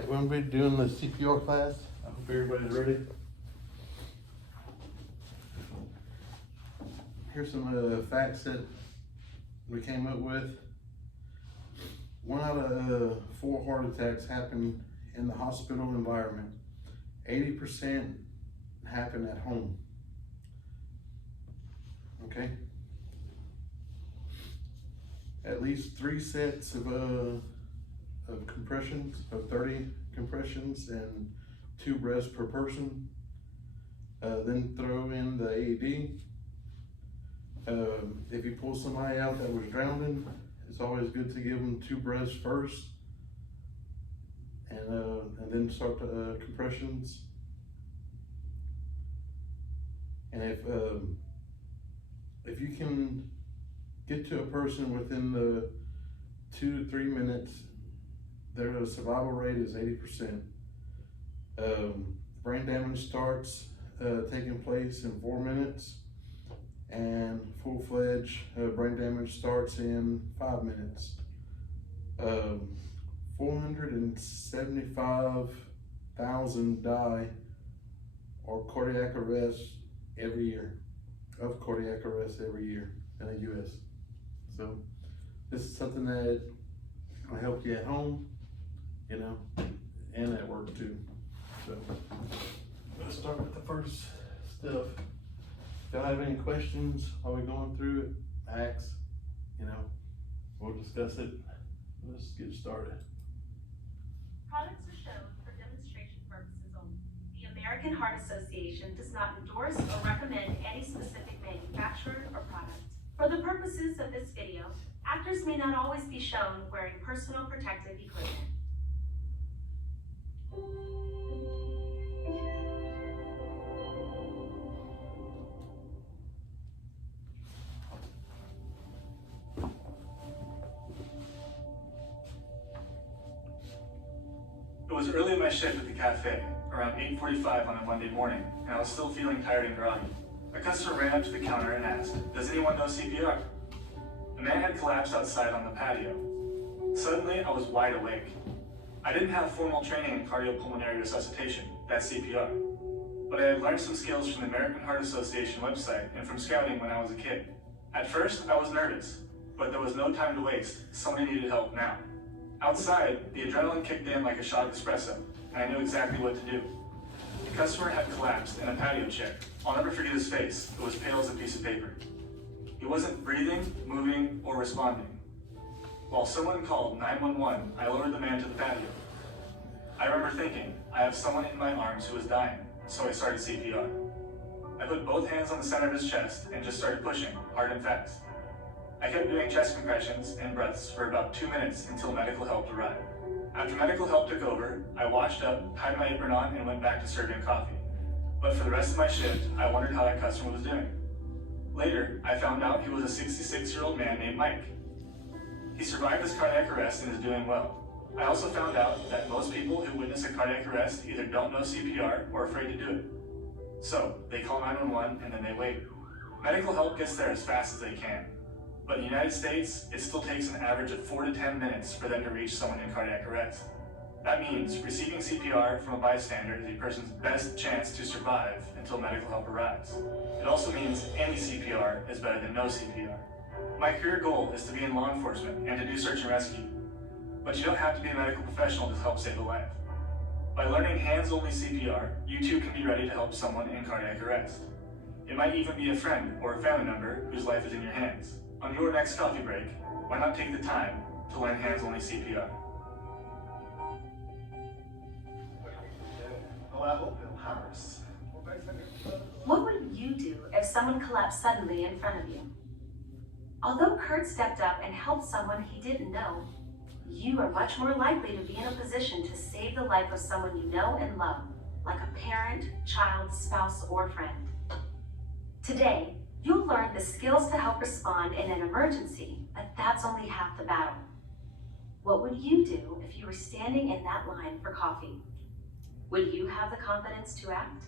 Alright, we're gonna be doing the CPR class. I hope everybody's ready. Here's some facts that we came up with. 1 out of 4 heart attacks happen in the hospital environment. 80% happen at home. Okay? At least 3 sets of compressions, of 30 compressions and 2 breaths per person. Then throw in the AED. If you pull somebody out that was drowning, it's always good to give them 2 breaths first, and then start the compressions. And if you can get to a person within the 2 to 3 minutes, their survival rate is 80%. Brain damage starts taking place in 4 minutes, and full-fledged brain damage starts in 5 minutes. 475,000 die or cardiac arrest every year, in the US. So this is something that will help you at home, you know, and at work too. So let's start with the first stuff. If y'all have any questions while we're going through it, ask, you know, we'll discuss it. Let's get started. Products are shown for demonstration purposes only. The American Heart Association does not endorse or recommend any specific manufacturer or product. For the purposes of this video, actors may not always be shown wearing personal protective equipment. It was early in my shift at the cafe, around 8:45 on a Monday morning, and I was still feeling tired and groggy. A customer ran up to the counter and asked, "Does anyone know CPR?" A man had collapsed outside on the patio. Suddenly, I was wide awake. I didn't have formal training in cardiopulmonary resuscitation, that's CPR, but I had learned some skills from the American Heart Association website and from scouting when I was a kid. At first, I was nervous, but there was no time to waste. Somebody needed help now. Outside, the adrenaline kicked in like a shot of espresso, and I knew exactly what to do. The customer had collapsed in a patio chair. I'll never forget his face. It was pale as a piece of paper. He wasn't breathing, moving, or responding. While someone called 911, I lowered the man to the patio. I remember thinking, I have someone in my arms who is dying, so I started CPR. I put both hands on the center of his chest and just started pushing, hard and fast. I kept doing chest compressions and breaths for about 2 minutes until medical help arrived. After medical help took over, I washed up, tied my apron on, and went back to serving coffee. But for the rest of my shift, I wondered how that customer was doing. Later, I found out he was a 66-year-old man named Mike. He survived his cardiac arrest and is doing well. I also found out that most people who witness a cardiac arrest either don't know CPR or are afraid to do it. So, they call 911 and then they wait. Medical help gets there as fast as they can. But in the United States, it still takes an average of 4 to 10 minutes for them to reach someone in cardiac arrest. That means receiving CPR from a bystander is a person's best chance to survive until medical help arrives. It also means any CPR is better than no CPR. My career goal is to be in law enforcement and to do search and rescue. But you don't have to be a medical professional to help save a life. By learning hands-only CPR, you too can be ready to help someone in cardiac arrest. It might even be a friend or a family member whose life is in your hands. On your next coffee break, why not take the time to learn hands-only CPR? What would you do if someone collapsed suddenly in front of you? Although Kurt stepped up and helped someone he didn't know, you are much more likely to be in a position to save the life of someone you know and love, like a parent, child, spouse, or friend. Today, you'll learn the skills to help respond in an emergency, but that's only half the battle. What would you do if you were standing in that line for coffee? Would you have the confidence to act?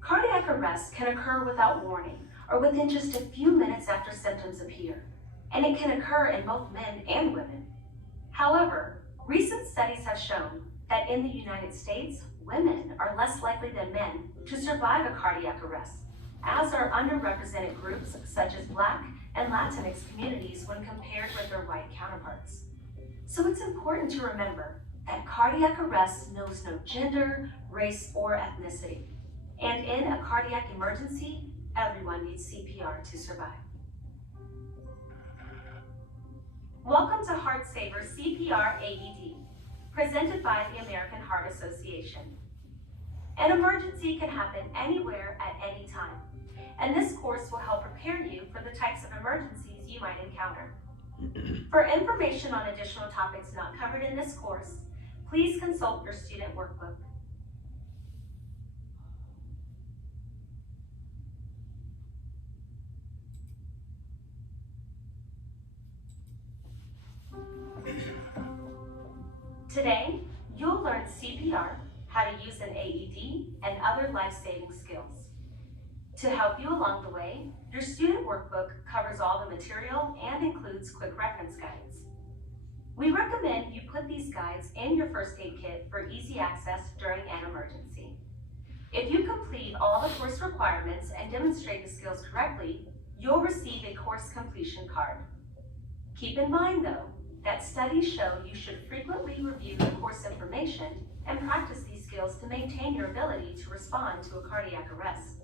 Cardiac arrest can occur without warning or within just a few minutes after symptoms appear, and it can occur in both men and women. However, recent studies have shown that in the United States, women are less likely than men to survive a cardiac arrest, as are underrepresented groups such as Black and Latinx communities when compared with their white counterparts. So it's important to remember that cardiac arrest knows no gender, race, or ethnicity. And in a cardiac emergency, everyone needs CPR to survive. Welcome to Heart Saver CPR AED, presented by the American Heart Association. An emergency can happen anywhere at any time, and this course will help prepare you for the types of emergencies you might encounter. For information on additional topics not covered in this course, please consult your student workbook. Today, you'll learn CPR, how to use an AED, and other life-saving skills. To help you along the way, your student workbook covers all the material and includes quick reference guides. We recommend you put these guides in your first aid kit for easy access during an emergency. If you complete all the course requirements and demonstrate the skills correctly, you'll receive a course completion card. Keep in mind, though, that studies show you should frequently review the course information and practice these skills to maintain your ability to respond to a cardiac arrest.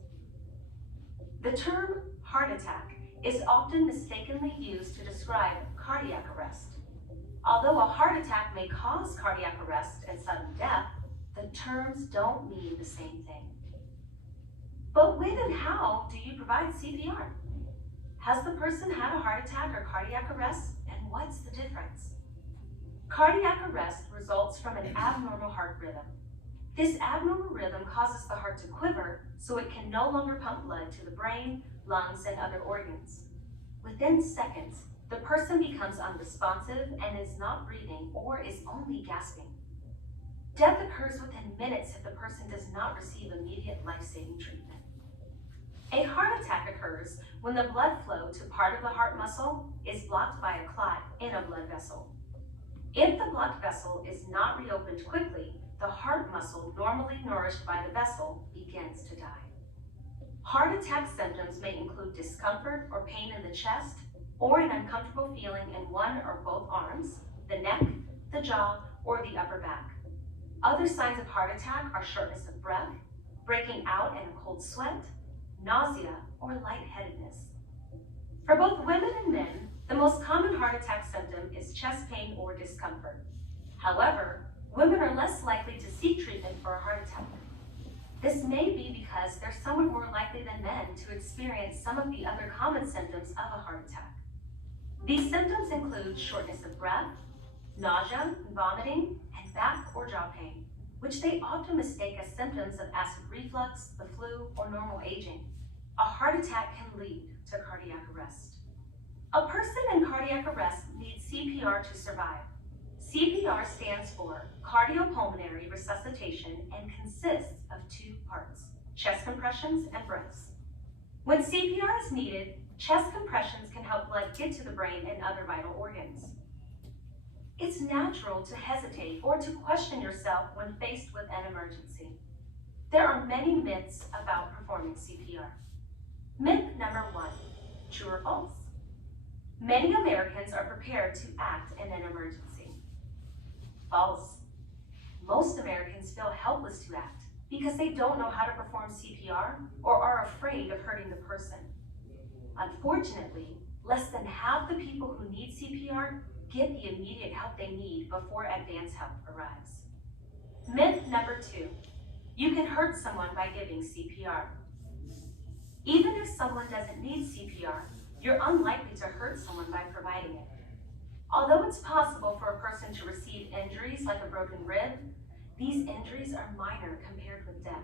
The term heart attack is often mistakenly used to describe cardiac arrest. Although a heart attack may cause cardiac arrest and sudden death, the terms don't mean the same thing. But when and how do you provide CPR? Has the person had a heart attack or cardiac arrest, and what's the difference? Cardiac arrest results from an abnormal heart rhythm. This abnormal rhythm causes the heart to quiver so it can no longer pump blood to the brain, lungs, and other organs. Within seconds, the person becomes unresponsive and is not breathing or is only gasping. Death occurs within minutes if the person does not receive immediate life-saving treatment. A heart attack occurs when the blood flow to part of the heart muscle is blocked by a clot in a blood vessel. If the blocked vessel is not reopened quickly, the heart muscle normally nourished by the vessel begins to die. Heart attack symptoms may include discomfort or pain in the chest, or an uncomfortable feeling in one or both arms, the neck, the jaw, or the upper back. Other signs of heart attack are shortness of breath, breaking out in a cold sweat, nausea, or lightheadedness. For both women and men, the most common heart attack symptom is chest pain or discomfort. However, women are less likely to seek treatment for a heart attack. This may be because they're somewhat more likely than men to experience some of the other common symptoms of a heart attack. These symptoms include shortness of breath, nausea, vomiting, and back or jaw pain, which they often mistake as symptoms of acid reflux, the flu, or normal aging. A heart attack can lead to cardiac arrest. A person in cardiac arrest needs CPR to survive. CPR stands for cardiopulmonary resuscitation and consists of two parts, chest compressions and breaths. When CPR is needed, chest compressions can help blood get to the brain and other vital organs. It's natural to hesitate or to question yourself when faced with an emergency. There are many myths about performing CPR. Myth number 1, true or false? Many Americans are prepared to act in an emergency. False. Most Americans feel helpless to act because they don't know how to perform CPR or are afraid of hurting the person. Unfortunately, less than half the people who need CPR get the immediate help they need before advanced help arrives. Myth number 2, you can hurt someone by giving CPR. Even if someone doesn't need CPR, you're unlikely to hurt someone by providing it. Although it's possible for a person to receive injuries like a broken rib, these injuries are minor compared with death.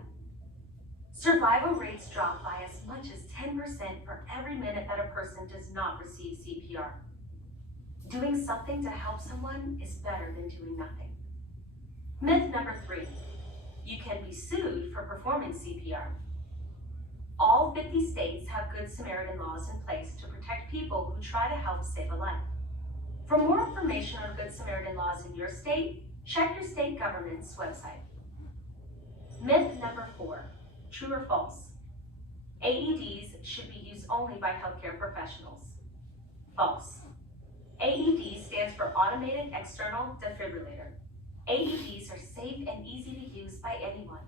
Survival rates drop by as much as 10% for every minute that a person does not receive CPR. Doing something to help someone is better than doing nothing. Myth number 3, you can be sued for performing CPR. All 50 states have Good Samaritan laws in place to protect people who try to help save a life. For more information on Good Samaritan laws in your state, Check your state government's website. Myth number 4, true or false? AEDs should be used only by healthcare professionals. False. AED stands for Automated External Defibrillator. AEDs are safe and easy to use by anyone.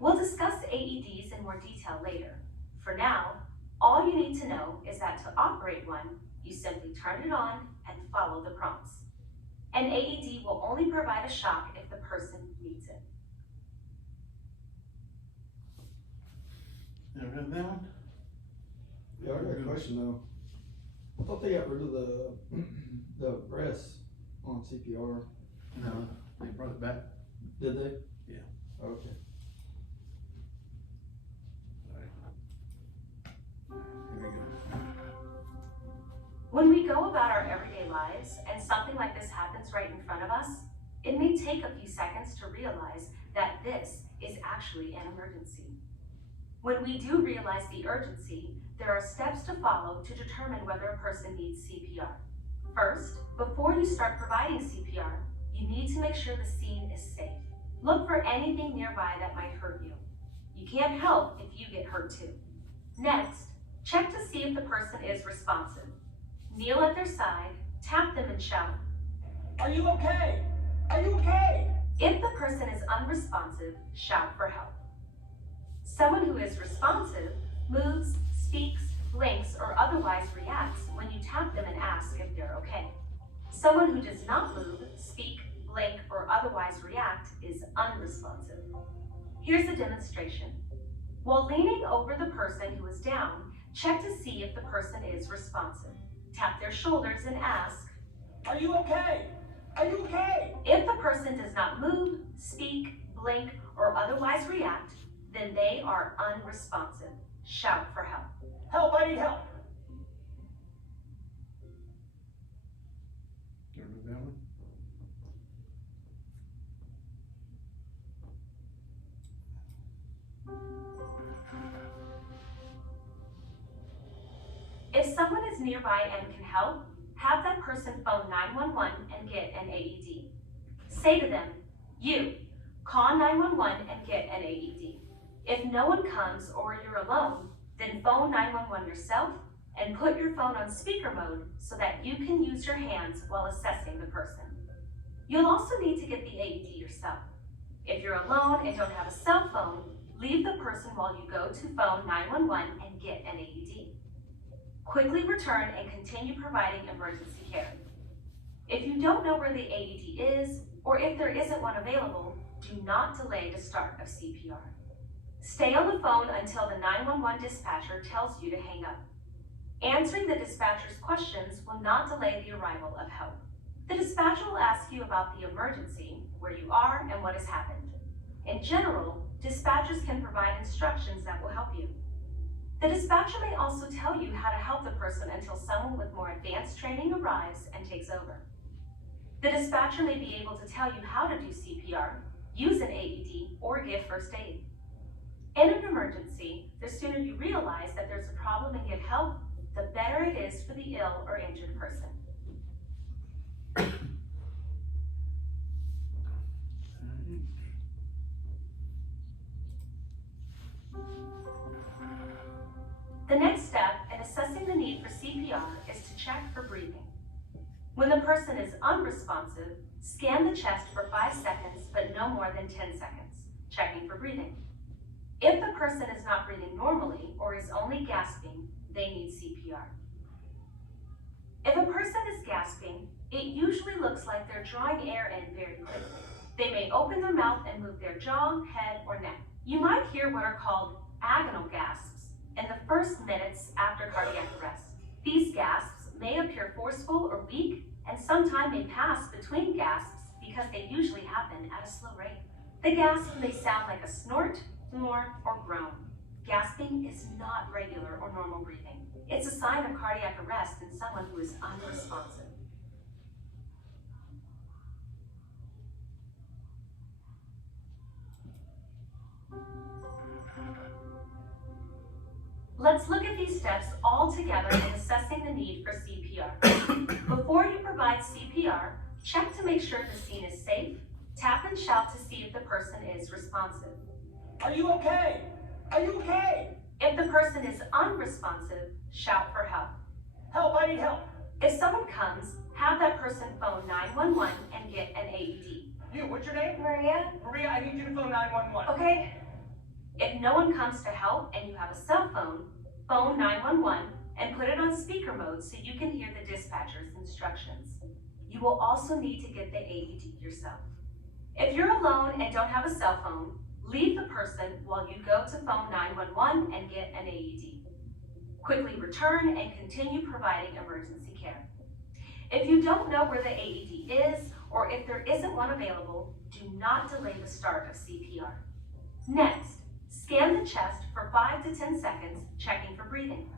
We'll discuss AEDs in more detail later. For now, all you need to know is that to operate one, you simply turn it on and follow the prompts. An AED will only provide a shock if the person needs it. You ever heard that one? Yeah, I got a question though. I thought they got rid of the breaths on CPR. No, they brought it back. Did they? Yeah. Okay. Here we go. When we go about our everyday lives and something like this happens right in front of us, it may take a few seconds to realize that this is actually an emergency. When we do realize the urgency, there are steps to follow to determine whether a person needs CPR. First, before you start providing CPR, you need to make sure the scene is safe. Look for anything nearby that might hurt you. You can't help if you get hurt too. Next, check to see if the person is responsive. Kneel at their side, tap them and shout, Are you okay? Are you okay? If the person is unresponsive, shout for help. Someone who is responsive moves, speaks, blinks, or otherwise reacts when you tap them and ask if they're okay. Someone who does not move, speak, blink, or otherwise react is unresponsive. Here's a demonstration. While leaning over the person who is down, check to see if the person is responsive. Tap their shoulders and ask, Are you okay? Are you okay? If the person does not move, speak, blink, or otherwise react, then they are unresponsive. Shout for help. Help, I need help. You ever heard that one? If someone is nearby and can help, have that person phone 911 and get an AED. Say to them, you, call 911 and get an AED. If no one comes or you're alone, then phone 911 yourself and put your phone on speaker mode so that you can use your hands while assessing the person. You'll also need to get the AED yourself. If you're alone and don't have a cell phone, leave the person while you go to phone 911 and get an AED. Quickly return and continue providing emergency care. If you don't know where the AED is, or if there isn't one available, do not delay the start of CPR. Stay on the phone until the 911 dispatcher tells you to hang up. Answering the dispatcher's questions will not delay the arrival of help. The dispatcher will ask you about the emergency, where you are, and what has happened. In general, dispatchers can provide instructions that will help you. The dispatcher may also tell you how to help the person until someone with more advanced training arrives and takes over. The dispatcher may be able to tell you how to do CPR, use an AED, or give first aid. In an emergency, the sooner you realize that there's a problem and get help, the better it is for the ill or injured person. The next step in assessing the need for CPR is to check for breathing. When the person is unresponsive, scan the chest for 5 seconds, but no more than 10 seconds, checking for breathing. If the person is not breathing normally or is only gasping, they need CPR. If a person is gasping, it usually looks like they're drawing air in very quickly. They may open their mouth and move their jaw, head, or neck. You might hear what are called agonal gasps in the first minutes after cardiac arrest. These gasps may appear forceful or weak, and sometimes may pass between gasps because they usually happen at a slow rate. The gasp may sound like a snort, snore, or groan. Gasping is not regular or normal breathing. It's a sign of cardiac arrest in someone who is unresponsive. Let's look at these steps all together in assessing the need for CPR. Before you provide CPR, check to make sure the scene is safe, Tap and shout to see if the person is responsive. Are you okay? Are you okay? If the person is unresponsive, shout for help. Help, I need help. If someone comes, have that person phone 911 and get an AED. You, what's your name? Maria? Maria, I need you to phone 911. Okay. If no one comes to help and you have a cell phone, phone 911 and put it on speaker mode so you can hear the dispatcher's instructions. You will also need to get the AED yourself. If you're alone and don't have a cell phone, leave the person while you go to phone 911 and get an AED. Quickly return and continue providing emergency care. If you don't know where the AED is, or if there isn't one available, do not delay the start of CPR. Next, scan the chest for 5 to 10 seconds, checking for breathing.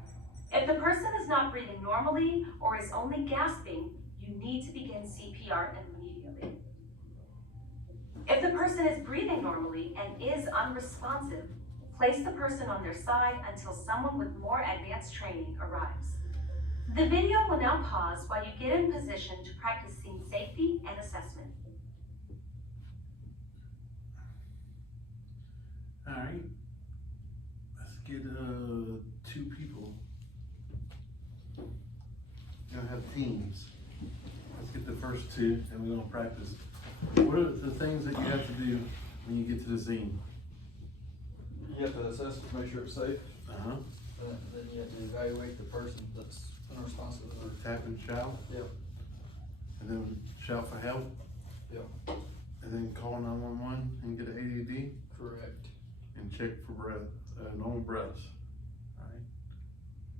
If the person is not breathing normally or is only gasping, you need to begin CPR immediately. If the person is breathing normally and is unresponsive, place the person on their side until someone with more advanced training arrives. The video will now pause while you get in position to practice scene safety and assessment. All right. Let's get 2 people. We're gonna have teams. Let's get the first 2 and we're gonna practice. What are the things that you have to do when you get to the scene? You have to assess to make sure it's safe. Uh-huh. Then you have to evaluate the person that's unresponsive or. Tap and shout, Yep. and then shout for help, Yep. and then call 911 and get an AED Correct. and check for breath, normal breaths. All right.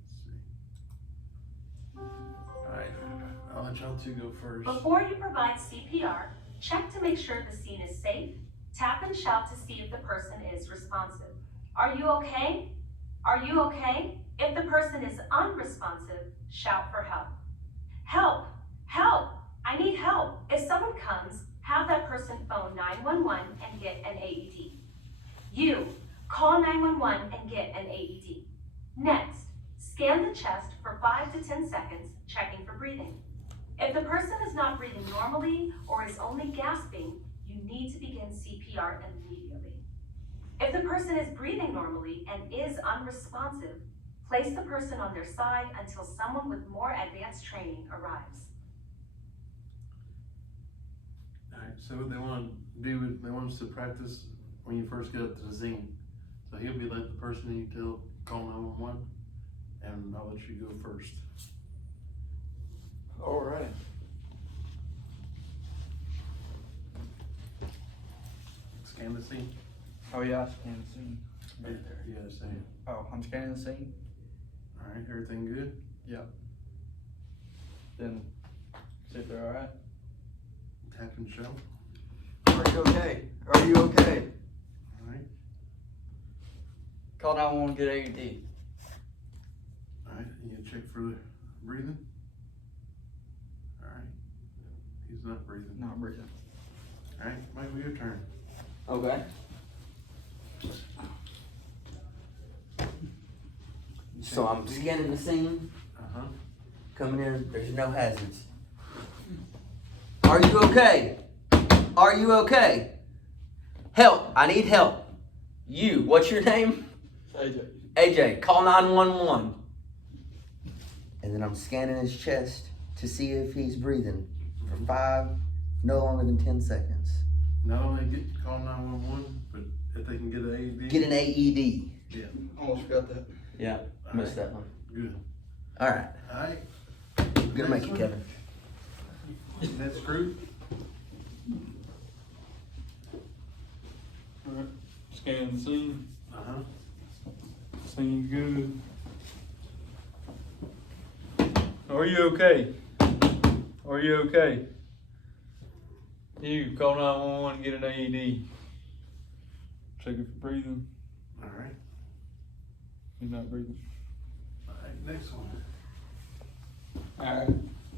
Let's see. All right. I'll let y'all 2 go first. Before you provide CPR, check to make sure the scene is safe. Tap and shout to see if the person is responsive. Are you okay? Are you okay? If the person is unresponsive, shout for help. Help! Help! I need help. If someone comes, have that person phone 911 and get an AED. You, call 911 and get an AED. Next, scan the chest for 5 to 10 seconds, checking for breathing. If the person is not breathing normally or is only gasping, you need to begin CPR immediately. If the person is breathing normally and is unresponsive, place the person on their side until someone with more advanced training arrives. All right, so what they want to do, they want us to practice when you first get up to the scene. So he'll be like the person you tell, call 911, and I'll let you go first. All right. Scan the scene. Oh yeah, I scanned the scene. Right there. You gotta say it. Oh, I'm scanning the scene. All right, everything good? Yep. Then see if they're all right. Tap and show. Are you okay? Are you okay? All right. Call 911, get AED. All right, you gotta check for the breathing. All right. He's not breathing. Not breathing. All right, Michael, your turn. Okay. So I'm scanning the scene, Uh-huh. coming in, there's no hazards. Are you okay? Are you okay? Help, I need help. You, what's your name? AJ. AJ, call 911. And then I'm scanning his chest to see if he's breathing for 5, no longer than 10 seconds. Not only call 911, but if they can get an AED. Get an AED. Yeah. Almost forgot that. Yeah, missed that one. Good. All right, All right. gonna make it, Kevin. Next group. Alright, scan the scene, Uh-huh. scene good. Are you okay? Are you okay? You, call 911 and get an AED. Check it for breathing, All right. he's not breathing. All right, next one. Alright,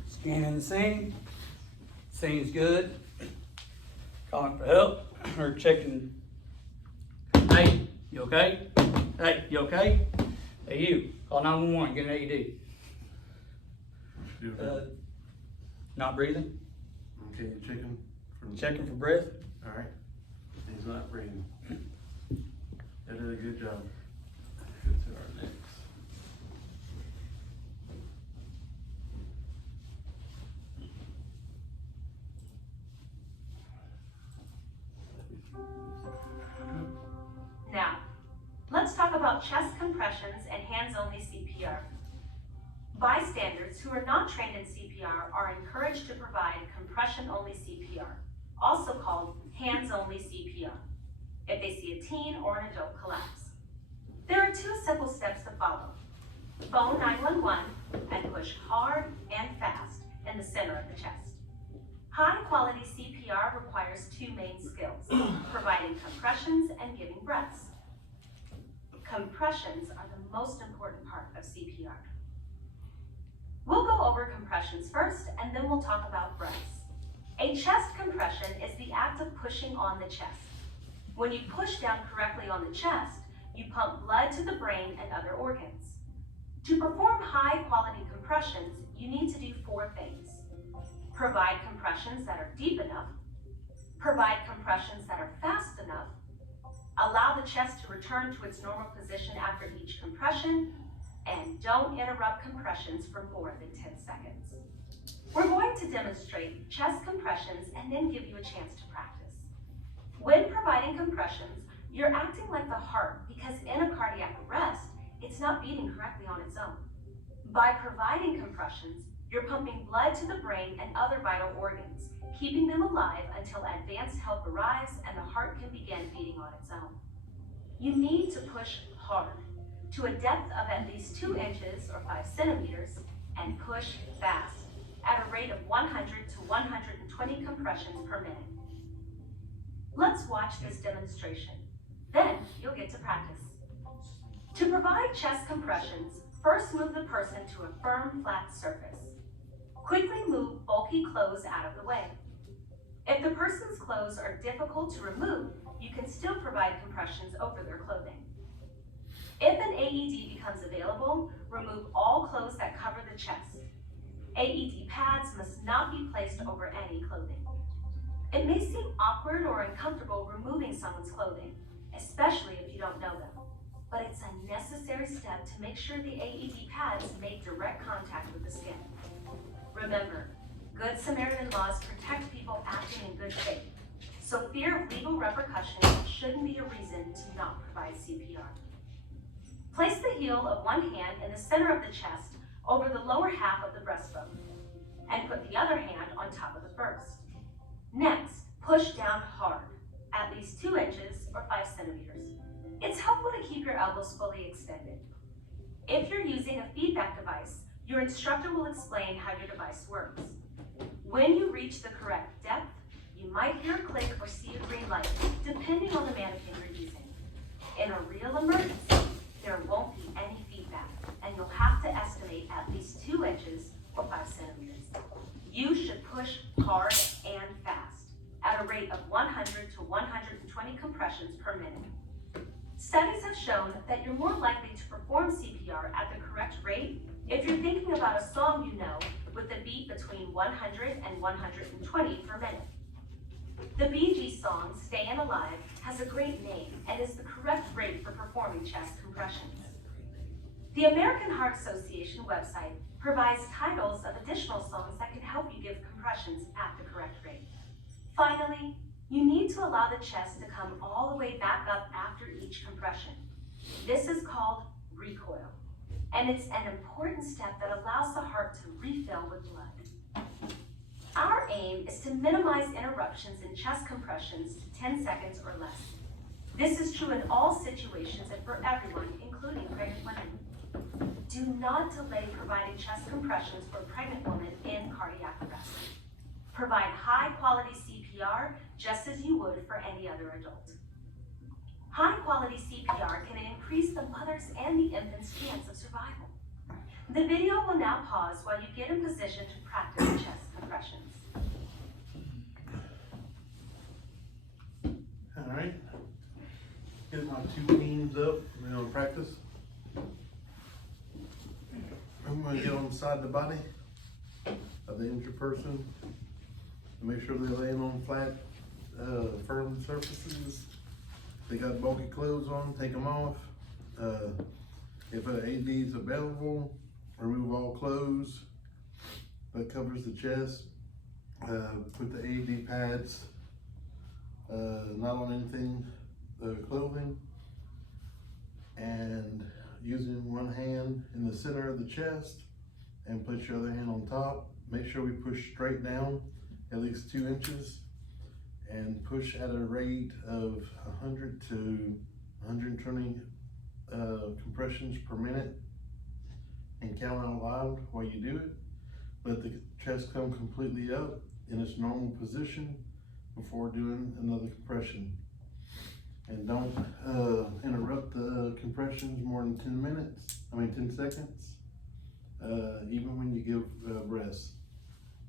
scanning the scene. Scene's good. Calling for help or checking. Hey, you okay? Hey, you okay? Hey, you. Call 911, get an AED. Beautiful. Not breathing. Okay, checking Checking for breath. Alright, he's not breathing. They did a good job. Good to our next. Now, let's talk about chest compressions and hands-only CPR. Bystanders who are not trained in CPR are encouraged to provide compression-only CPR, also called hands-only CPR, if they see a teen or an adult collapse. There are 2 simple steps to follow. Phone 911 and push hard and fast in the center of the chest. High-quality CPR requires 2 main skills, providing compressions and giving breaths. Compressions are the most important part of CPR. We'll go over compressions first, and then we'll talk about breaths. A chest compression is the act of pushing on the chest. When you push down correctly on the chest, you pump blood to the brain and other organs. To perform high-quality compressions, you need to do 4 things. Provide compressions that are deep enough, provide compressions that are fast enough, allow the chest to return to its normal position after each compression, and don't interrupt compressions for more than 10 seconds. We're going to demonstrate chest compressions and then give you a chance to practice. When providing compressions, you're acting like the heart because in a cardiac arrest, it's not beating correctly on its own. By providing compressions, you're pumping blood to the brain and other vital organs, keeping them alive until advanced help arrives and the heart can begin beating on its own. You need to push hard, to a depth of at least 2 inches or 5 centimeters, and push fast, at a rate of 100 to 120 compressions per minute. Let's watch this demonstration. Then you'll get to practice. To provide chest compressions, first move the person to a firm, flat surface. Quickly move bulky clothes out of the way. If the person's clothes are difficult to remove, you can still provide compressions over their clothing. If an AED becomes available, remove all clothes that cover the chest. AED pads must not be placed over any clothing. It may seem awkward or uncomfortable removing someone's clothing, especially if you don't know them, but it's a necessary step to make sure the AED pads make direct contact with the skin. Remember, Good Samaritan laws protect people acting in good faith, so fear of legal repercussions shouldn't be a reason to not provide CPR. Place the heel of one hand in the center of the chest over the lower half of the breastbone, and put the other hand on top of the first. Next, push down hard, at least 2 inches or 5 centimeters. It's helpful to keep your elbows fully extended. If you're using a feedback device, your instructor will explain how your device works. When you reach the correct depth, you might hear a click or see a green light, depending on the mannequin you're using. In a real emergency, there won't be any feedback, and you'll have to estimate at least 2 inches or 5 centimeters. You should push hard and fast, at a rate of 100 to 120 compressions per minute. Studies have shown that you're more likely to perform CPR at the correct rate if you're thinking about a song you know with a beat between 100 and 120 per minute. The Bee Gees song, Stayin' Alive, has a great name and is the correct rate for performing chest compressions. The American Heart Association website provides titles of additional songs that can help you give compressions at the correct rate. Finally, you need to allow the chest to come all the way back up after each compression. This is called recoil, and it's an important step that allows the heart to refill with blood. Our aim is to minimize interruptions in chest compressions to 10 seconds or less. This is true in all situations and for everyone, including pregnant women. Do not delay providing chest compressions for a pregnant woman in cardiac arrest. Provide high-quality CPR just as you would for any other adult. High-quality CPR can increase the mother's and the infant's chance of survival. The video will now pause while you get in position to practice chest compressions. All right. Get my 2 teams up. We're gonna practice. I'm gonna get on the side of the body of the injured person. Make sure they're laying on flat, firm surfaces. If they got bulky clothes on, take them off. If an AD is available, remove all clothes that covers the chest. Put the AD pads not on anything, clothing, and using one hand in the center of the chest and put your other hand on top. Make sure we push straight down at least 2 inches and push at a rate of 100 to 120 compressions per minute, and count out loud while you do it. Let the chest come completely up in its normal position before doing another compression. And don't interrupt the compressions more than 10 seconds, even when you give breaths.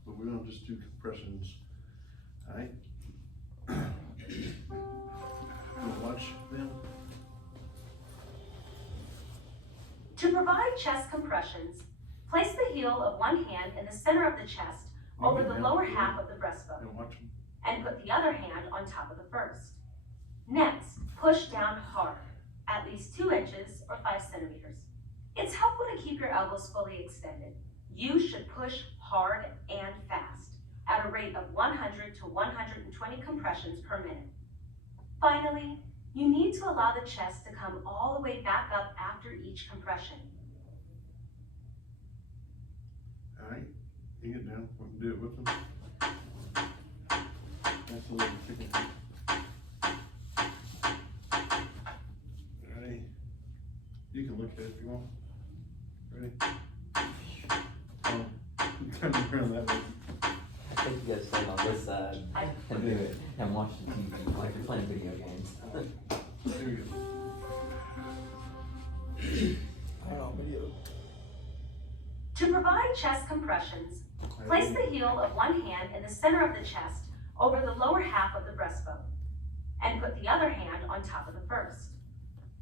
But we're gonna just do compressions, all right? Watch them. To provide chest compressions, place the heel of one hand in the center of the chest over the lower half of the breastbone, And watch them. and put the other hand on top of the first. Next, push down hard, at least 2 inches or 5 centimeters. It's helpful to keep your elbows fully extended. You should push hard and fast at a rate of 100 to 120 compressions per minute. Finally, you need to allow the chest to come all the way back up after each compression. All right, you get down. We can do it with them. That's a little chicken. Ready? You can look at it if you want. Ready? Oh, turn around that way. I think you gotta stand on this side and do it and watch the TV like you're playing video games. There we go. I don't know, video. To provide chest compressions, place the heel of one hand in the center of the chest over the lower half of the breastbone, and put the other hand on top of the first.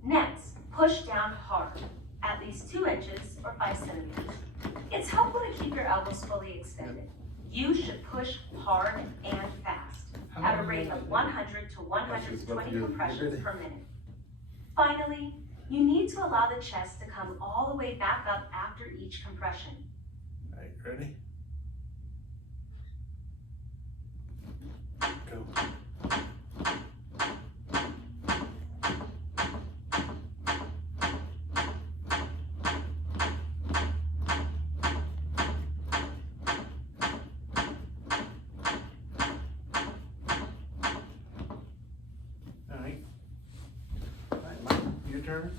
Next, push down hard, at least 2 inches or 5 centimeters. It's helpful to keep your elbows fully extended. You should push hard and fast at a rate of 100 to 120 compressions per minute. Finally, you need to allow the chest to come all the way back up after each compression. All right, ready? Go. All right, Mike, your turn.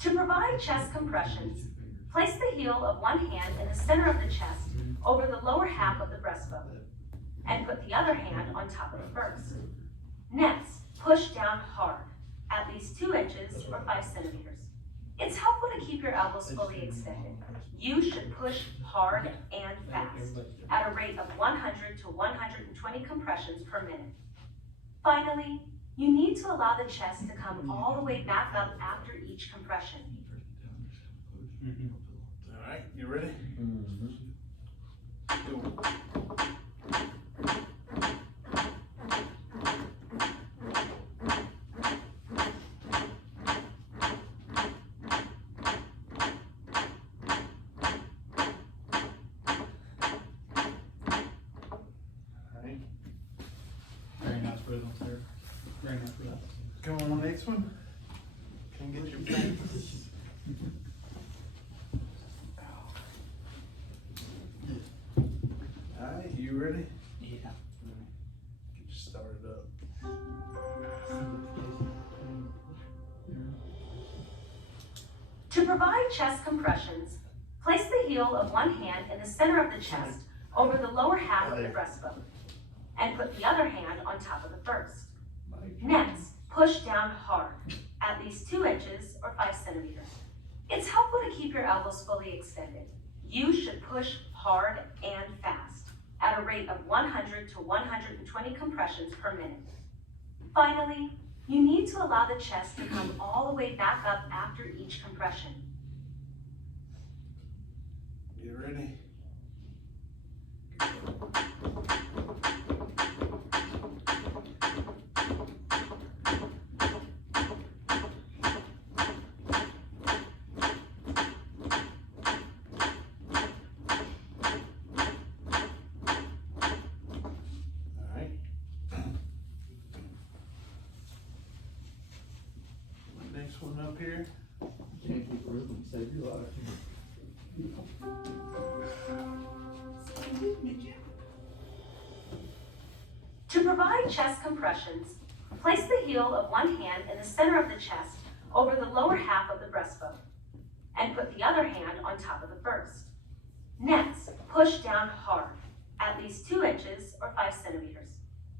To provide chest compressions, place the heel of one hand in the center of the chest over the lower half of the breastbone, and put the other hand on top of the first. Next, push down hard, at least 2 inches or 5 centimeters. It's helpful to keep your elbows fully extended. You should push hard and fast at a rate of 100 to 120 compressions per minute. Finally, you need to allow the chest to come all the way back up after each compression. All right, you ready? Go. Very nice rhythm, sir. Very nice rhythm. Go on the next one. Can get your practice. All right, you ready? Yeah. Get you started up. To provide chest compressions, place the heel of one hand in the center of the chest over the lower half of the breastbone, and put the other hand on top of the first. Next, push down hard, at least 2 inches or 5 centimeters. It's helpful to keep your elbows fully extended. You should push hard and fast at a rate rate of 100 to 120 compressions per minute. Finally, you need to allow the chest to come all the way back up after each compression. Get ready. Next one up here. Can't keep a rhythm, save your life. To provide chest compressions, place the heel of one hand in the center of the chest over the lower half of the breastbone, and put the other hand on top of the first. Next, push down hard, at least 2 inches or 5 centimeters.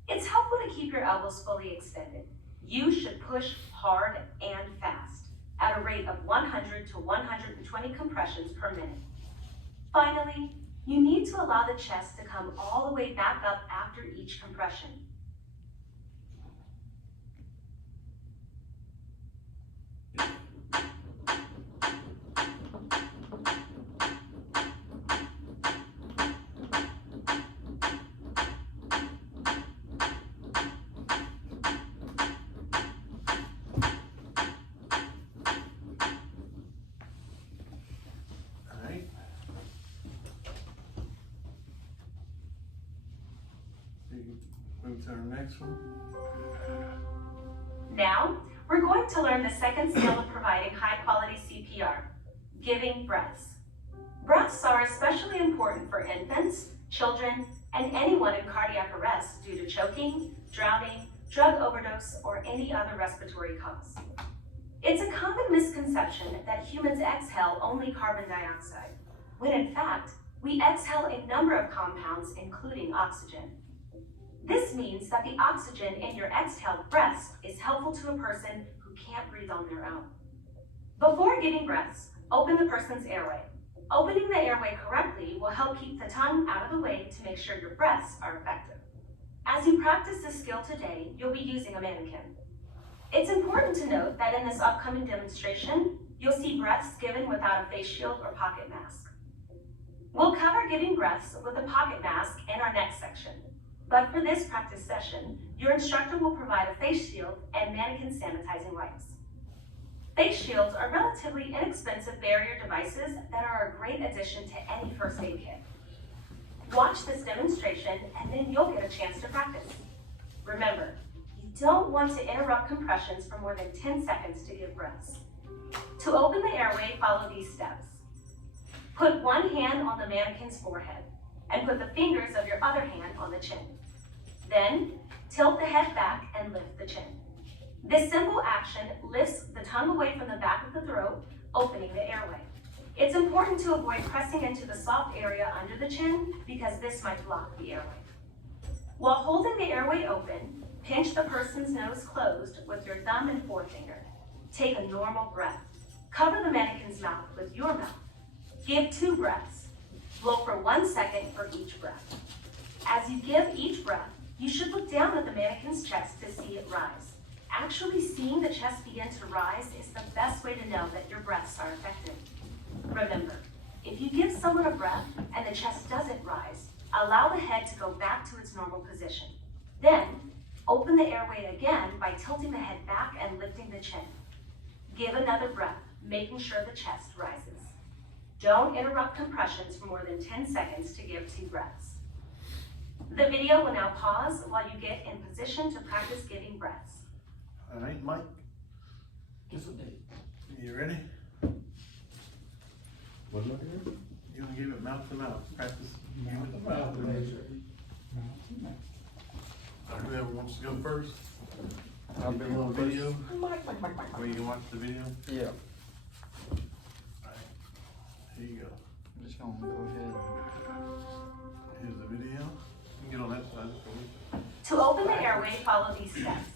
It's helpful to keep your elbows fully extended. You should push hard and fast at a rate of 100 to 120 compressions per minute. Finally, you need to allow the chest to come all the way back up after each compression. Alright. Move to our next one. Now, we're going to learn the second skill of providing high-quality CPR, giving breaths. Breaths are especially important for infants, children, and anyone in cardiac arrest due to choking, drowning, drug overdose, or any other respiratory cause. It's a common misconception that humans exhale only carbon dioxide, when in fact, we exhale a number of compounds, including oxygen. This means that the oxygen in your exhaled breaths is helpful to a person who can't breathe on their own. Before giving breaths, open the person's airway. Opening the airway correctly will help keep the tongue out of the way to make sure your breaths are effective. As you practice this skill today, you'll be using a mannequin. It's important to note that in this upcoming demonstration, you'll see breaths given without a face shield or pocket mask. We'll cover giving breaths with a pocket mask in our next section. But for this practice session, your instructor will provide a face shield and mannequin sanitizing wipes. Face shields are relatively inexpensive barrier devices that are a great addition to any first aid kit. Watch this demonstration and then you'll get a chance to practice. Remember, you don't want to interrupt compressions for more than 10 seconds to give breaths. To open the airway, follow these steps. Put one hand on the mannequin's forehead and put the fingers of your other hand on the chin. Then, tilt the head back and lift the chin. This simple action lifts the tongue away from the back of the throat, opening the airway. It's important to avoid pressing into the soft area under the chin because this might block the airway. While holding the airway open, pinch the person's nose closed with your thumb and forefinger. Take a normal breath. Cover the mannequin's mouth with your mouth. Give 2 breaths. Blow for 1 second for each breath. As you give each breath, you should look down at the mannequin's chest to see it rise. Actually seeing the chest begin to rise is the best way to know that your breaths are effective. Remember, if you give someone a breath and the chest doesn't rise, allow the head to go back to its normal position. Then, open the airway again by tilting the head back and lifting the chin. Give another breath, making sure the chest rises. Don't interrupt compressions for more than 10 seconds to give 2 breaths. The video will now pause while you get in position to practice giving breaths. Alright, Mike, Just a date. you ready? What am I doing? You want to give it mouth to mouth? Practice giving it mouth to mouth. Whoever wants to go first. I'll do a little video. Or you can watch the video. Yeah. Alright, here you go. I'm just gonna go ahead. Here's the video. You can get on that side. To open the airway, follow these steps.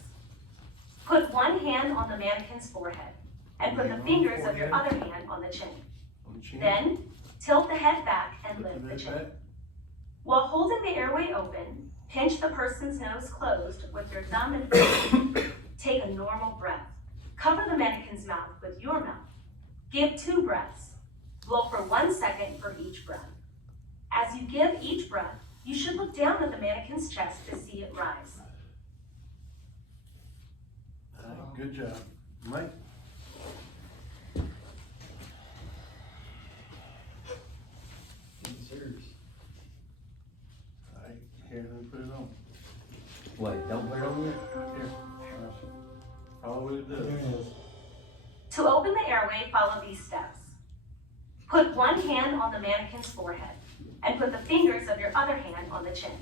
Put one hand on the mannequin's forehead and put the fingers of your other hand on the chin. On the chin. Then, tilt the head back and Lift lift the head chin. back. While holding the the airway open, pinch the person's nose closed with your thumb and forefinger. Take a normal breath. Cover the mannequin's mouth with your mouth. Give 2 breaths. Blow for 1 second for each breath. As you give each breath, you should look down at the mannequin's chest to see it rise. Good job. Mike? Serious. Alright, here, let me put it on. Wait, don't put it on yet? Here. Follow what it does. To open the airway, follow these steps. Put one hand on the mannequin's forehead and put the fingers of your other hand on the chin.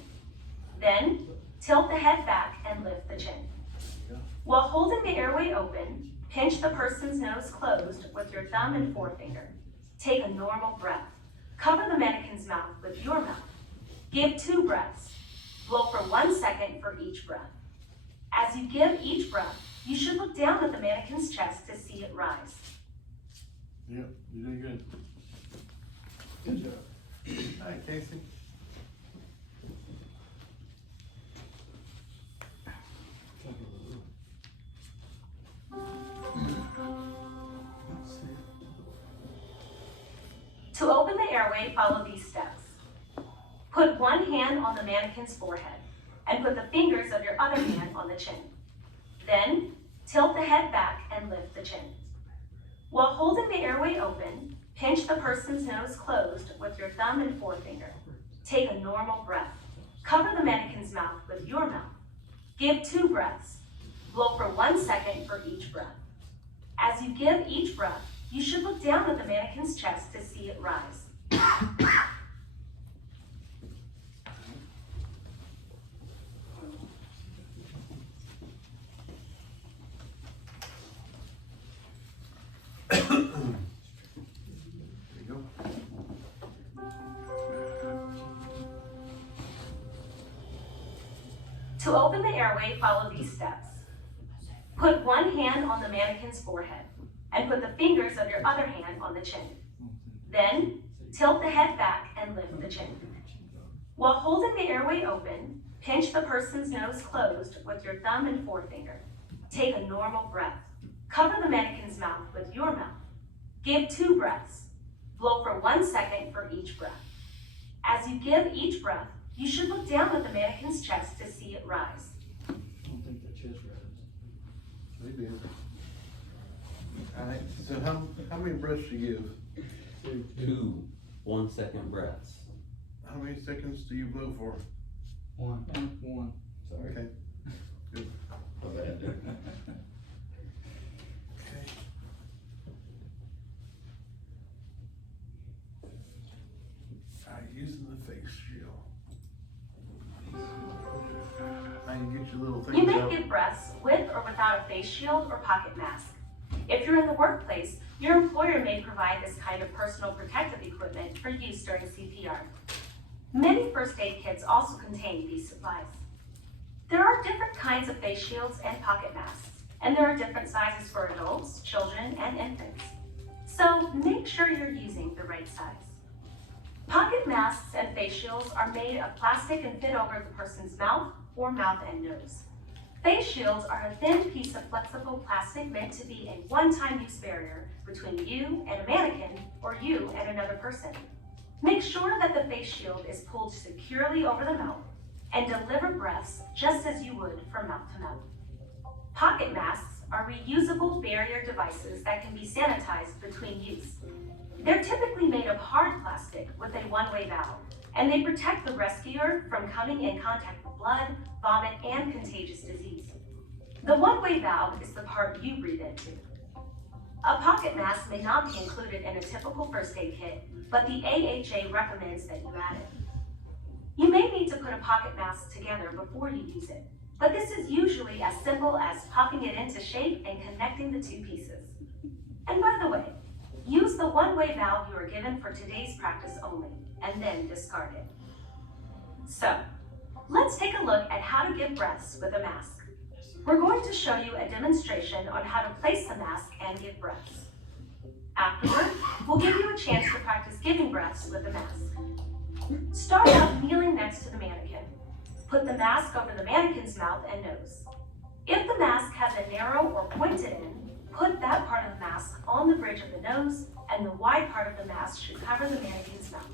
Then, tilt the head back and lift the chin. While holding the airway open, pinch the person's nose closed with your thumb and forefinger. Take a normal breath. Cover the mannequin's mouth with your mouth. Give 2 breaths. Blow for 1 second for each breath. As you give each breath, you should look down at the mannequin's chest to see it rise. Yep, you did good. Good job. Alright, Casey. To open the airway, follow these steps. Put one hand on the mannequin's forehead and put the fingers of your other hand on the chin. Then, tilt the head back and lift the chin. While holding the airway open, pinch the person's nose closed with your thumb and forefinger. Take a normal breath. Cover the mannequin's mouth with your mouth. Give 2 breaths. Blow for 1 second for each breath. As you give each breath, you should look down at the mannequin's chest to see it rise. There you go. To open the airway, follow these steps. Put one hand on the mannequin's forehead and put the fingers of your other hand on the chin. Then, tilt the head back and lift the chin. While holding the airway open, pinch the person's nose closed with your thumb and forefinger. Take a normal breath. Cover the mannequin's mouth with your mouth. Give 2 breaths. Blow for 1 second for each breath. As you give each breath, you should look down at the mannequin's chest to see it rise. I don't think the chest rises. They did. Alright, so how many breaths do you give? 2 1-second breaths. How many seconds do you blow for? 1. Sorry. Okay. Good. Okay. Okay. Alright, using the face shield. Now you get your little You things may out. give breaths with or without a face shield or pocket mask. If you're in the workplace, your employer may provide this kind of personal protective equipment for use during CPR. Many first aid kits also contain these supplies. There are different kinds of face shields and pocket masks, and there are different sizes for adults, children, and infants. So make sure you're using the right size. Pocket masks and face shields are made of plastic and fit over the person's mouth or mouth and nose. Face shields are a thin piece of flexible plastic meant to be a one-time use barrier between you and a mannequin or you and another person. Make sure that the face shield is pulled securely over the mouth and deliver breaths just as you would from mouth to mouth. Pocket masks are reusable barrier devices that can be sanitized between use. They're typically made of hard plastic with a one-way valve, and they protect the rescuer from coming in contact with blood, vomit, and contagious disease. The one-way valve is the part you breathe into. A pocket mask may not be included in a typical first aid kit, but the AHA recommends that you add it. You may need to put a pocket mask together before you use it, but this is usually as simple as popping it into shape and connecting the 2 pieces. And by the way, use the one-way valve you are given for today's practice only, and then discard it. So, let's take a look at how to give breaths with a mask. We're going to show you a demonstration on how to place the mask and give breaths. Afterward, we'll give you a chance to practice giving breaths with the mask. Start out kneeling next to the mannequin. mannequin. Put the mask over the mannequin's mouth and nose. If the mask has a narrow or pointed end, put that part of the mask on the bridge of the nose, and the wide part of the mask should cover the mannequin's mouth.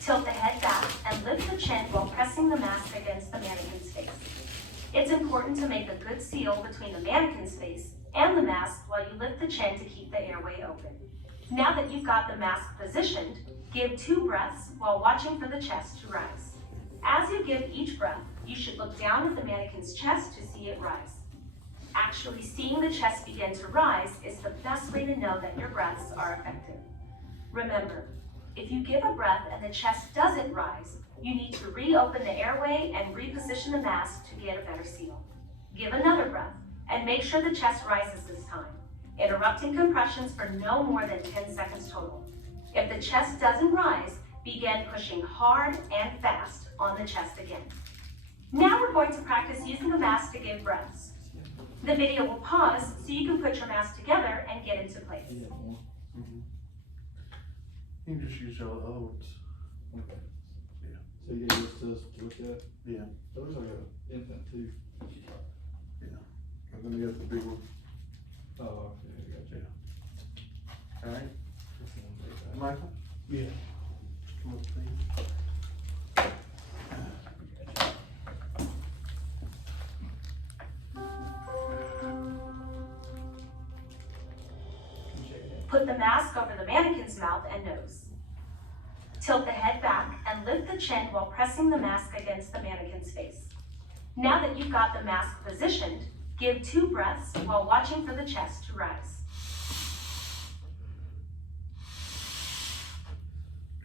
Tilt the head back and lift the chin while pressing the mask against the mannequin's face. It's important to make a good seal between the mannequin's face and the mask while you lift the chin to keep the airway open. Now that you've got the mask positioned, give 2 breaths while watching for the chest to rise. As you give each breath, you should look down at the mannequin's chest to see it rise. Actually seeing the chest begin to rise is the best way to know that your breaths are effective. Remember, if you give a breath and the chest doesn't rise, you need to reopen the airway and reposition the mask to get a better seal. Give another breath and make sure the chest rises this time, interrupting compressions for no more than 10 seconds total. If the chest doesn't rise, begin pushing hard and fast on the chest again. Now we're going to practice using the mask to give breaths. The video will pause so you can put your mask together and get into place. Yeah, more. You can just use your other ones. Okay. Yeah. So you get used to us to look at? Yeah. That looks like an infant too. And then you have the big one. Oh, okay, I got you. Alright, This one like that. Michael? Yeah. Come up, please. Put the mask over the mannequin's mouth and nose. Tilt the head back and lift the chin while pressing the mask against the mannequin's face. Now that you've got the mask positioned, give 2 breaths while watching for the chest to rise.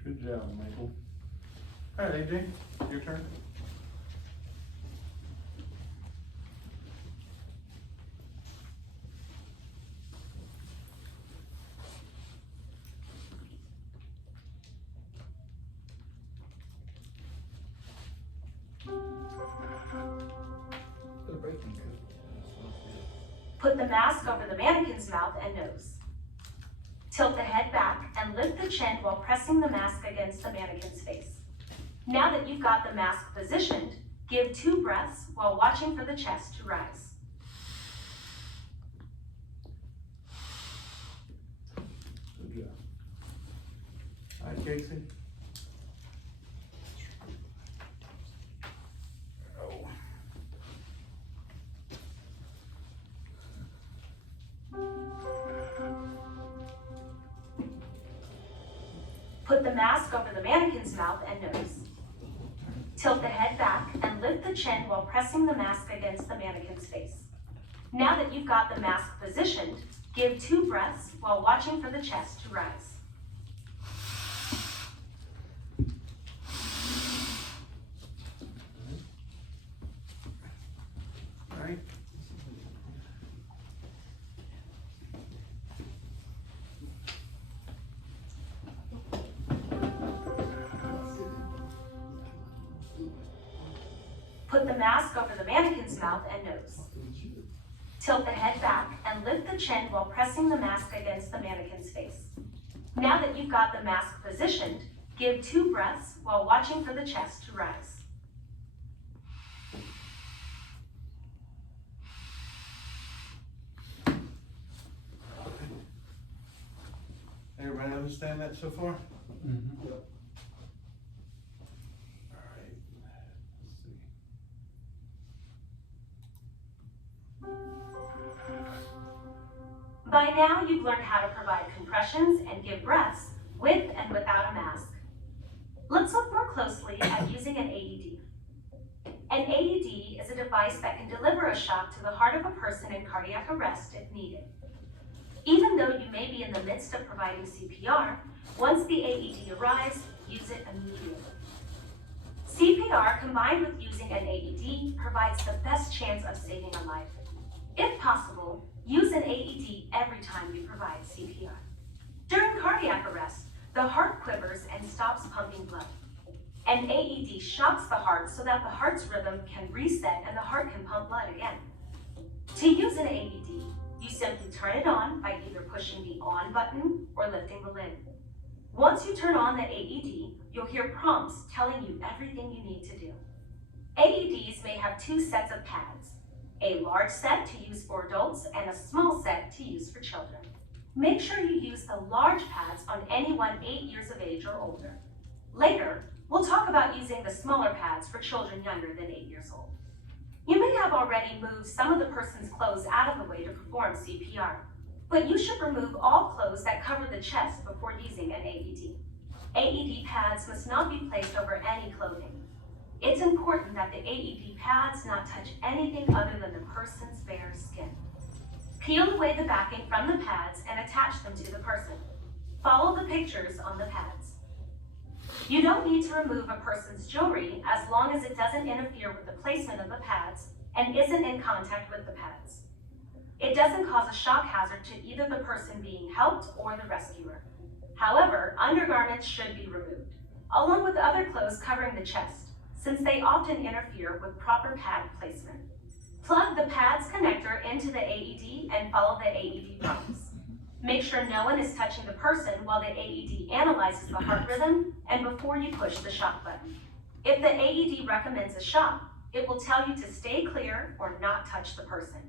Good job, Michael. Alright, AJ, your turn. Put a break in good. Put the mask over the mannequin's mouth and nose. Tilt the head back and lift the chin while pressing the mask against the mannequin's face. Now that you've got the mask positioned, give 2 breaths while watching for the chest to rise. Good job. Alright, Casey. Put the mask over the mannequin's mouth and nose. Tilt the head back and lift the chin while pressing the mask against the mannequin's face. Now that you've got the mask positioned, give 2 breaths while watching for the chest to rise. Alright. Put the mask over the mannequin's mouth and nose. Tilt the head back and lift the chin while pressing the mask against the mannequin's face. Now that you've got the mask positioned, give 2 breaths while watching for the chest to rise. Everybody understand that so far? Mm-hmm. Yep. Alright, let's see. By now, you've learned how to provide compressions and give breaths with and without a mask. Let's look more closely at using an AED. An AED is a device that can deliver a shock to the heart of a person in cardiac arrest if needed. Even though you may be in the midst of providing CPR, once the AED arrives, use it immediately. CPR combined with using an AED provides the best chance of saving a life. If possible, use an AED every time you provide CPR. During cardiac arrest, the heart quivers and stops pumping blood. An AED shocks the heart so that the heart's rhythm can reset and the heart can pump blood again. To use an AED, you simply turn it on by either pushing the on button or lifting the lid. Once you turn on the AED, you'll hear prompts telling you everything you need to do. AEDs may have two sets of pads, a large set to use for adults and a small set to use for children. Make sure you use the large pads on anyone 8 years of age or older. Later, we'll talk about using the smaller pads for children younger than 8 years old. You may have already moved some of the person's clothes out of the way to perform CPR, but you should remove all clothes that cover the chest before using an AED. AED pads must not be placed over any clothing. It's important that the AED pads not touch anything other than the person's bare skin. Peel away the backing from the pads and attach them to the person. Follow the pictures on the pads. You don't need to remove a person's jewelry as long as it doesn't interfere with the placement of the pads and isn't in contact with the pads. It doesn't cause a shock hazard to either the person being helped or the rescuer. However, undergarments should be removed, along with other clothes covering the chest, since they often interfere with proper pad placement. Plug the pad's connector into the AED and follow the AED prompts. Make sure no one is touching the person while the AED analyzes the heart rhythm and before you push the shock button. If the AED recommends a shock, it will tell you to stay clear or not touch the person.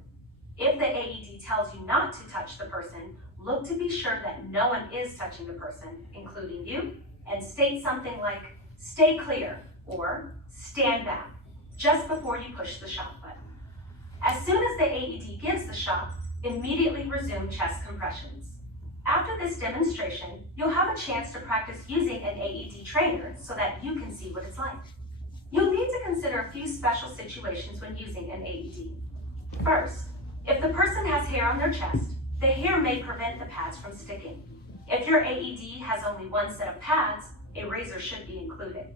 If the AED tells you not to touch the person, look to be sure that no one is touching the person, including you, and state something like, "Stay clear," or "Stand back," just before you push the shock button. As soon as the AED gives the shock, immediately resume chest compressions. After this demonstration, you'll have a chance to practice using an AED trainer so that you can see what it's like. You'll need to consider a few special situations when using an AED. First, if the person has hair on their chest, the hair may prevent the pads from sticking. If your AED has only one set of pads, a razor should be included.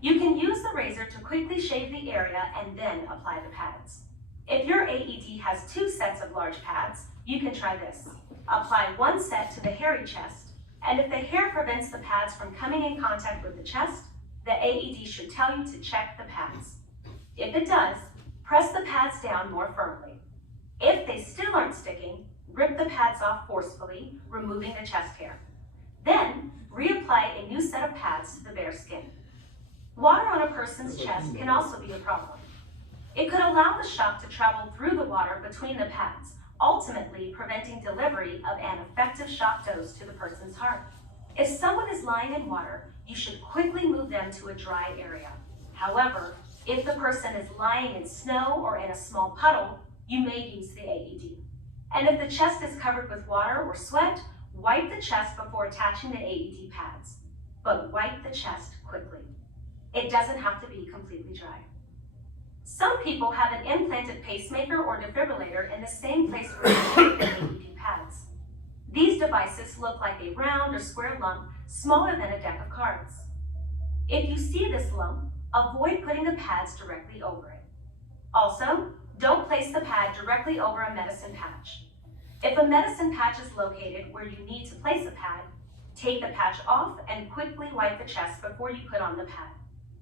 You can use the razor to quickly shave the area and then apply the pads. If your AED has two sets of large pads, you can try this. Apply one set to the hairy chest, and if the hair prevents the pads from coming in contact with the chest, the AED should tell you to check the pads. If it does, press the pads down more firmly. If they still aren't sticking, rip the pads off forcefully, removing the chest hair. Then, reapply a new set of pads to the bare skin. Water on a person's chest can also be a problem. It could allow the shock to travel through the water between the pads, ultimately preventing delivery of an effective shock dose to the person's heart. If someone is lying in water, you should quickly move them to a dry area. However, if the person is lying in snow or in a small puddle, you may use the AED. And if the chest is covered with water or sweat, wipe the chest before attaching the AED pads. But wipe the chest quickly. It doesn't have to be completely dry. Some people have an implanted pacemaker or defibrillator in the same place where you put the AED pads. These devices look like a round or square lump smaller than a deck of cards. If you see this lump, avoid putting the pads directly over it. Also, don't place the pad directly over a medicine patch. If a medicine patch is located where you need to place a pad, take the patch off and quickly wipe the chest before you put on the pad.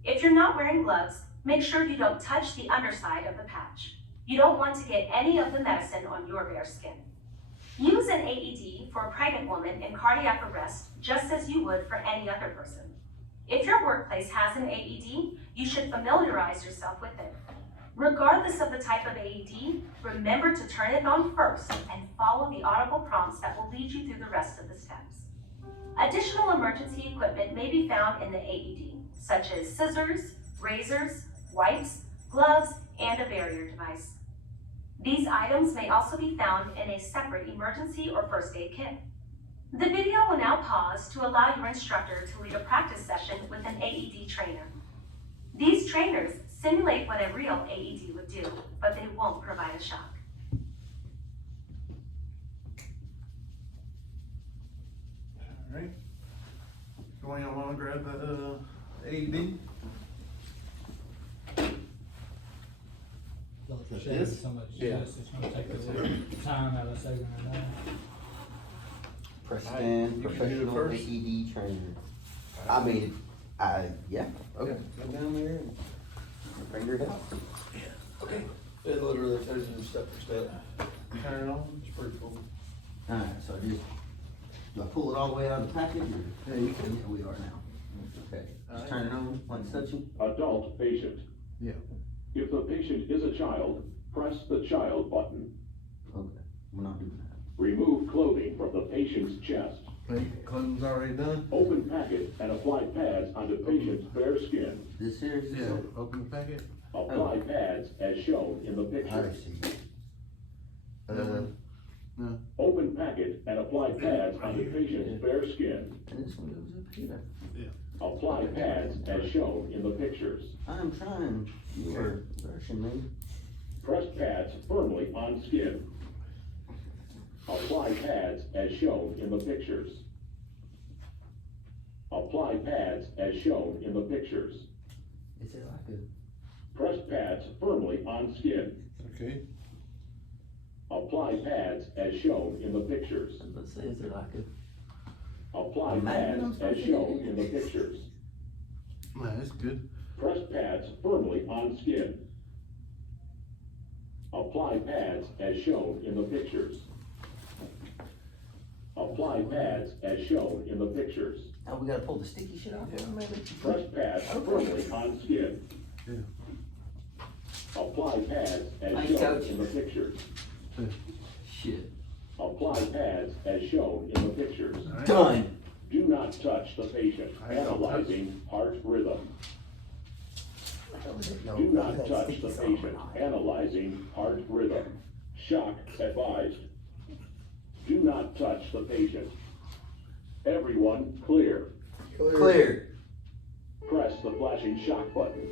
If you're not wearing gloves, make sure you don't touch the underside of the patch. You don't want to get any of the medicine on your bare skin. Use an AED for a pregnant woman in cardiac arrest just as you would for any other person. If your workplace has an AED, you should familiarize yourself with it. Regardless of the type of AED, remember to turn it on first and follow the audible prompts that will lead you through the rest of the steps. Additional emergency equipment may be found in the AED, such as scissors, razors, wipes, gloves, and a barrier device. These items may also be found in a separate emergency or first aid kit. The video will now pause to allow your instructor to lead a practice session with an AED trainer. These trainers simulate what a real AED would do, but they won't provide a shock. All right. Go on, want to grab the AED? Like This? so much Yeah. stress, it's gonna take a little time out of saving our life. Preston, You can do it professional first. AED trainer. Yeah, okay. Go down there and. Figure it out. Okay. It literally tells you step for step. Turn it on, it's pretty cool. Alright, so do I pull it all the way out of the package or? Yeah, you can. Yeah, we are now. Okay, just turn it on, like such. Adult patient. Yeah. patient is a child, press the child button. Okay, we're not doing that. Remove clothing from the patient's chest. Hey, clothing's already done? Open packet and apply pads onto patient's bare skin. This here is Yeah, open the packet. Apply pads as shown in the I picture. see. No. Open packet and apply pads onto patient's bare skin. And this one goes up here. Apply pads as shown in the pictures. I'm trying. You are rushing me. Press pads firmly on skin. Apply pads as shown in the pictures. Apply pads as shown in the pictures. Is it like a? Press pads firmly on skin. Okay. Apply pads as shown in the pictures. Let's say, is there like a? Apply pads as shown in the pictures. No, that's good. Press pads firmly on skin. Apply pads as shown in the pictures. Apply pads as shown in the pictures. Oh, we gotta pull the sticky shit off. Yeah. Maybe. Press pads firmly on skin. Yeah. Apply pads as Thanks, shown Coach. in the pictures. Shit. Apply pads as shown in the pictures. Alright. Done. Do not touch the patient. I don't Analyzing heart rhythm. No, Do not that's touch sticky the sauce. patient. Analyzing heart rhythm. Shock advised. Do not touch the patient. Everyone clear. Clear. Press the flashing shock button.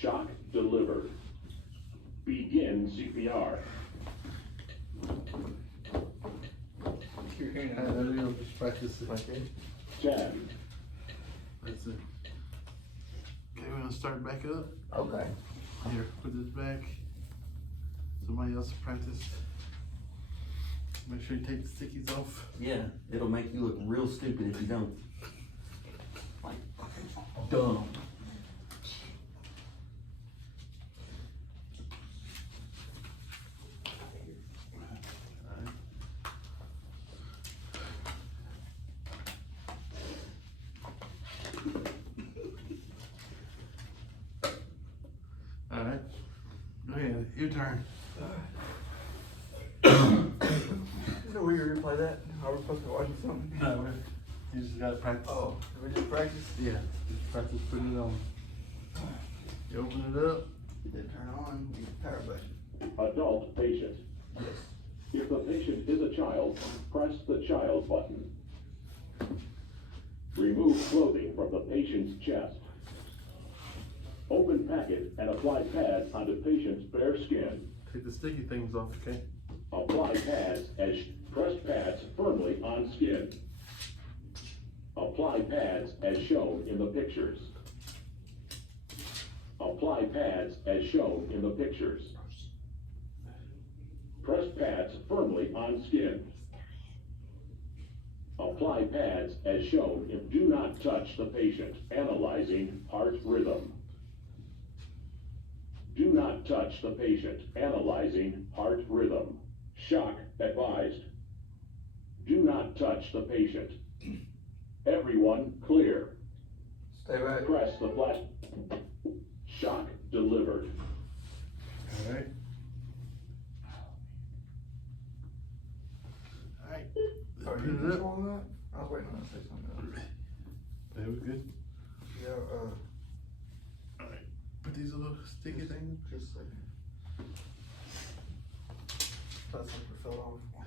Shock delivered. Begin CPR. We'll just practice it. 10, That's it. Okay, we're gonna start back up. Okay. Here, put this back. Somebody else practice. Make sure you take the stickies off. Yeah, it'll make you look real stupid if you don't. Like, dumb. Alright. Go ahead, your turn. So we replay that? Are we supposed to watch something? No, you just gotta practice. Oh, did we just practice? Yeah, just practice putting it on. You open it up. Then turn on the power button. adult patient. Yes. If the patient is a child, press the child button. Remove clothing from the patient's chest. Open packet and apply pads onto patient's bare skin. Take the sticky things off, okay? Apply pads as press pads firmly on skin. Apply pads as shown in the pictures. Apply pads as shown in the pictures. Press pads firmly on skin. Apply pads as shown in do not touch the patient. Analyzing heart rhythm. Do not touch the patient. Analyzing heart rhythm. Shock advised. Do not touch the patient. Everyone clear. Stay back. Press the flash. Shock delivered. Alright. Alright. Are Put you it up. controlling that? I was waiting on to say something. That was good. Yeah, Alright. Put these little sticky things. just a second. That's what it fell off.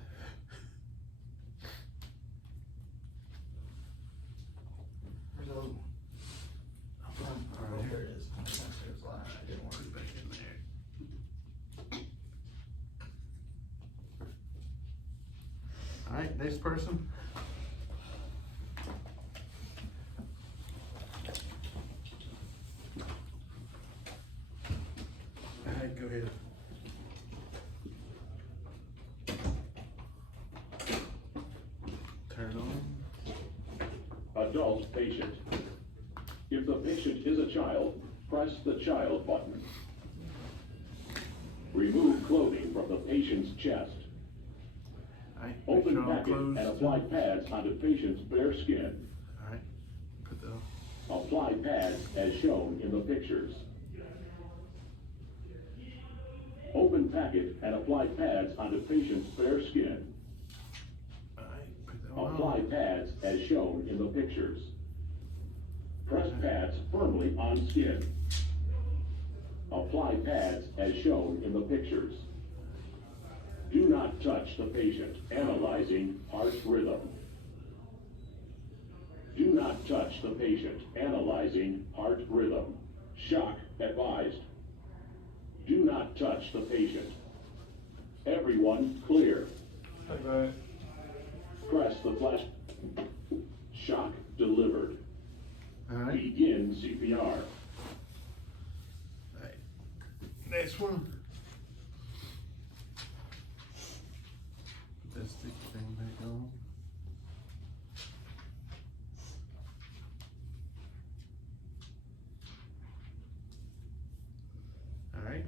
Where's the other one? Oh, there it is. I was gonna say it was lying. I didn't want Put it. it back in there. Alright, next person. Alright, go ahead. Turn on. Adult patient. If the patient is a child, press the child button. Remove clothing from the patient's chest. Alright, make Open sure all packet closed. and apply pads onto patient's bare skin. Alright, put the, Apply pads as shown in the pictures. Open packet and apply pads onto patient's bare skin. Alright, put that one Apply on. pads as shown in the pictures. Press pads firmly on skin. Apply pads as shown in the pictures. Do not touch the patient. Analyzing heart rhythm. Do not touch the patient. Analyzing heart rhythm. Shock advised. Do not touch the patient. Everyone clear. Press the flash. Shock delivered. Alright, Begin CPR. alright. Next one. Put that sticky thing back on. Alright.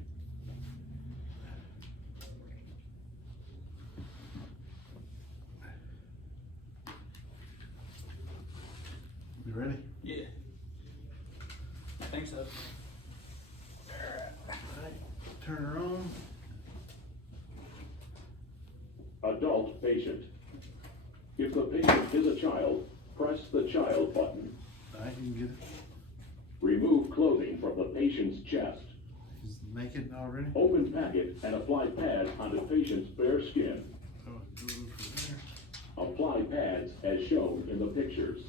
You ready? Yeah. I think so. Alright, turn her on. Adult patient. If the patient is a child, press the child button. Alright, you can get it. Remove clothing from the patient's chest. He's naked already. Open packet and apply pads onto patient's bare skin. So go from there. Apply pads as shown in the pictures.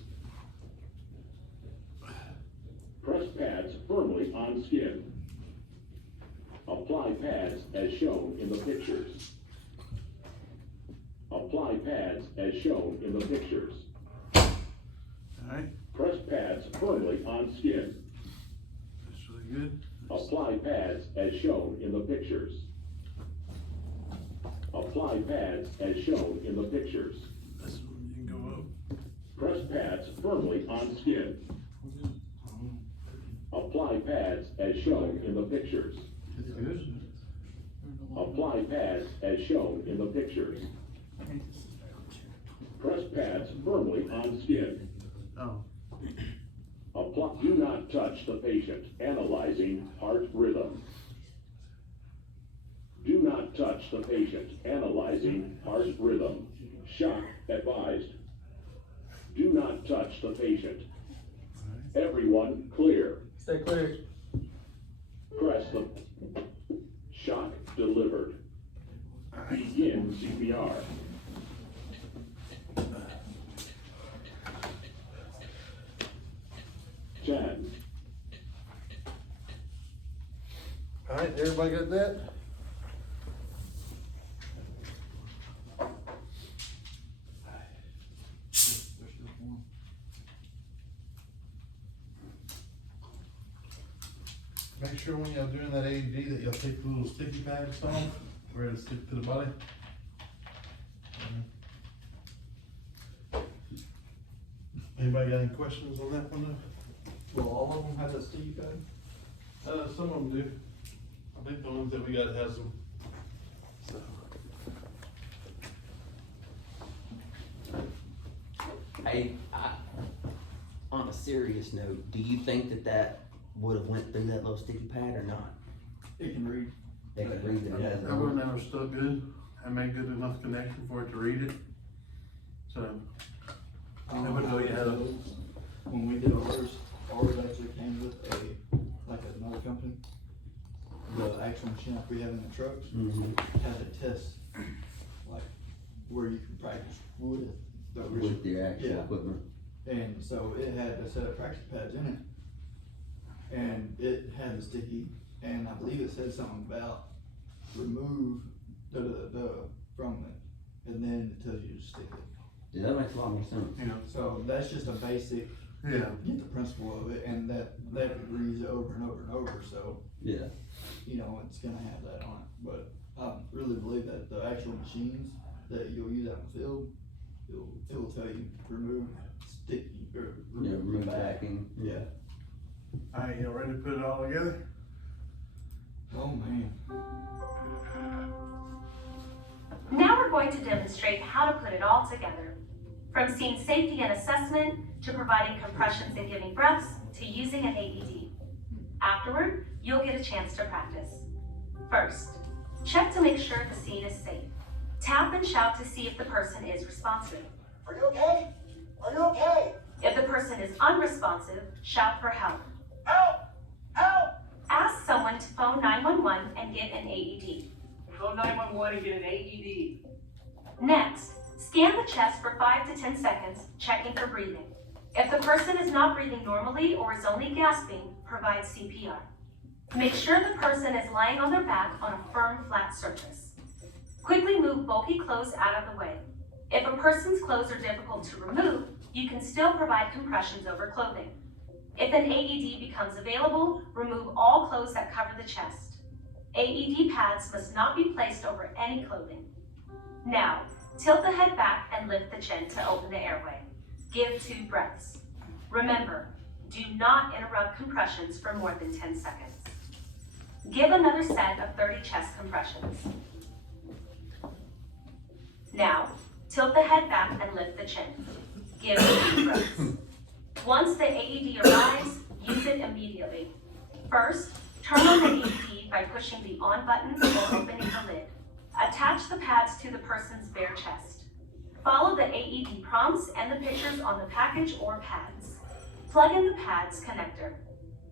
Press pads firmly on skin. Apply pads as shown in the pictures. Apply pads as shown in the pictures. Alright, Press pads firmly on skin. that's really good. Apply pads as shown in the pictures. Apply pads as shown in the pictures. This one, you can go up. Press pads firmly on skin. Apply pads as shown in the pictures. It's good. Apply pads as shown in the pictures. Press pads firmly on skin. Oh, Apply. Do not touch the patient. Analyzing heart rhythm. Do not touch the patient. Analyzing heart rhythm. Shock advised. Do not touch the patient. Everyone clear. Stay clear. Press the shock delivered. Begin CPR. Ten. alright, everybody got that? Make sure when y'all doing that AED that y'all take the little sticky pads off, where to stick to the body. Anybody got any questions on that one Well, all of them have that sticky pad? though? Some of them do. I think the ones that we got has them. So. Hey, on a serious note, do you think that that would have went through that little sticky pad or not? It can read. They could read that it has. That one never stuck good. I made good enough connection for it to read it. So. I would know you had a. When we did ours actually came with like another company. The actual machine like we have in the trucks has a test, like where you can practice with the With your actual Yeah. equipment. And so it had a set of practice pads in it. And it had the sticky, and I believe it said something about remove from it, and then it tells you to stick it. Yeah, that makes a lot more sense. You know, So that's just a basic, yeah. get the principle of it, and that reads it over and over and over, so, Yeah. you know, it's gonna have that on it. But I really believe that the actual machines that you'll use out in the field, it will tell you remove sticky, or Yeah, remove remove back. backing. Yeah. Alright, y'all ready to put it all together? Oh, man. Now we're going to demonstrate how to put it all together. From scene safety and assessment, to providing compressions and giving breaths, to using an AED. Afterward, you'll get a chance to practice. First, Check to make sure the scene is safe. Tap and shout to see if the person is responsive. Are you okay? Are you okay? If the person is unresponsive, shout for help. Help! Help! Ask someone to phone 911 and get an AED. Phone 911 and get an AED. Next, scan the chest for 5 to 10 seconds, checking for breathing. If the person is not breathing normally or is only gasping, provide CPR. Make sure the person is lying on their back on a firm, flat surface. Quickly move bulky clothes out of the way. If a person's clothes are difficult to remove, you can still provide compressions over clothing. If an AED becomes available, remove all clothes that cover the chest. AED pads must not be placed over any clothing. Now, tilt the head back and lift the chin to open the airway. Give 2 breaths. Remember, do not interrupt compressions for more than 10 seconds. Give another set of 30 chest compressions. Now, tilt the head back and lift the chin. Give 2 breaths. Once the AED arrives, use it immediately. First, turn on the AED by pushing the on button or opening the lid. Attach the pads to the person's bare chest. Follow the AED prompts and the pictures on the package or pads. Plug in the pads connector.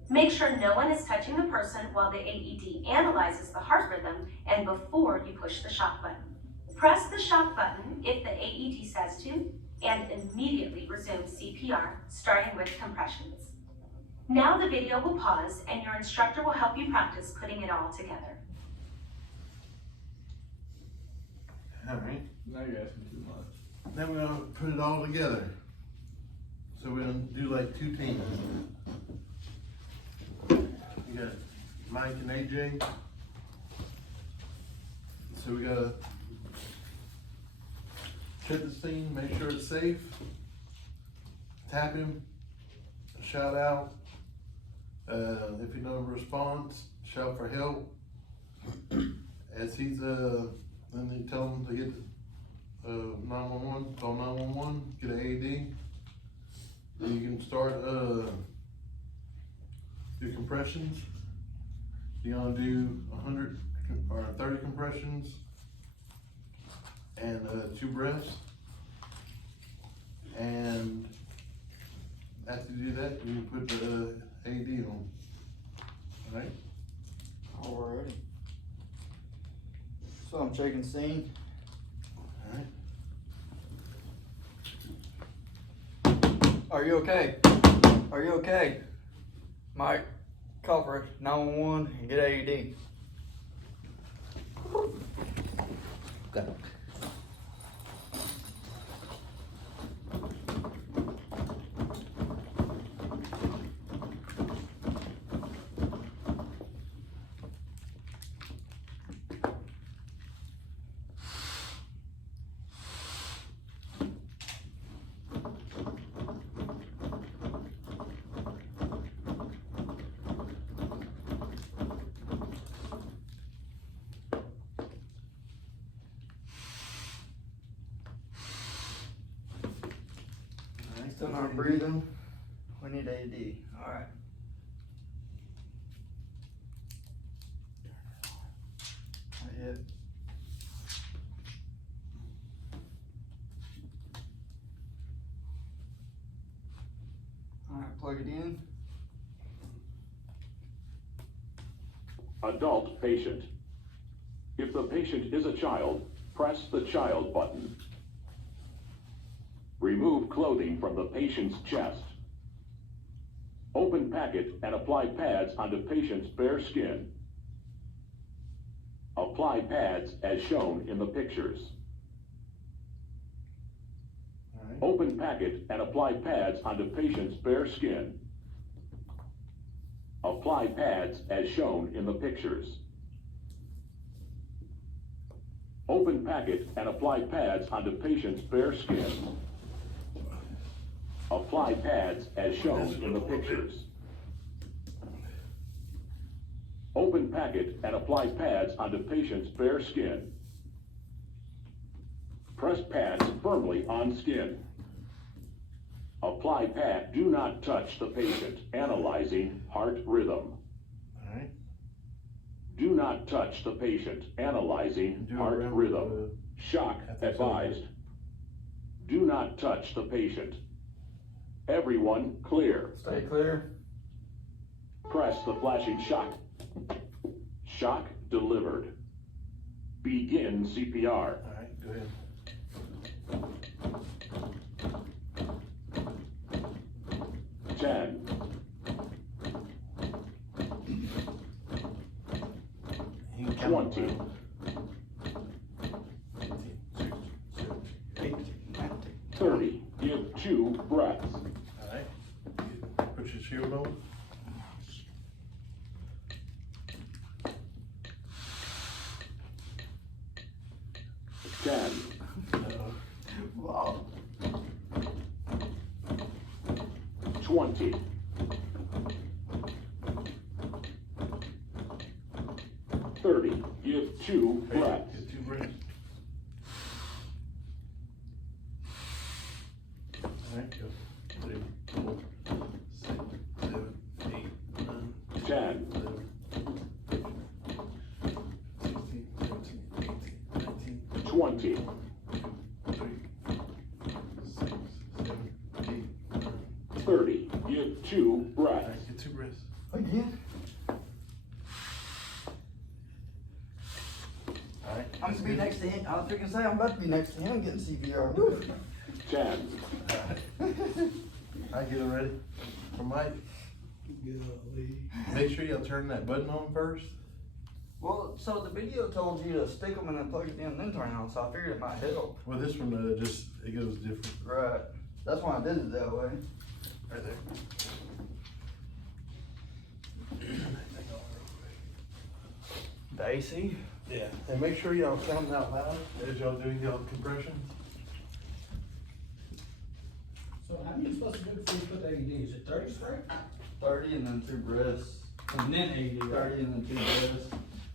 Make sure no one is touching the person while the AED analyzes the heart rhythm and before you push the shock button. Press the shock button if the AED says to, and immediately resume CPR, starting with compressions. Now the video will pause and your instructor will help you practice putting it all together. All right. Now you're asking too much. Then we're gonna put it all together. So we're gonna do like 2 teams. You got Mike and AJ. So we gotta check the scene, make sure it's safe. Tap him, shout out. If you know a response, shout for help. As he's then you tell him to get 911, call 911, get an AED. Then you can start do compressions. You're gonna do 100 or 30 compressions and 2 breaths. And after you do that, you can put the AED on. Alright? Alrighty. So I'm checking scene. Alright. Are you okay? Are you okay? Mike, call for 911 and get AED. Okay. Still not breathing. We need AED. Alright. Not yet. Alright, plug it in. Adult patient. If the patient is a child, press the child button. Remove clothing from the patient's chest. Open packet and apply pads onto patient's bare skin. Apply pads as shown in the pictures. Alright. Open packet and apply pads onto patient's bare skin. Apply pads as shown in the pictures. Open packet and apply pads onto patient's bare skin. Apply pads as shown in the pictures. Open packet and apply pads onto patient's bare skin. Press pads firmly on skin. Apply pad. Do not touch the patient. Analyzing heart rhythm. Alright. Do not not touch the patient. Analyzing Do it heart around rhythm. Shock advised. Do not touch the patient. Everyone clear. Stay clear. Press the flashing shock. Shock delivered. Begin CPR. Alright, go ahead. 10, You can count 20, around. 18, 30. Give 2 breaths. Alright. Put your shield on. Ten, Wow. 20, 30. Give 2 breaths. Get 2 breaths. Alright, go. 3, 4, 6, 7, 8, 9, 10, 11, 16, 17, 18, 19, 20, 1, 2, 3, 6, 7, 8, 9. 30. Give 2 breaths. Alright, get 2 breaths. Again? Alright. I'm gonna be next to him. I was freaking say I'm about to be next to him getting CPR. Woo. 10, I get it ready for Mike. Make sure y'all turn that button on first. Well, so the video told you to stick them and then plug it in and then turn it on, so I figured it might help. Well, this one just it goes different. Right. That's why I did it that way. Right there. The AC? Yeah, and make sure y'all count out loud as y'all do y'all compressions. So how are you supposed to do it before you put the AED? Is it 30 straight? 30 and then 2 breaths. And then AED, right? 30 and then 2 breaths.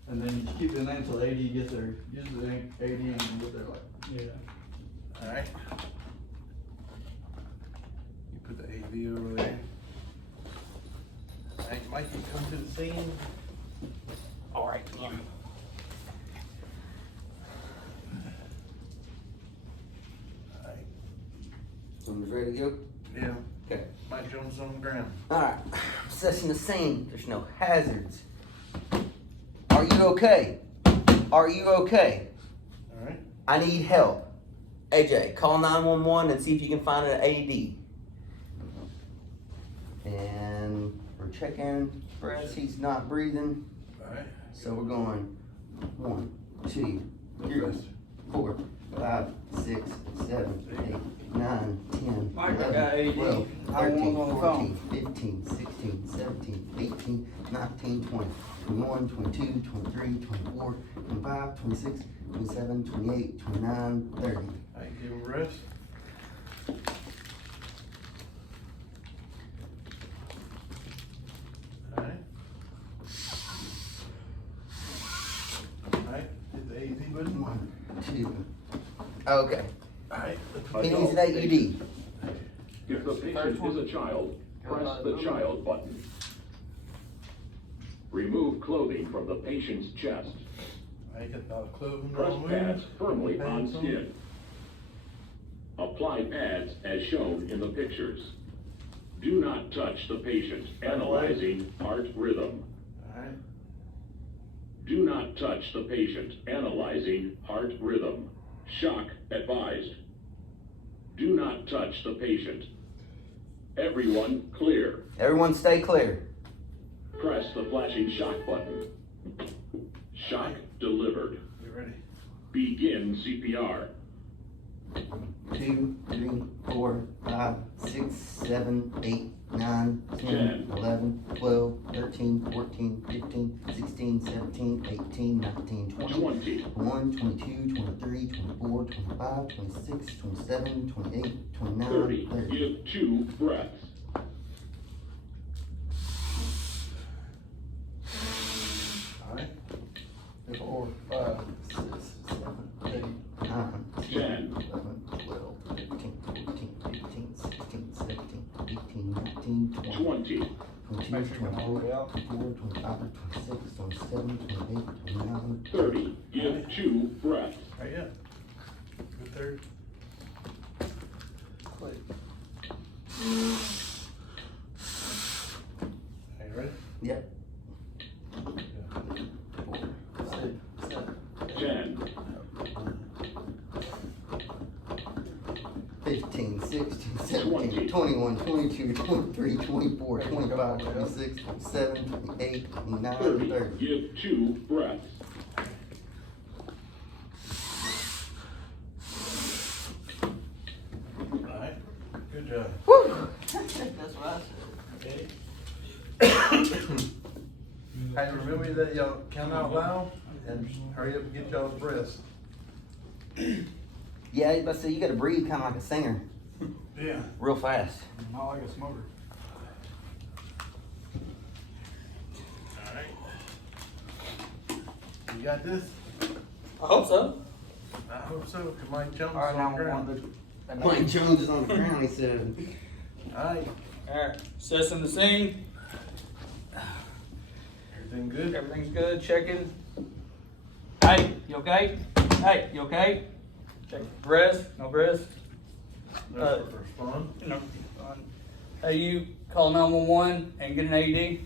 And then you just keep it in there until AD gets there. Usually AD and then get there like. Yeah. Alright. You put the AV over there. Alright, Mike, you come to the scene. Alright, Tim. Alright, Someone's ready to go? yeah, Okay. Mike Jones on the ground. Alright, assessing the scene. There's no hazards. Are you okay? Are you okay? Alright, I need help. AJ, call 911 and see if you can find an AED. And we're checking breaths. He's not breathing. alright. So we're going 1, 2, 3, 4, 5, 6, 7, 8, 9, 10, Mike, I got 11, AED. 12, I want 13, one on the 14, 15, 16, 17, 18, 19, 20, 21, 22, 23, 24, 25, 26, 27, 28, 29, 30. Alright, give him a rest. Alright. Alright, hit the AV button. 1, 2. Okay. Alright. He needs an AED. If the patient is a child, press the child button. Remove clothing from the patient's chest. Alright, get the clothing Press on. pads firmly Pads on skin. Apply pads as shown in the pictures. Do not touch the patient. Analyzing heart rhythm. Alright, Do not touch the patient. Analyzing heart rhythm. Shock advised. Do not touch the patient. Everyone clear. Everyone stay clear. Press the flashing shock button. Shock delivered. get ready. Begin CPR. 2, 3, 4, 5, 6, 7, 8, 9, 10, 11, 12, 13, 14, 15, 16, 17, 18, 19, 20, 20, 21, 22, 23, 24, 25, 26, 27, 28, 29, 30. 30. Give 2 breaths. Alright, 4, 5, 6, 7, 8. 9, 10, 11, 12, 13, 14, 15, 16, 17, 18, 19, 20, 20, 22, Make sure you come all the way out. 24, 25, 26, 27, 28, 29. 30. Give 2 breaths. Right, yeah. Good there. Are you ready? Yep. 10, 15, 16, 17, 21, 22, 23, 24, 25, 26, 27, 28, 29, 30. 30. Give 2 breaths. Alright, good job. That's what I said. Okay. Hey, remember that y'all count out loud and hurry up and get y'all's breaths. Yeah, but see, you gotta breathe kinda like a singer, Yeah. real fast. Not like a smoker. Alright. You got this? I hope so. I hope so, cause Mike Jones is Alright, on now the I want ground. Mike Jones is on the ground, he said. Alright, Alright, assessing the scene. everything good? Everything's good, checking. Hey, you okay? Hey, you okay? Check breath, no breath. That's the first one. No. Hey, you call 911 and get an AED.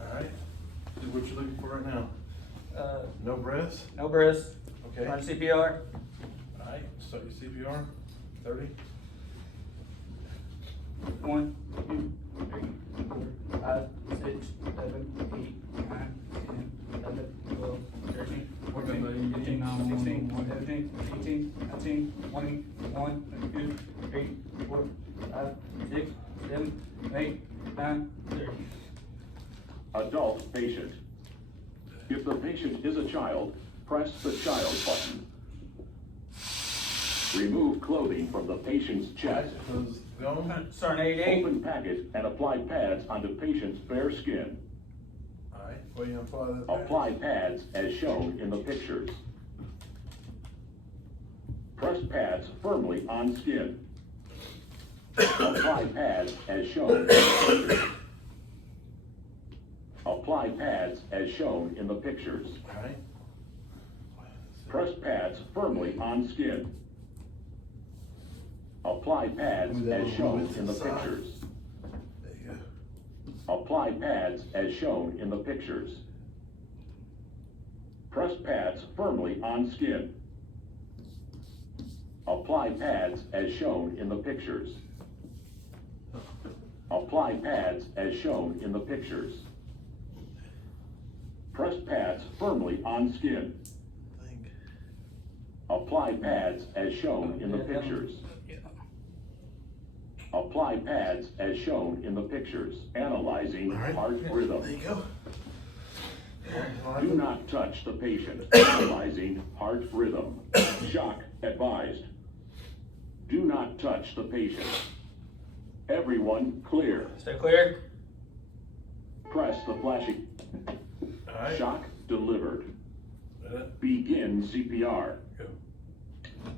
Alright, see what you're looking for right now. No breaths? No breath. Okay. Run CPR. Alright, start your CPR. 30. 1, 2, 3, 4, 5, 6, 7, 8, 9, 10, 11, 12, 13, 14, 15, 16, 17, 18, 19, 20, 1, 2, 3, 4, 5, 6, 7, 8, 9, 30. Adult patient. If the patient is a child, press the child button. Remove clothing from the patient's chest. Close, going. Start an AED. Open packet and apply pads onto patient's bare skin. Alright, where you apply that? Apply pads as shown in the pictures. Press pads firmly on skin. Apply pads as shown in the pictures. Apply pads as shown in the pictures. Alright. Press pads firmly on skin. Apply pads as shown in the pictures. There you go. Apply pads as shown in the pictures. Press pads firmly on skin. Apply pads as shown in the pictures. Apply pads as shown in the pictures. Press pads firmly on skin. Think. Apply pads as shown in the pictures. Apply pads as shown in the pictures. Analyzing Alright. heart rhythm. There you go. Do not touch the patient. Analyzing heart rhythm. Shock advised. Do not touch the patient. Everyone clear. Stay clear. Press the flashing. Alright. Shock delivered. Ready? Begin CPR. Go.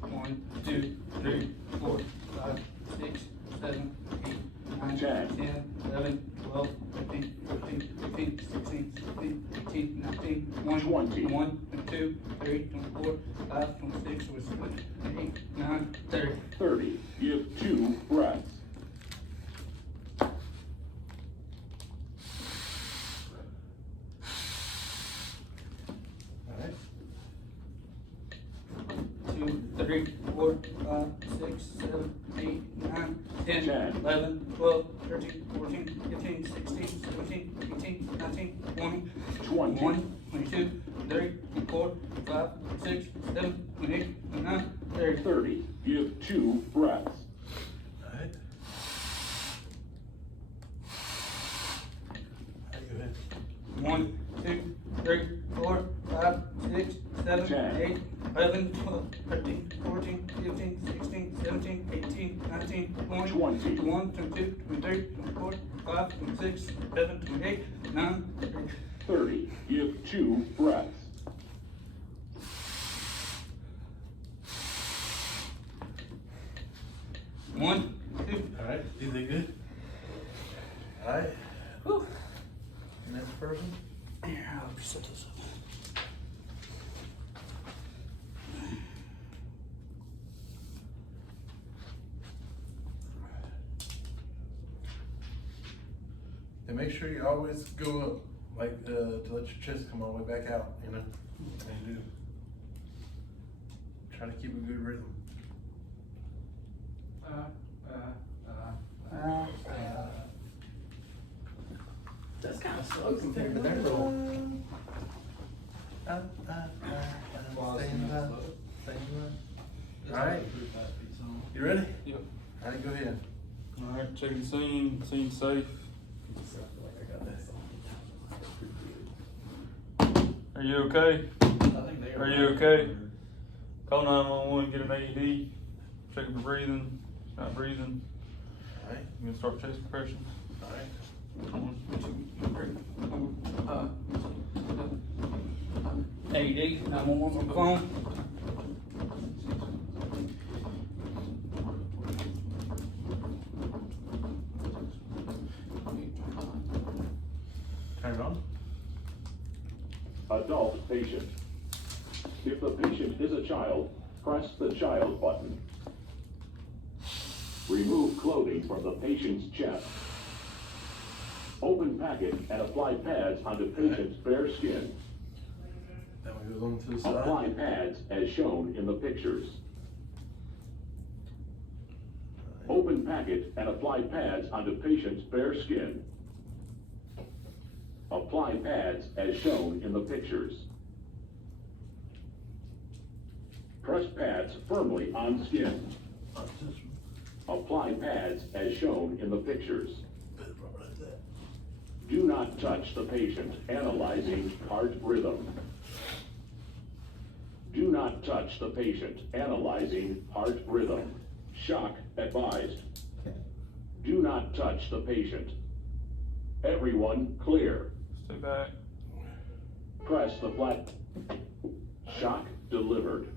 1, 2, 3, 4, 5, 6, 7, 8, 9, 10. 10, 11, 12, 13, 14, 15, 16, 17, 18, 19, 1, 20. 1, 2, 3, 24, 5, 26, 27, 8, 9, 30. 30. Give 2 breaths. Alright. 2, 3, 4, 5, 6, 7, 8, 9, 10, 10. 11, 12, 13, 14, 15, 16, 17, 18, 19, 20, 20. 1, 22, 3, 4, 5, 6, 7, 8, 9, 30. 30. Give 2 breaths. Alright. How you in? 1, 2, 3, 4, 5, 6, 7, 10. 8, 11, 12, 13, 14, 15, 16, 17, 18, 19, 20, 20. 21, 22, 23, 24, 25, 26, 27, 28, 9, 30. 30. Give 2 breaths. One, two. Alright, is it good? Alright, Whew. next person? Yeah, oh, Set this up. And make sure you always go up, like, to let your chest come all the way back out, you know? And do. Try to keep a good rhythm. That's kinda slow compared to their little. Alright, you ready? Yep. Alright, go ahead. Alright, checking the scene, scene safe. Are you okay? Are you okay? Call 911, get an AED, check for breathing, not breathing. Alright, You gonna start chest compression? alright. 1, 2, 3, 4, 5, 6, 7, 8. AED, 911 on the phone. Turn it on. Adult patient. If the patient is a child, press the child button. Remove clothing from the patient's chest. Open packet and apply pads onto patient's bare skin. That one goes on to the side. Apply pads as shown in the pictures. Open packet and apply pads onto patient's bare skin. Apply pads as shown in the pictures. Press pads firmly on skin. Apply pads as shown in the pictures. Do not touch the patient. Analyzing heart rhythm. Do not touch the patient. Analyzing heart rhythm. Shock advised. Do not touch the patient. Everyone clear. Stay back. Press the flat. Shock delivered.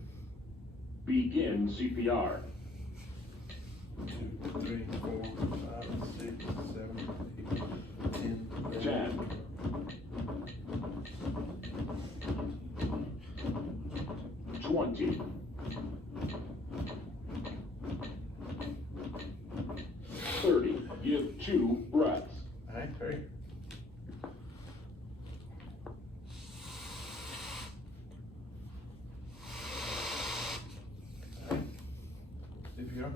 Begin CPR. 2, 3, 4, 5, 6, 7, 8, 10, 10, 20, 30. Give 2 breaths. Alright, hurry. Alright. CPR.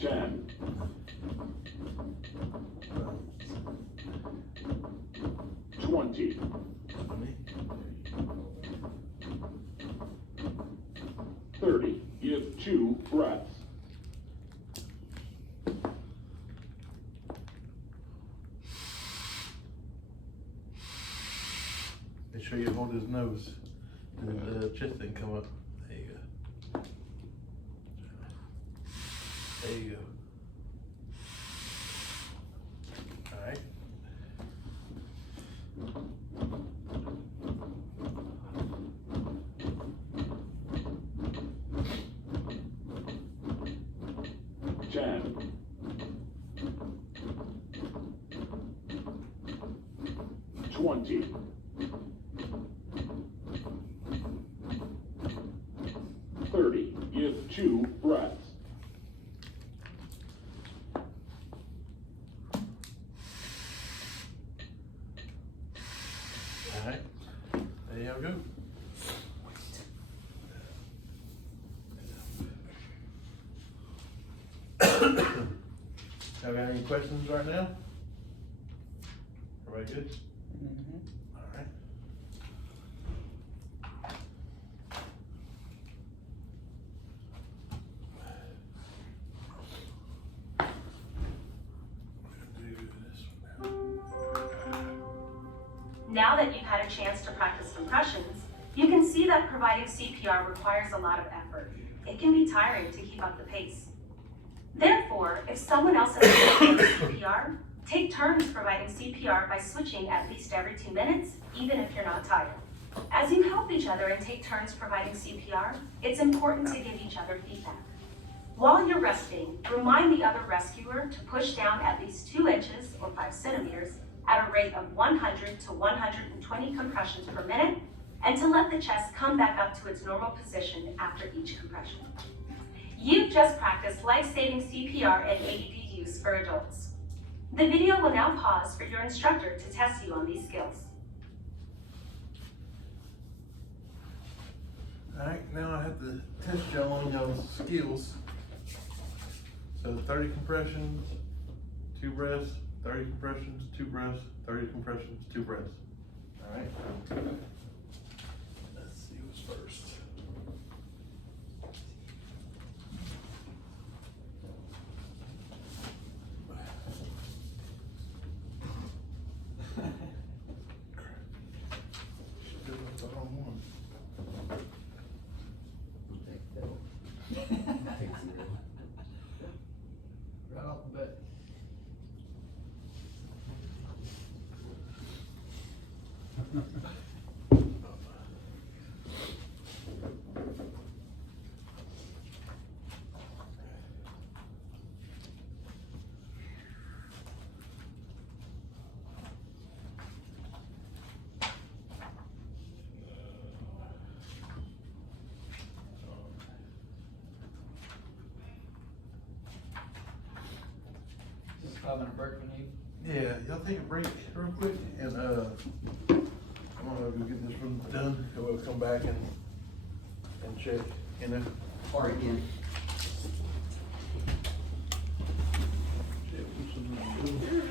10, 20, 30. Give 2 breaths. Make sure you hold his nose and the chest didn't come up. There you go. There you go. Alright. Ten, 20, 30. Give 2 breaths. Alright. There you go. Have any questions right now? Everybody good? Alright. Now that you've had a chance to practice compressions, you can see that providing CPR requires a lot of effort. It can be tiring to keep up the pace. Therefore, if someone else has been doing CPR, take turns providing CPR by switching at least every 2 minutes, even if you're not tired. As you help each other and take turns providing CPR, it's important to give each other feedback. While you're resting, remind the other rescuer to push down at least 2 inches or 5 centimeters at a rate of 100 to 120 compressions per minute, and to let the chest come back up to its normal position after each compression. You've just practiced life-saving CPR and AED use for adults. The video will now pause for your instructor to test you on these skills. Alright, now I have to test y'all on y'all's skills. So 30 compressions, 2 breaths, 30 compressions, 2 breaths, 30 compressions, 2 breaths. Alright? Let's see who's first. Should do it the wrong one. Right off the bat. Just 5 minute break we need. Yeah, y'all take a break real quick and I'm gonna go get this one done and we'll come back and check, you know. Or again. Check which one I'm doing.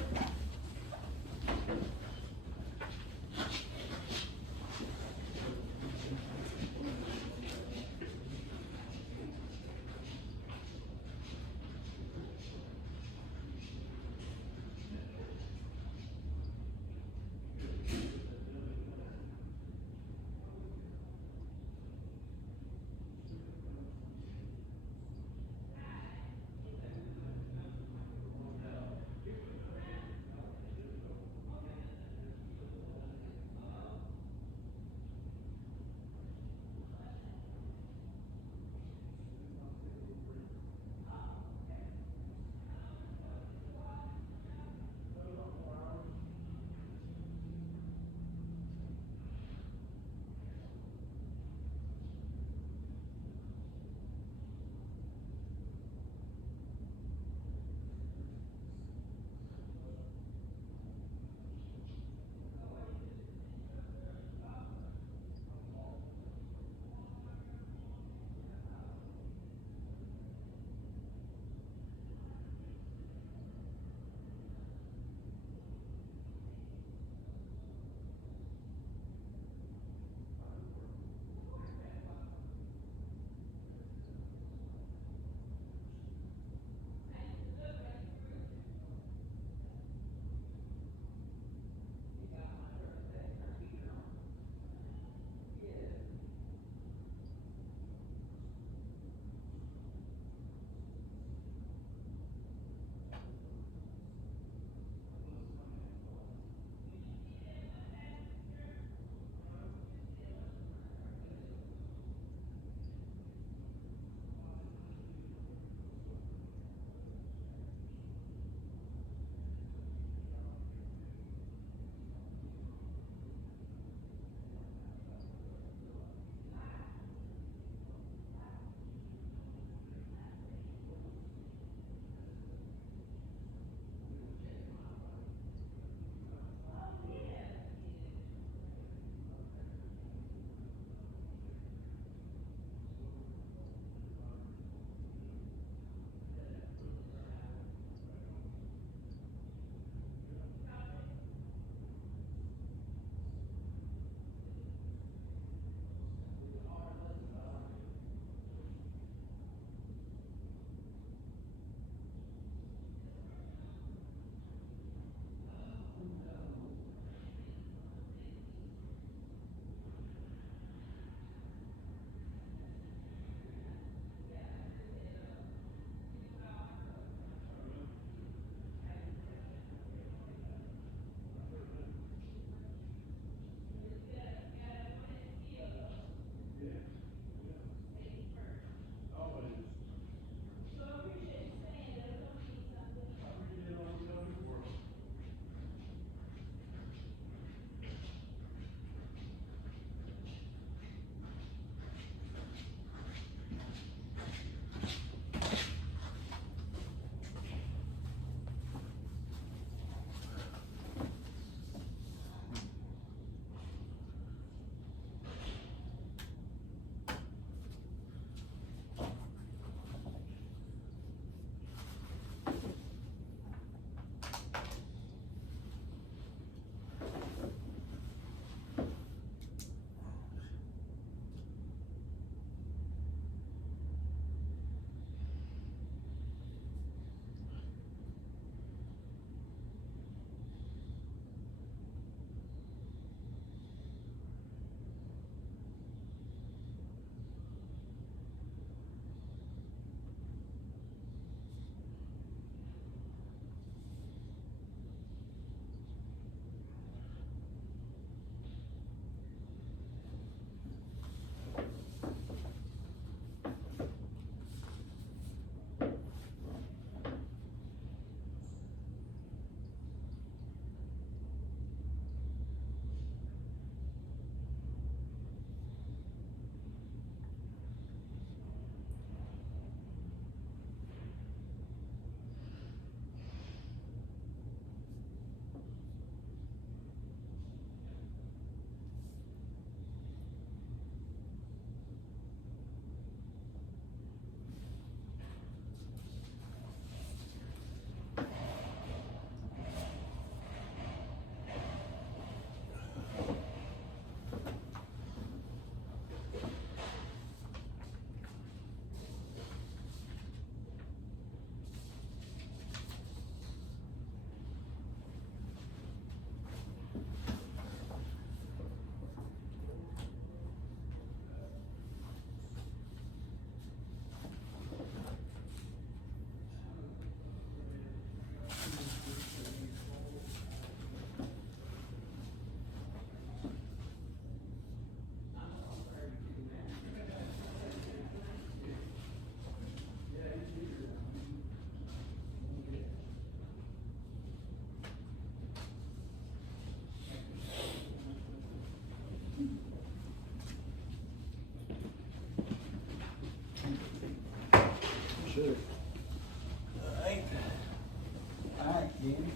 again.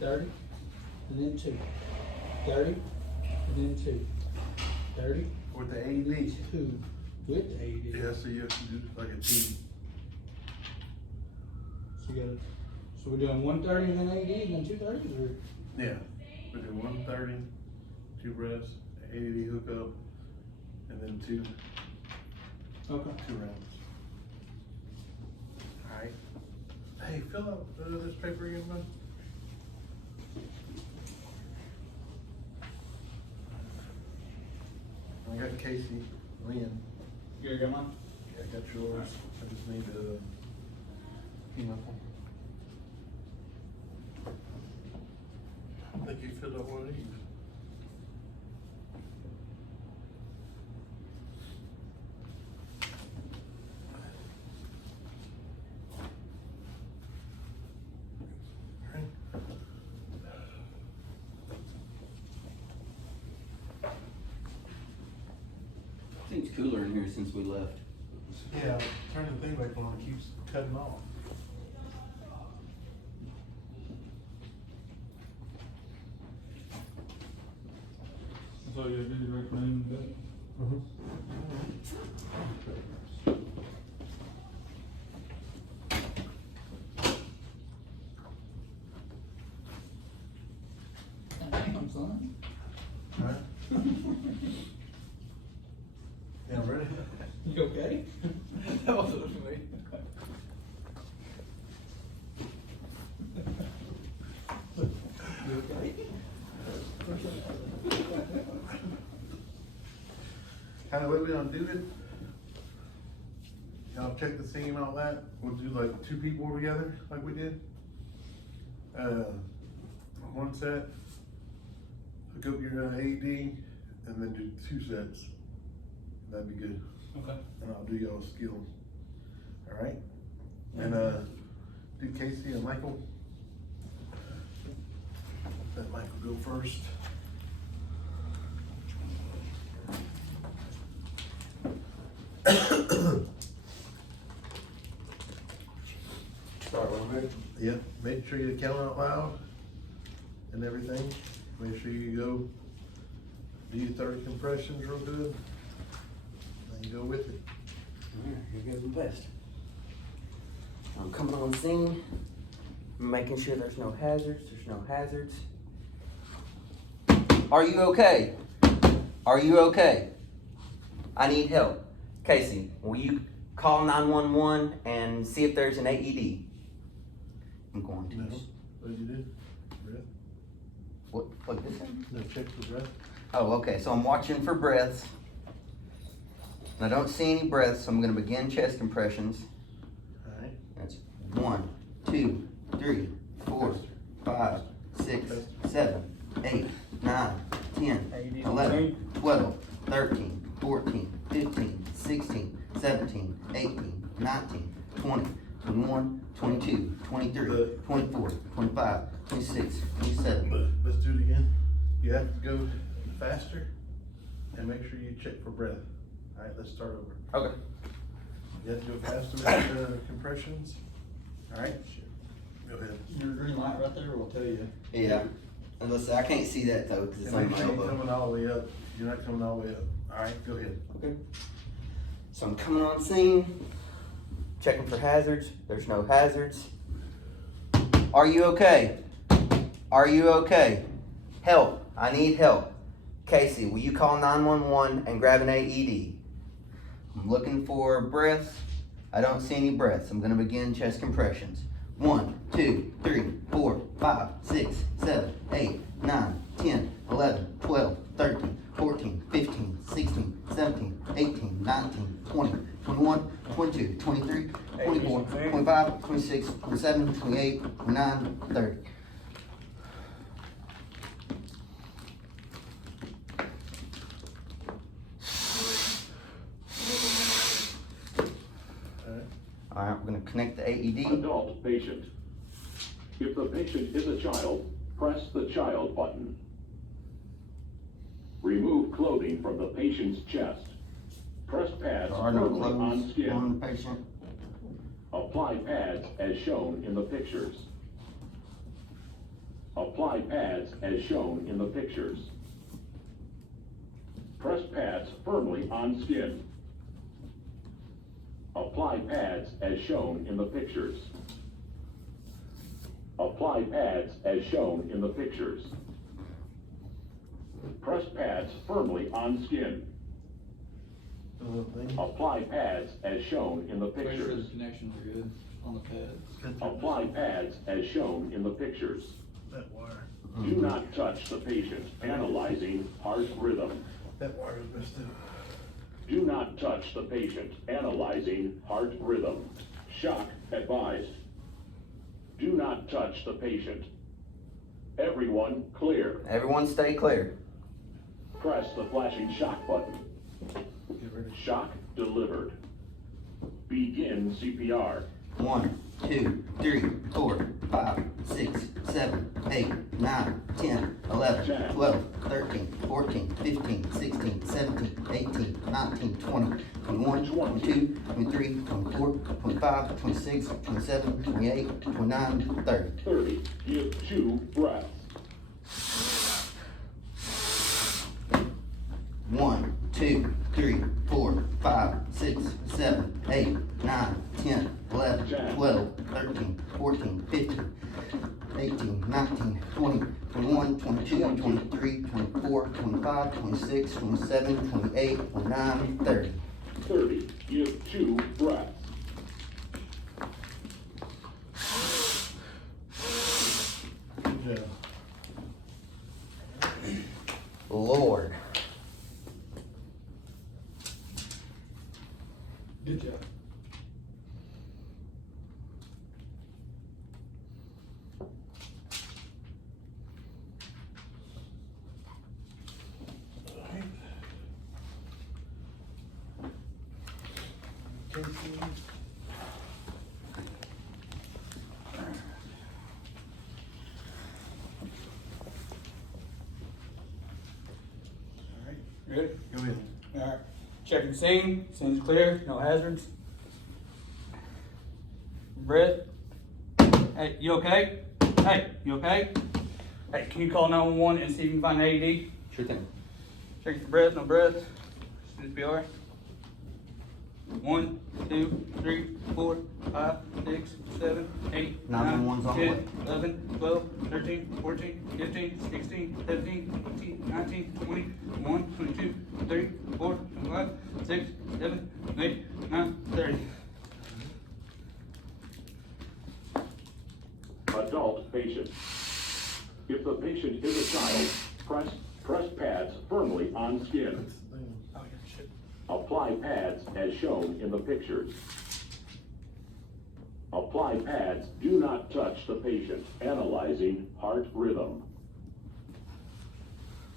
30, and then 2. 30, and then 2. 30, With the AED. 2, with the AED. Yeah, so you have to do like a team. So you gotta, so we're doing 130 and then AED and then 230s, or? Yeah, we do 130, 2 breaths, AED hookup, and then two rounds. Alright. Hey, fill out this paper again, bud. I got Casey, Lynn. You got mine? Yeah, I got yours. I just need to email them. I think you filled out one of these. Right. I think it's cooler in here since we left. Yeah, turn the thing back on, it keeps cutting off. That's all you gotta do is write your name and date. Damn, son. Alright. Yeah, ready? You okay? That wasn't for me. You okay? How the way we gonna do it? Y'all check the scene and all that, we'll do like 2 people together, like we did. One set, hook up your AED, and then do 2 sets. That'd be good. Okay. And I'll do y'all's skill. Alright? And do Casey and Michael. Let Michael go first. Start with me. Yep, make sure you count out loud and everything. Make sure you go do your 30 compressions real good. And go with it. Here goes my best. I'm coming on scene, making sure there's no hazards, Are you okay? Are you okay? I need help. Casey, will you call 911 and see if there's an AED? I'm going to. No. What did you do? Breath? What this thing? No, check for breath. Oh, okay, so I'm watching for breaths. And I don't see any breaths, so I'm gonna begin chest compressions. Alright. That's 1, 2, 3, 4, 5, 6, 7, 8, 9, 10, 11, 12, 13, 14, 15, 16, 17, 18, 19, 20, 21, 22, 23, 24, 25, 26, 27. Let's do it again. You have to go faster and make sure you check for breath. Alright, let's start over. Okay. You have to go faster with the compressions. Alright? Go ahead. Your green light right there will tell you. Yeah. And listen, I can't see that though, because it's And on make my sure you're elbow. coming all the way up. You're not coming all the way up. Alright, go ahead. Okay. So I'm coming on scene, checking for hazards. There's no hazards. Are you okay? Are you okay? Help. I need help. Casey, will you call 911 and grab an AED? I'm looking for breaths. I don't see any breaths. I'm gonna begin chest compressions. 1, 2, 3, 4, 5, 6, 7, 8, 9, 10, 11, 12, 13, 14, 15, 16, 17, 18, 19, 20, 21, 22, 23, 24, 25, 26, 27, 28, 29, 30. All right, we're gonna connect the AED. Adult patient. If the patient is a child, press the child button. Remove clothing from the patient's chest. Press pads There are no firmly on clothes skin. on the patient. Apply pads as shown in the pictures. Apply pads as shown in the pictures. Press pads firmly on skin. Apply pads as shown in the pictures. Apply pads as shown in the pictures. Press pads firmly on skin. Apply pads as shown in the Make sure pictures. the connections are good on the pads. Apply pads as shown in the pictures. That wire. Do not touch the patient. Analyzing heart rhythm. That wire is messed up. Do not touch the patient. Analyzing heart rhythm. Shock advised. Do not touch the patient. Everyone clear. Everyone stay clear. Press the flashing shock button. Get ready. Shock delivered. Begin CPR. 1, 2, 3, 4, 5, 6, 7, 8, 9, 10, 11, 12, 13, 14, 15, 16, 17, 18, 19, 20, 21, 22, 23, 24, 25, 26, 27, 28, 29, 30. 30. Give 2 breaths. 1, 2, 3, 4, 5, 6, 7, 8, 9, 10, 11, 12, 13, 14, 15, 18, 19, 20, 21, 22, 23, 24, 25, 26, 27, 28, 29, 30. 30. Give 2 breaths. Good job. Lord. Good job. Good? Go ahead. Alright, checking scene, scene's clear, no hazards. Breath. Hey, you okay? Hey, you okay? Hey, can you call 911 and see if you can find an AED? Sure thing. Check your breath, no breath. CPR. 1, 2, 3, 4, 5, 6, 7, 8, 9, 911's on the 10, way. 11, 12, 13, 14, 15, 16, 17, 18, 19, 20, 21, 22, 23, 24, 25, 6, 7, 8, 9, 30. Adult patient. If the patient is a child, press pads firmly on skin. That's the thing. Oh, yeah, shit. Apply pads as shown in the pictures. Apply pads. Do not touch the patient. Analyzing heart rhythm.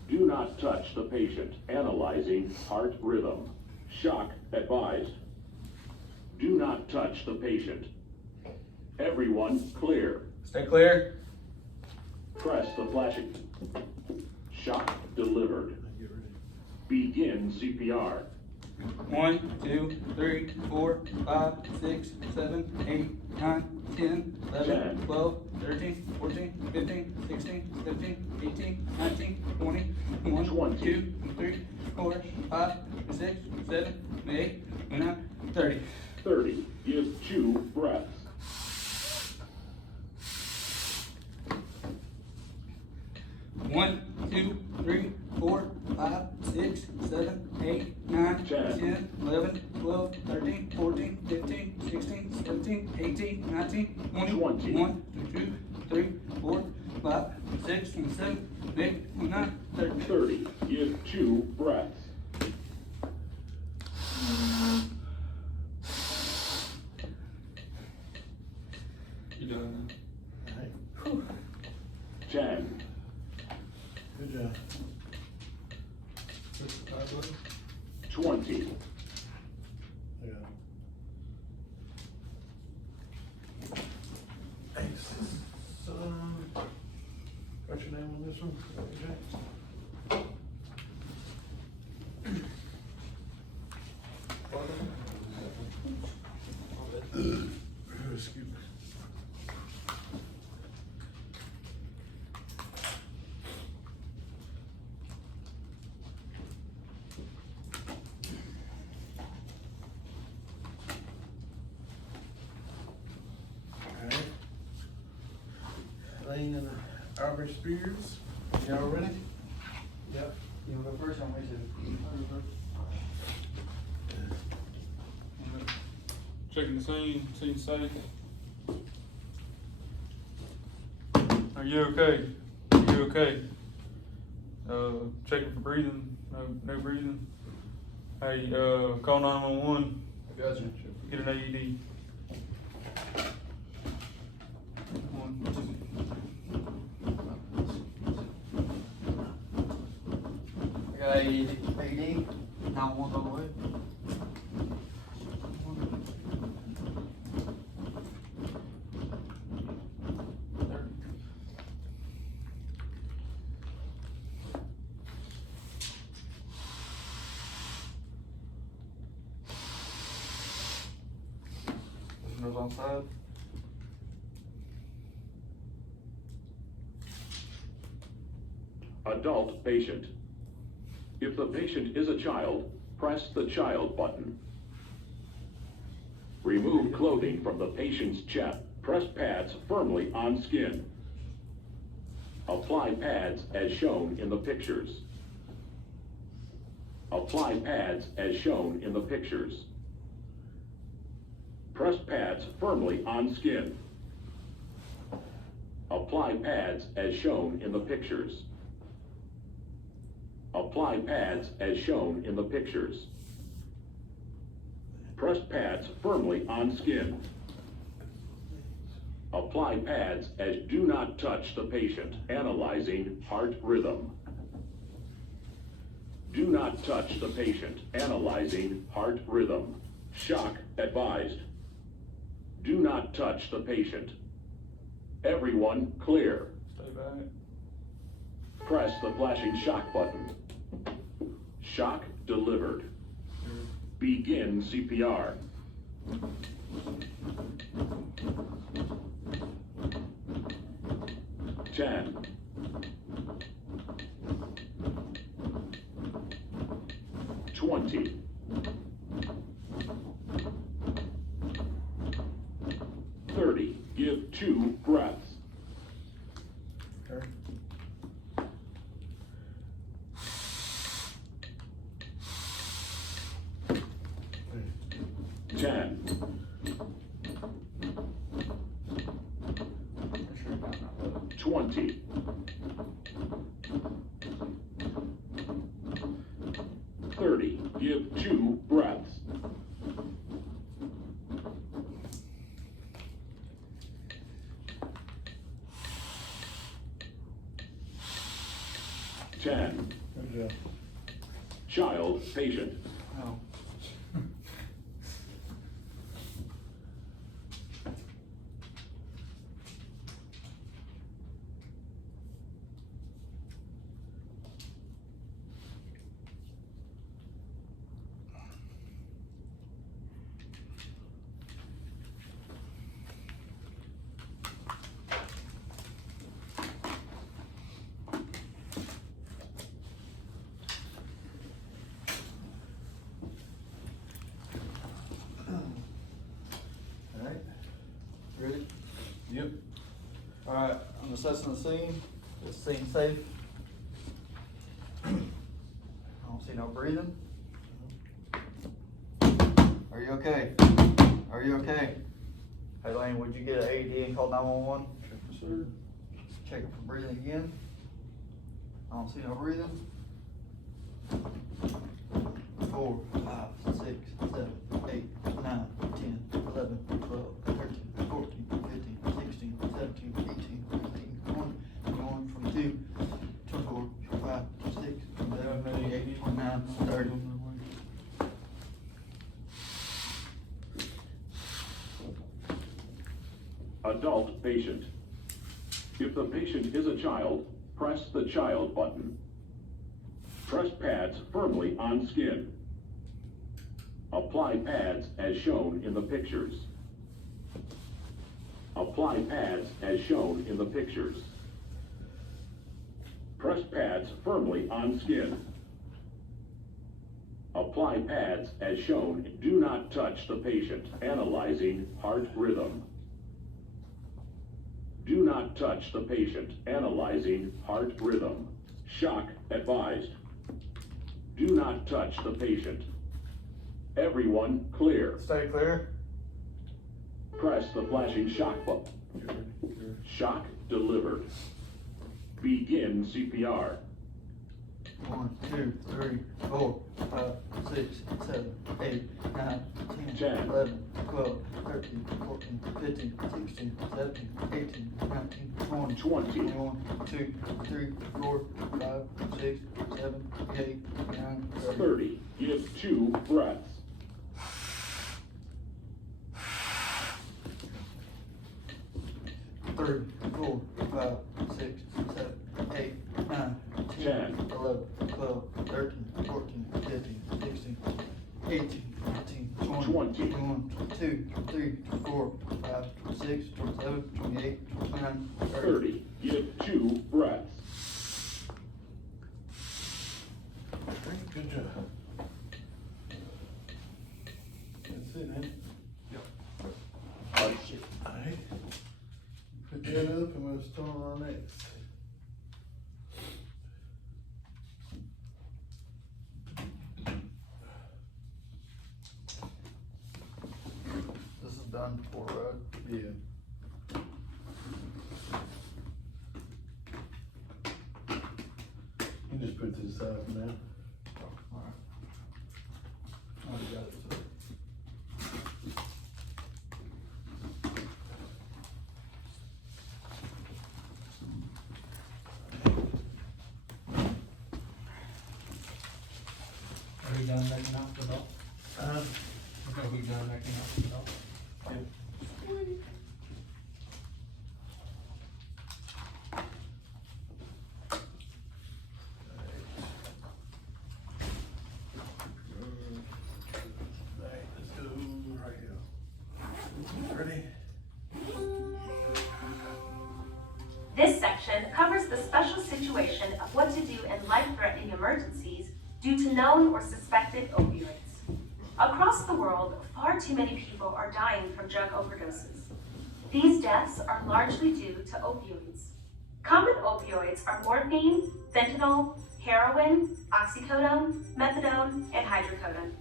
Do not touch the patient. Analyzing heart rhythm. Shock advised. Do not touch the patient. Everyone clear. Stay clear. Press the flashing. Shock delivered. Get ready. Begin CPR. 1, 2, 3, 4, 5, 6, 7, 8, 9, 10, 11, 12, 13, 14, 15, 16, 17, 18, 19, 20, 21, 2, 3, 4, 5, 6, 7, 8, 9, 30. 30. Give 2 breaths. 1, 2, 3, 4, 5, 6, 7, 8, 9, 10, 11, 12, 13, 14, 15, 16, 17, 18, 19, 20, 1, 2, 3, 4, 5, 6, 7, 8, 9, 30. 30. Give 2 breaths. You done? Hey, 10. good job. 20. Yeah. Hey, son. Got your name on this one? Jack? Excuse me. Alright. Lane and Aubrey Spears, y'all ready? Yep. You wanna go first on me too? Checking the scene safe. Are you okay? Are you okay? Checking for breathing, no breathing. Hey, call 911, I got you. get an AED. I got AED, 911 on the way. Nose on side. Adult patient. If the patient is a child, press the child button. Remove clothing from the patient's chest. Press pads firmly on skin. Apply pads as shown in the pictures. Apply pads as shown in the pictures. Press pads firmly on skin. Apply pads as shown in the pictures. Apply pads as shown in the pictures. Press pads firmly on skin. Apply pads as do not touch the patient. Analyzing heart rhythm. Do not touch the patient. Analyzing heart rhythm. Shock advised. Do not touch the patient. Everyone clear. Stay back. Press the flashing shock button. Shock delivered. Begin CPR. Ten. 20. 30. Give 2 breaths. Okay. 10. 20. 30. Give 2 breaths. 10. Good job. Child patient. Oh. Alright, ready? Yep. Alright, I'm assessing the scene. Is the scene safe? I don't see no breathing. Are you okay? Are you okay? Hey Lane, would you get an AED and call 911? Sir. Checking for breathing again. I don't see no breathing. 4, 5, 6, 7, 8, 9, 10, 11, 12, 13, 14, 15, 16, 17, 18, 19, 20, 21, 22, 24, 25, 26, 27, 28, 29, 30. Adult patient. If the patient is a child, press the child button. Press pads firmly on skin. Apply pads as shown in the pictures. Apply pads as shown in the pictures. Press pads firmly on skin. Apply pads as shown. Do not touch the patient. Analyzing heart rhythm. Do not touch the patient. Analyzing heart rhythm. Shock advised. Do not touch the patient. Everyone clear. Stay clear. Press the flashing shock button. Shock delivered. Begin CPR. 1, 2, 3, 4, 5, 6, 7, 8, 9, 10, 11, 12, 13, 14, 15, 16, 17, 18, 19, 20, 21, 2, 3, 4, 5, 6, 7, 8, 9, 30. Give 2 breaths. 3, 4, 5, 6, 7, 8, 9, 10, 11, 12, 13, 14, 15, 16, 18, 19, 20, 21, 2, 3, 4, 5, 26, 27, 28, 29, 30. Give 2 breaths. Good job. That's it, man. Alright. Put that up and we'll start on next. This is done before, right? Yeah. You just put this aside for now. Alright. Already got it, so. Are you done making out the dog? Uh, Are we done making out the dog? Alright, let's go right here. Ready? This section covers the special situation of what to do in life-threatening emergencies due to known or suspected opioids. Across the world, far too many people are dying from drug overdoses. These deaths are largely due to opioids. Common opioids are morphine, fentanyl, heroin, oxycodone, methadone, and hydrocodone.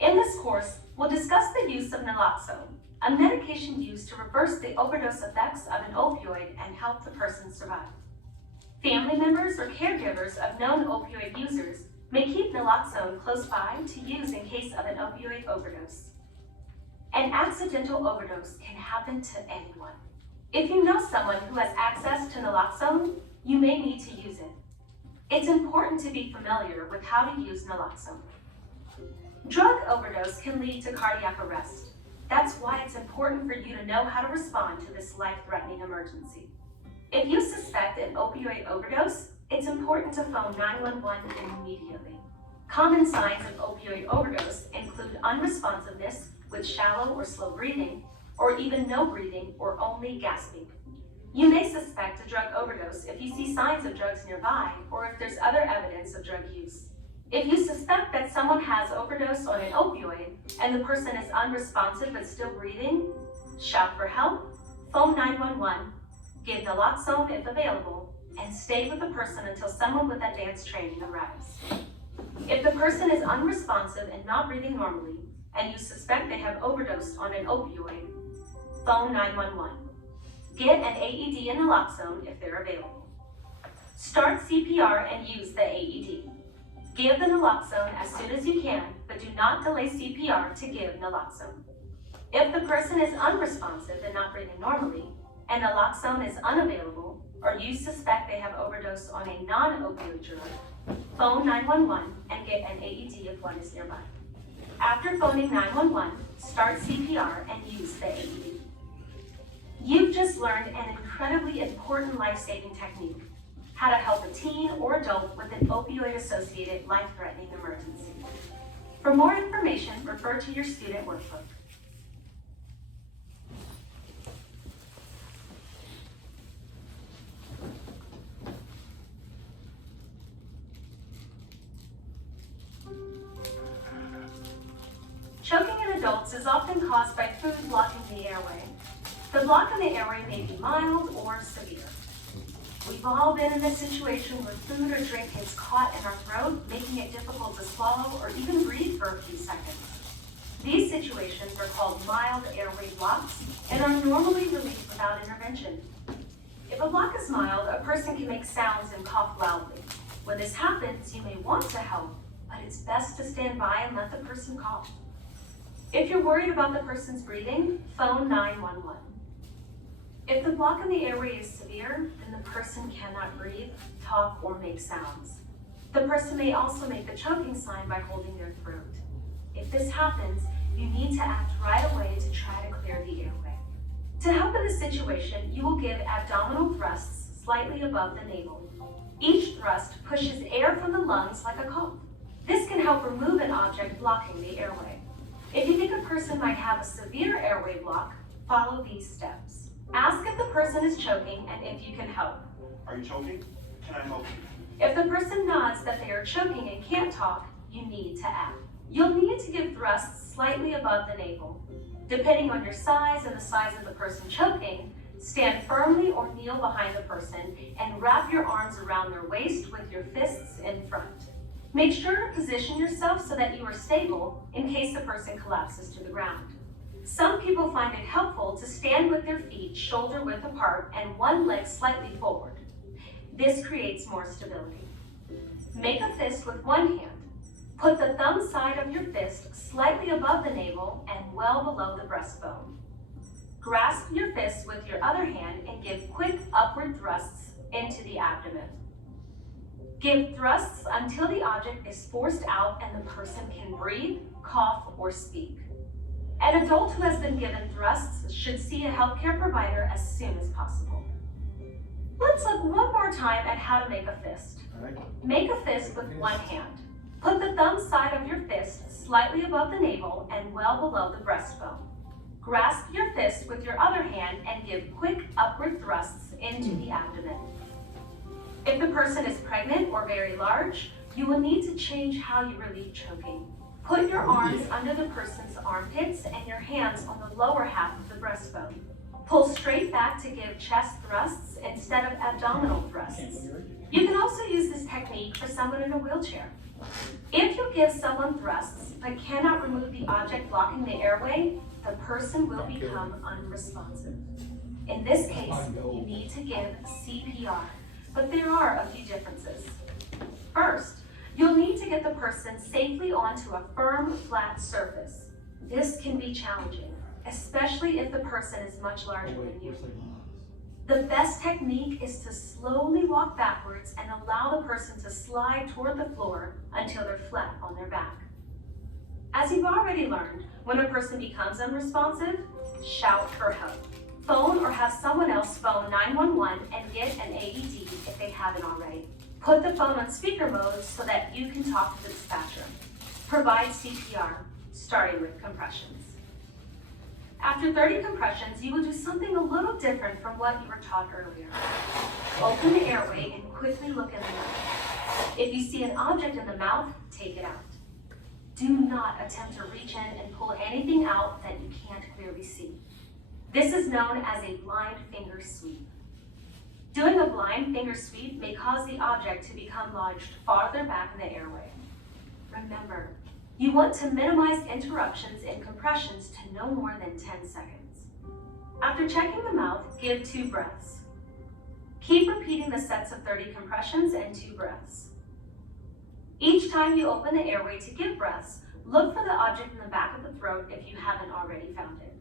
In this course, we'll discuss the use of naloxone, a medication used to reverse the overdose effects of an opioid and help the person survive. Family members or caregivers of known opioid users may keep naloxone close by to use in case of an opioid overdose. An accidental overdose can happen to anyone. If you know someone who has access to naloxone, you may need to use it. It's important to be familiar with how to use naloxone. Drug overdose can lead to cardiac arrest. That's why it's important for you to know how to respond to this life-threatening emergency. If you suspect an opioid overdose, it's important to phone 911 immediately. Common signs of opioid overdose include unresponsiveness with shallow or slow breathing, or even no breathing or only gasping. You may suspect a drug overdose if you see signs of drugs nearby or if there's other evidence of drug use. If you suspect that someone has overdosed on an opioid and the person is unresponsive but still breathing, shout for help, phone 911, give naloxone if available, and stay with the person until someone with advanced training arrives. If the person is unresponsive and not breathing normally, and you suspect they have overdosed on an opioid, phone 911. Get an AED and naloxone if they're available. Start CPR and use the AED. Give the naloxone as soon as you can, but do not delay CPR to give naloxone. If the person is unresponsive and not breathing normally, and naloxone is unavailable, or you suspect they have overdosed on a non-opioid drug, phone 911 and get an AED if one is nearby. After phoning 911, start CPR and use the AED. You've just learned an incredibly important life-saving technique, how to help a teen or adult with an opioid-associated life-threatening emergency. For more information, refer to your student workbook. Choking in adults is often caused by food blocking the airway. The block in the airway may be mild or severe. We've all been in a situation where food or drink gets caught in our throat, making it difficult to swallow or even breathe for a few seconds. These situations are called mild airway blocks and are normally relieved without intervention. If a block is mild, a person can make sounds and cough loudly. When this happens, you may want to help, but it's best to stand by and let the person cough. If you're worried about the person's breathing, phone 911. If the block in the airway is severe, then the person cannot breathe, talk, or make sounds. The person may also make the choking sign by holding their throat. If this happens, you need to act right away to try to clear the airway. To help in this situation, you will give abdominal thrusts slightly above the navel. Each thrust pushes air from the lungs like a cough. This can help remove an object blocking the airway. If you think a person might have a severe airway block, follow these steps. Ask if the person is choking and if you can help. Are you choking? Can I help you? If the person nods that they are choking and can't talk, you need to act. You'll need to give thrusts slightly above the navel. Depending on your size and the size of the person choking, stand firmly or kneel behind the person and wrap your arms around their waist with your fists in front. Make sure to position yourself so that you are stable in case the person collapses to the ground. Some people find it helpful to stand with their feet shoulder width apart and one leg slightly forward. This creates more stability. Make a fist with one hand. Put the thumb side of your fist slightly above the navel and well below the breastbone. Grasp your fist with your other hand and give quick upward thrusts into the abdomen. Give thrusts until the object is forced out and the person can breathe, cough, or speak. An adult who has been given thrusts should see a healthcare provider as soon as possible. Let's look one more time at how to make a fist. Make a fist with one hand. Put the thumb side of your fist slightly above the navel and well below the breastbone. Grasp your fist with your other hand and give quick upward thrusts into the abdomen. If the person is pregnant or very large, you will need to change how you relieve choking. Put your arms under the person's armpits and your hands on the lower half of the breastbone. Pull straight back to give chest thrusts instead of abdominal thrusts. You can also use this technique for someone in a wheelchair. If you give someone thrusts but cannot remove the object blocking the airway, the person will become unresponsive. In this case, you need to give CPR, but there are a few differences. First, you'll need to get the person safely onto a firm, flat surface. This can be challenging, especially if the person is much larger than you. The best technique is to slowly walk backwards and allow the person to slide toward the floor until they're flat on their back. As you've already learned, when a person becomes unresponsive, shout for help. Phone or have someone else phone 911 and get an AED if they haven't already. Put the phone on speaker mode so that you can talk to the dispatcher. Provide CPR, starting with compressions. After 30 compressions, you will do something a little different from what you were taught earlier. Open the airway and quickly look in the mouth. If you see an object in the mouth, take it out. Do not attempt to reach in and pull anything out that you can't clearly see. This is known as a blind finger sweep. Doing a blind finger sweep may cause the object to become lodged farther back in the airway. Remember, you want to minimize interruptions in compressions to no more than 10 seconds. After checking the mouth, give 2 breaths. Keep repeating the sets of 30 compressions and 2 breaths. Each time you open the airway to give breaths, look for the object in the back of the throat if you haven't already found it.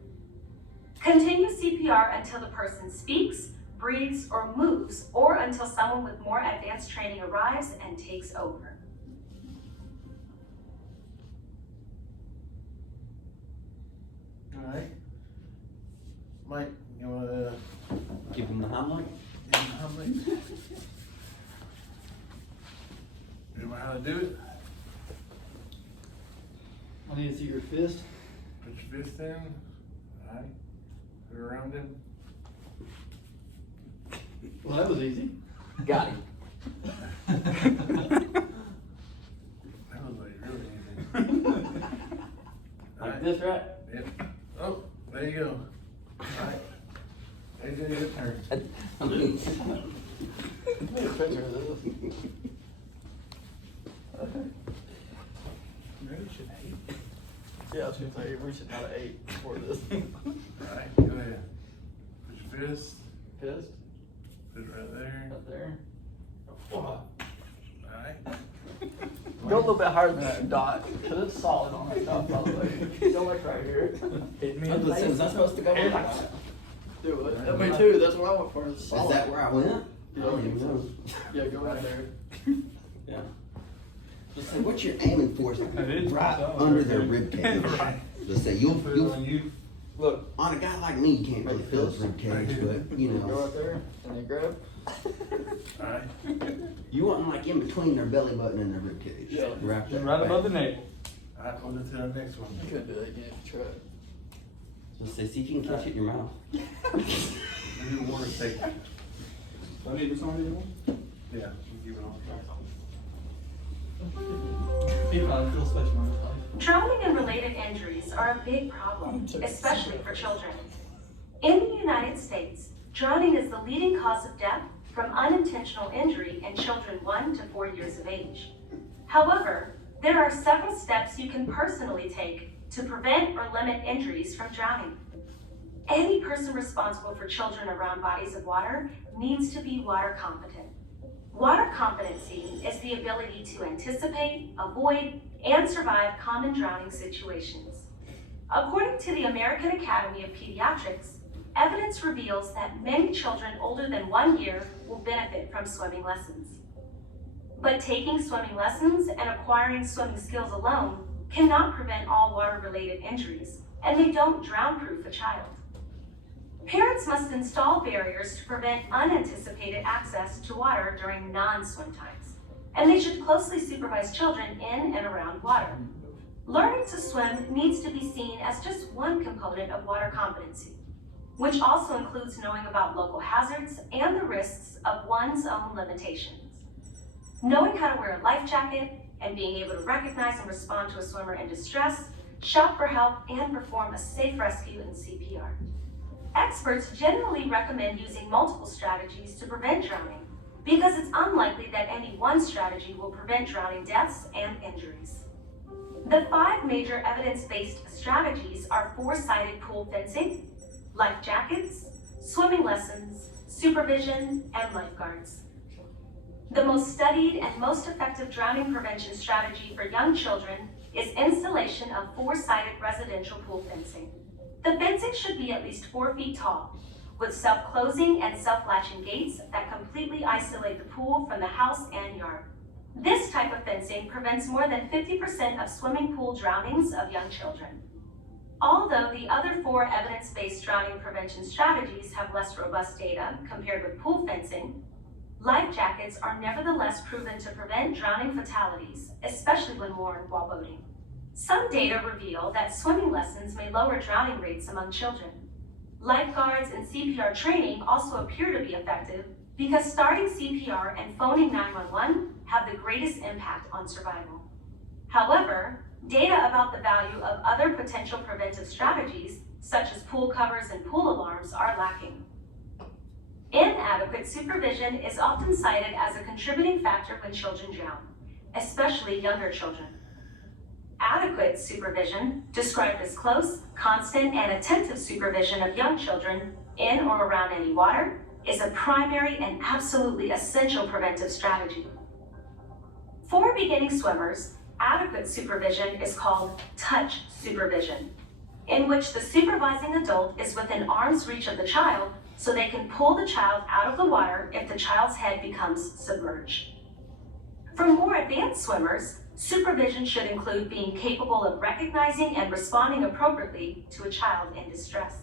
Continue CPR until the person speaks, breathes, or moves, or until someone with more advanced training arrives and takes over. All right. Mike, you wanna Give him the Heimlich. how many? Remember how to do it? need to see your fist. Put your fist in. Alright. Put it around him. Well, that was easy. Got him. That was like really easy. Like this, right? Yep. Oh, there you go. Alright. AJ, your turn. I made a picture of this. Maybe we should hate. Yeah, I was gonna say, we should not have ate before this. Alright, go ahead. Put your fist. Fist, Put it right there. up there. Alright. Go a little bit higher than that dot, cause it's solid on that dot, by the way. Go like right here. Hit me I in was the gonna say, face. is that supposed to go in? Do it. Me too, that's what I went for, it's Is solid. that where I went? I don't even know. Yeah, go right there. Yeah. Just say, what you're aiming for is That is right solid. under their rib cage. Right. Just say, Put it you'll, on you. Look, on a guy like me, you can't really feel his rib cage, but, you go know, right there, and then grab. Alright. you want like in between their belly button and their rib cage. Yeah. Right there. Right above the neck. Alright, on to the next one. You could do that again if you tried. Just say, see if you can catch it in your mouth. Maybe water take. Do I need this on anymore? Yeah, keep it on. He probably feels special on his life. Drowning and related injuries are a big problem, especially for children. In the United States, drowning is the leading cause of death from unintentional injury in children 1 to 4 years of age. However, there are several steps you can personally take to prevent or limit injuries from drowning. Any person responsible for children around bodies of water needs to be water competent. Water competency is the ability to anticipate, avoid, and survive common drowning situations. According to the American Academy of Pediatrics, evidence reveals that many children older than 1 year will benefit from swimming lessons. But taking swimming lessons and acquiring swimming skills alone cannot prevent all water-related injuries, and they don't drown-proof a child. Parents must install barriers to prevent unanticipated access to water during non-swim times, and they should closely supervise children in and around water. Learning to swim needs to be seen as just one component of water competency, which also includes knowing about local hazards and the risks of one's own limitations. Knowing how to wear a life jacket and being able to recognize and respond to a swimmer in distress, shout for help, and perform a safe rescue and CPR. Experts generally recommend using multiple strategies to prevent drowning because it's unlikely that any one strategy will prevent drowning deaths and injuries. The 5 major evidence-based strategies are 4-sided pool fencing, life jackets, swimming lessons, supervision, and lifeguards. The most studied and most effective drowning prevention strategy for young children is installation of 4-sided residential pool fencing. The fencing should be at least 4 feet tall, with self-closing and self-latching gates that completely isolate the pool from the house and yard. This type of fencing prevents more than 50% of swimming pool drownings of young children. Although the other 4 evidence-based drowning prevention strategies have less robust data compared with pool fencing, life jackets are nevertheless proven to prevent drowning fatalities, especially when worn while boating. Some data reveal that swimming lessons may lower drowning rates among children. Lifeguards and CPR training also appear to be effective because starting CPR and phoning 911 have the greatest impact on survival. However, data about the value of other potential preventive strategies, such as pool covers and pool alarms, are lacking. Inadequate supervision is often cited as a contributing factor when children drown, especially younger children. Adequate supervision, described as close, constant, and attentive supervision of young children in or around any water, is a primary and absolutely essential preventive strategy. For beginning swimmers, adequate supervision is called touch supervision, in which the supervising adult is within arm's reach of the child so they can pull the child out of the water if the child's head becomes submerged. For more advanced swimmers, supervision should include being capable of recognizing and responding appropriately to a child in distress.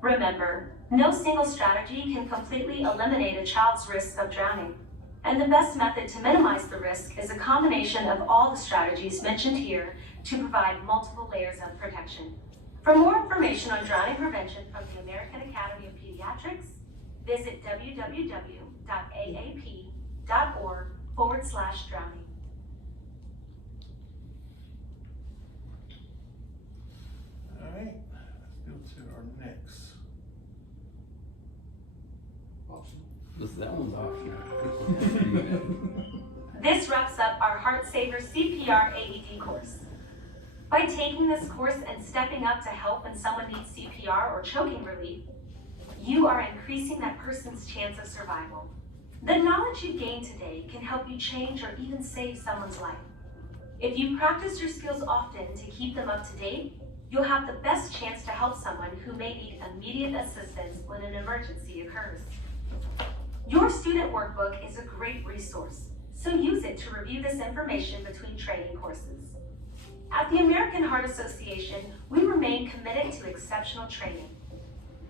Remember, no single strategy can completely eliminate a child's risk of drowning, and the best method to minimize the risk is a combination of all the strategies mentioned here to provide multiple layers of protection. For more information on drowning prevention from the American Academy of Pediatrics, visit www.aap.org/drowning. Alright, let's go to our next. That one's optional. This wraps up our Heart Saver CPR AED course. By taking this course and stepping up to help when someone needs CPR or choking relief, you are increasing that person's chance of survival. The knowledge you gain today can help you change or even save someone's life. If you practice your skills often to keep them up to date, you'll have the best chance to help someone who may need immediate assistance when an emergency occurs. Your student workbook is a great resource, so use it to review this information between training courses. At the American Heart Association, we remain committed to exceptional training.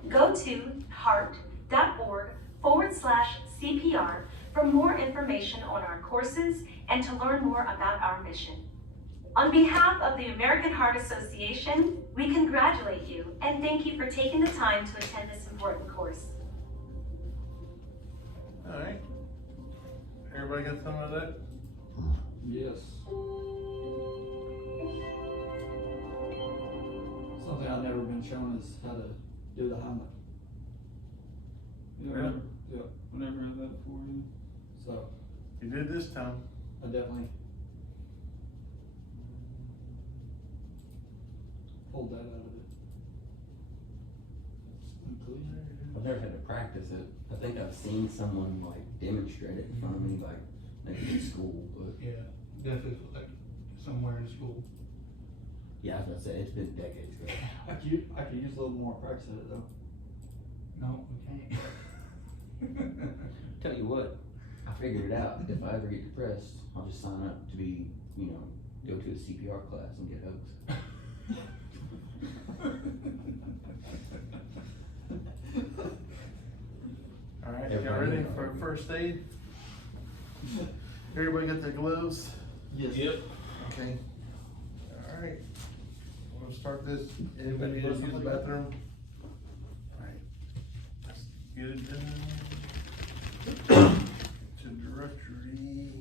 Go to heart.org/CPR for more information on our courses and to learn more about our mission. On behalf of the American Heart Association, we congratulate you and thank you for taking the time to attend this important course. Alright. Everybody got some of that? Yes. Something I've never been shown is how to do the Heimlich. Yeah, Really? Yeah. I never had that before either. So You did this time. I definitely pulled that out of it. I've never had to practice it. I think I've seen someone like demonstrate it in front of me, like maybe in school, but Yeah, definitely like somewhere in school. yeah, as I said, it's been decades ago. I could use a little more practice at it though. No, we can't. Tell you what, I figured it out. If I ever get depressed, I'll just sign up to be, go to a CPR class and get hugs. Alright, y'all ready for first aid? Everybody got their gloves? Yes. Yep. Okay. Alright. We'll start this. Anybody need to use the bathroom? Alright. Let's get it done. To directory.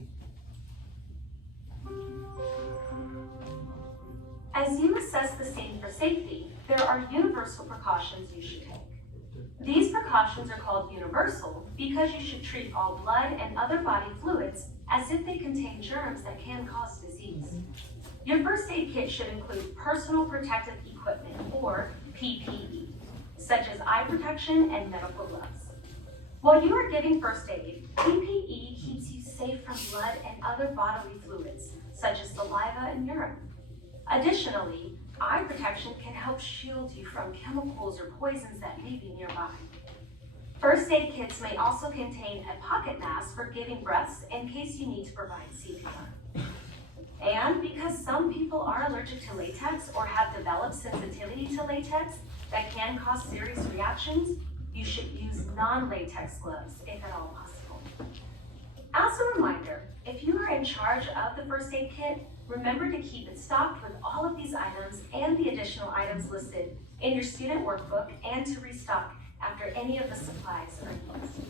As you assess the scene for safety, there are universal precautions you should take. These precautions are called universal because you should treat all blood and other body fluids as if they contain germs that can cause disease. Your first aid kit should include personal protective equipment, or PPE, such as eye protection and medical gloves. While you are giving first aid, PPE keeps you safe from blood and other bodily fluids, such as saliva and urine. Additionally, eye protection can help shield you from chemicals or poisons that may be nearby. First aid kits may also contain a pocket mask for giving breaths in case you need to provide CPR. And because some people are allergic to latex or have developed sensitivity to latex that can cause serious reactions, you should use non-latex gloves if at all possible. As a reminder, if you are in charge of the first aid kit, remember to keep it stocked with all of these items and the additional items listed in your student workbook and to restock after any of the supplies are used.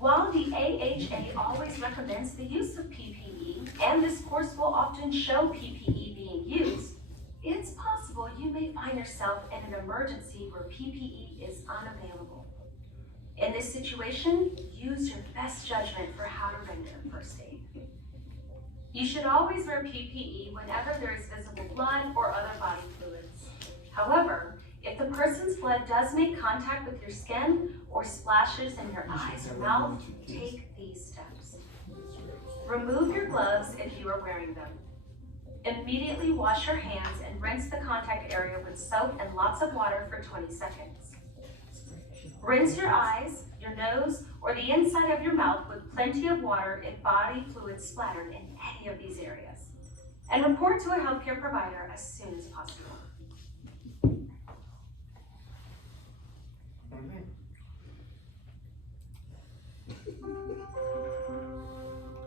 While the AHA always recommends the use of PPE, and this course will often show PPE being used, it's possible you may find yourself in an emergency where PPE is unavailable. In this situation, use your best judgment for how to render first aid. You should always wear PPE whenever there is visible blood or other body fluids. However, if the person's blood does make contact with your skin or splashes in your eyes or mouth, take these steps. Remove your gloves if you are wearing them. Immediately wash your hands and rinse the contact area with soap and lots of water for 20 seconds. Rinse your eyes, your nose, or the inside of your mouth with plenty of water if body fluids splattered in any of these areas. And report to a healthcare provider as soon as possible.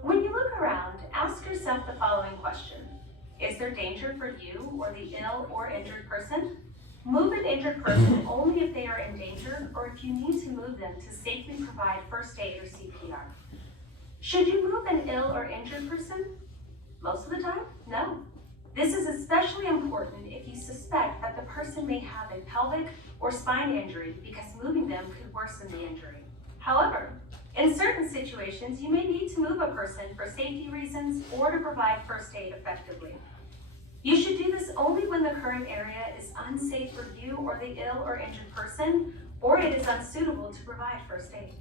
When you look around, ask yourself the following question. Is there danger for you or the ill or injured person? Move an injured person only if they are in danger or if you need to move them to safely provide first aid or CPR. Should you move an ill or injured person? Most of the time, no. This is especially important if you suspect that the person may have a pelvic or spine injury because moving them could worsen the injury. However, in certain situations, you may need to move a person for safety reasons or to provide first aid effectively. You should do this only when the current area is unsafe for you or the ill or injured person, or it is unsuitable to provide first aid.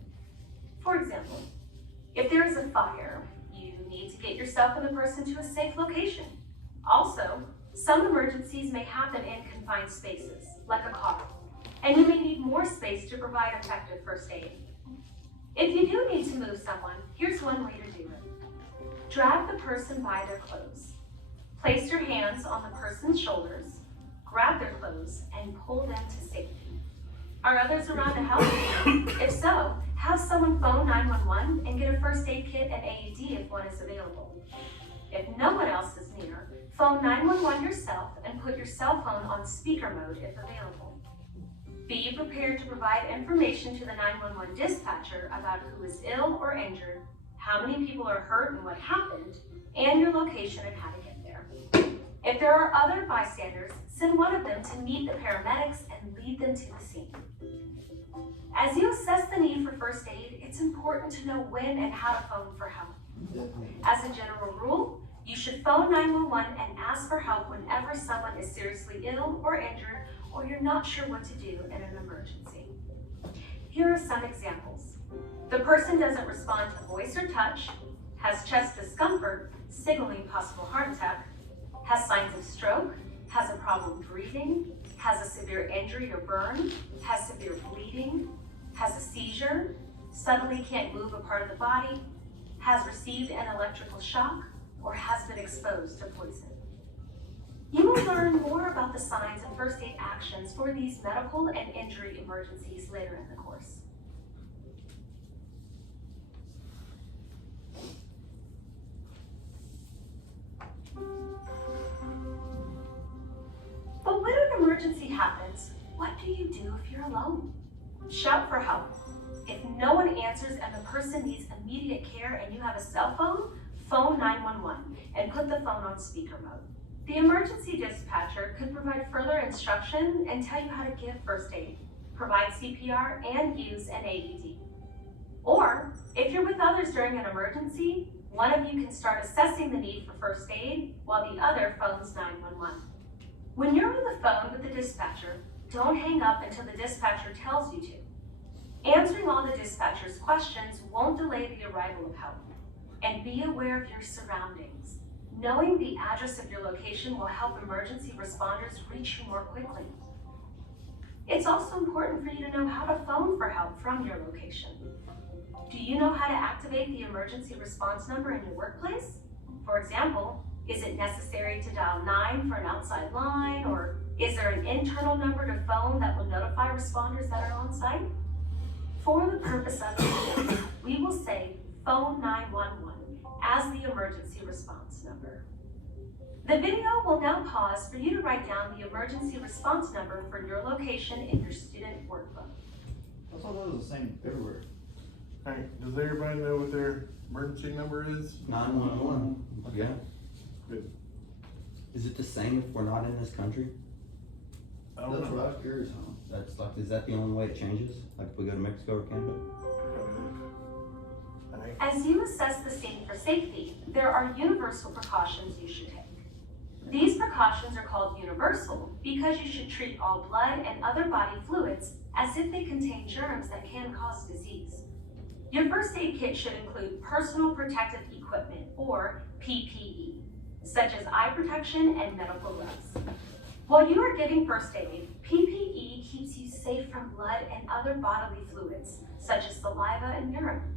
For example, if there is a fire, you need to get yourself and the person to a safe location. Also, some emergencies may happen in confined spaces, like a car, and you may need more space to provide effective first aid. If you do need to move someone, here's one way to do it. Drag the person by their clothes. Place your hands on the person's shoulders, grab their clothes, and pull them to safety. Are others around to help? If so, have someone phone 911 and get a first aid kit and AED if one is available. If no one else is near, phone 911 yourself and put your cell phone on speaker mode if available. Be prepared to provide information to the 911 dispatcher about who is ill or injured, how many people are hurt and what happened, and your location and how to get there. If there are other bystanders, send one of them to meet the paramedics and lead them to the scene. As you assess the need for first aid, it's important to know when and how to phone for help. As a general rule, you should phone 911 and ask for help whenever someone is seriously ill or injured or you're not sure what to do in an emergency. Here are some examples. The person doesn't respond to voice or touch, has chest discomfort, signaling possible heart attack, has signs of stroke, has a problem breathing, has a severe injury or burn, has severe bleeding, has a seizure, suddenly can't move a part of the body, has received an electrical shock, or has been exposed to poison. You will learn more about the signs and first aid actions for these medical and injury emergencies later in the course. But when an emergency happens, what do you do if you're alone? Shout for help. If no one answers and the person needs immediate care and you have a cell phone, phone 911 and put the phone on speaker mode. The emergency dispatcher could provide further instruction and tell you how to give first aid, provide CPR, and use an AED. Or, if you're with others during an emergency, one of you can start assessing the need for first aid while the other phones 911. When you're on the phone with the dispatcher, don't hang up until the dispatcher tells you to. Answering all the dispatcher's questions won't delay the arrival of help. And be aware of your surroundings. Knowing the address of your location will help emergency responders reach you more quickly. It's also important for you to know how to phone for help from your location. Do you know how to activate the emergency response number in your workplace? For example, is it necessary to dial 9 for an outside line, or is there an internal number to phone that will notify responders that are on site? For the purpose of this video, we will say phone 911 as the emergency response number. The video will now pause for you to write down the emergency response number for your location in your student workbook. I thought that was the same everywhere. Alright, does everybody know what their emergency number is? 911, yeah. Good. Is it the same if we're not in this country? I don't That's know. what I was curious on. That's like, is that the only way it changes? Like if we go to Mexico or Canada? As you assess the scene for safety, there are universal precautions you should take. These precautions are called universal because you should treat all blood and other body fluids as if they contain germs that can cause disease. Your first aid kit should include personal protective equipment, or PPE, such as eye protection and medical gloves. While you are giving first aid, PPE keeps you safe from blood and other bodily fluids, such as saliva and urine.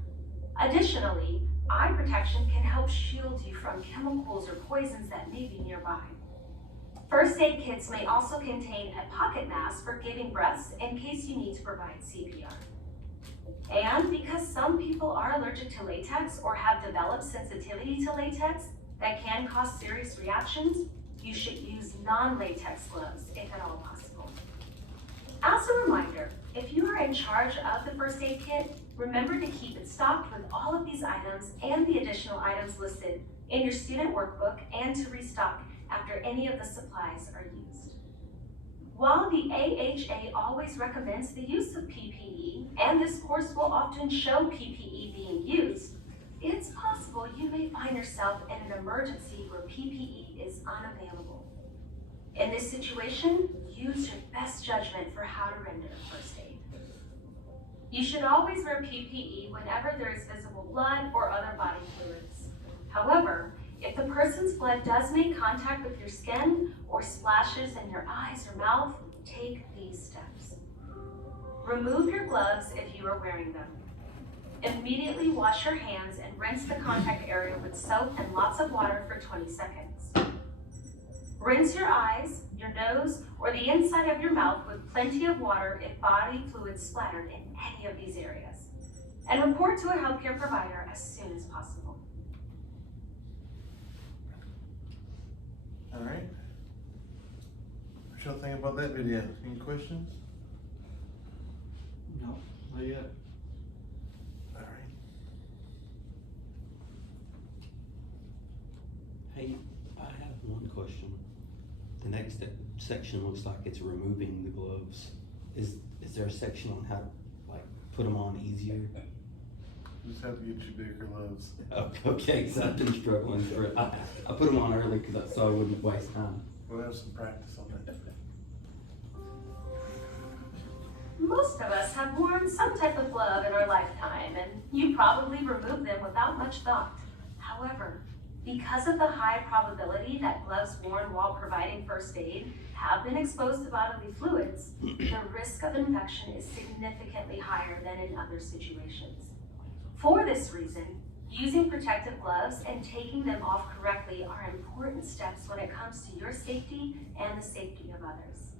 Additionally, eye protection can help shield you from chemicals or poisons that may be nearby. First aid kits may also contain a pocket mask for giving breaths in case you need to provide CPR. And because some people are allergic to latex or have developed sensitivity to latex that can cause serious reactions, you should use non-latex gloves if at all possible. As a reminder, if you are in charge of the first aid kit, remember to keep it stocked with all of these items and the additional items listed in your student workbook and to restock after any of the supplies are used. While the AHA always recommends the use of PPE, and this course will often show PPE being used, it's possible you may find yourself in an emergency where PPE is unavailable. In this situation, use your best judgment for how to render first aid. You should always wear PPE whenever there is visible blood or other body fluids. However, if the person's blood does make contact with your skin or splashes in your eyes or mouth, take these steps. Remove your gloves if you are wearing them. Immediately wash your hands and rinse the contact area with soap and lots of water for 20 seconds. Rinse your eyes, your nose, or the inside of your mouth with plenty of water if body fluids splattered in any of these areas. And report to a healthcare provider as soon as possible. All right. What y'all think about that video? Any questions? No, not yet. All right. Hey, I have one question. The next section looks like it's removing the gloves. Is there a section on how to like put them on easier? You just have to get you bigger gloves. Okay, because I've been struggling for it. I put them on early so I wouldn't waste time. We'll have some practice on that. Most of us have worn some type of glove in our lifetime, and you probably remove them without much thought. However, because of the high probability that gloves worn while providing first aid have been exposed to bodily fluids, the risk of infection is significantly higher than in other situations. For this reason, using protective gloves and taking them off correctly are important steps when it comes to your safety and the safety of others.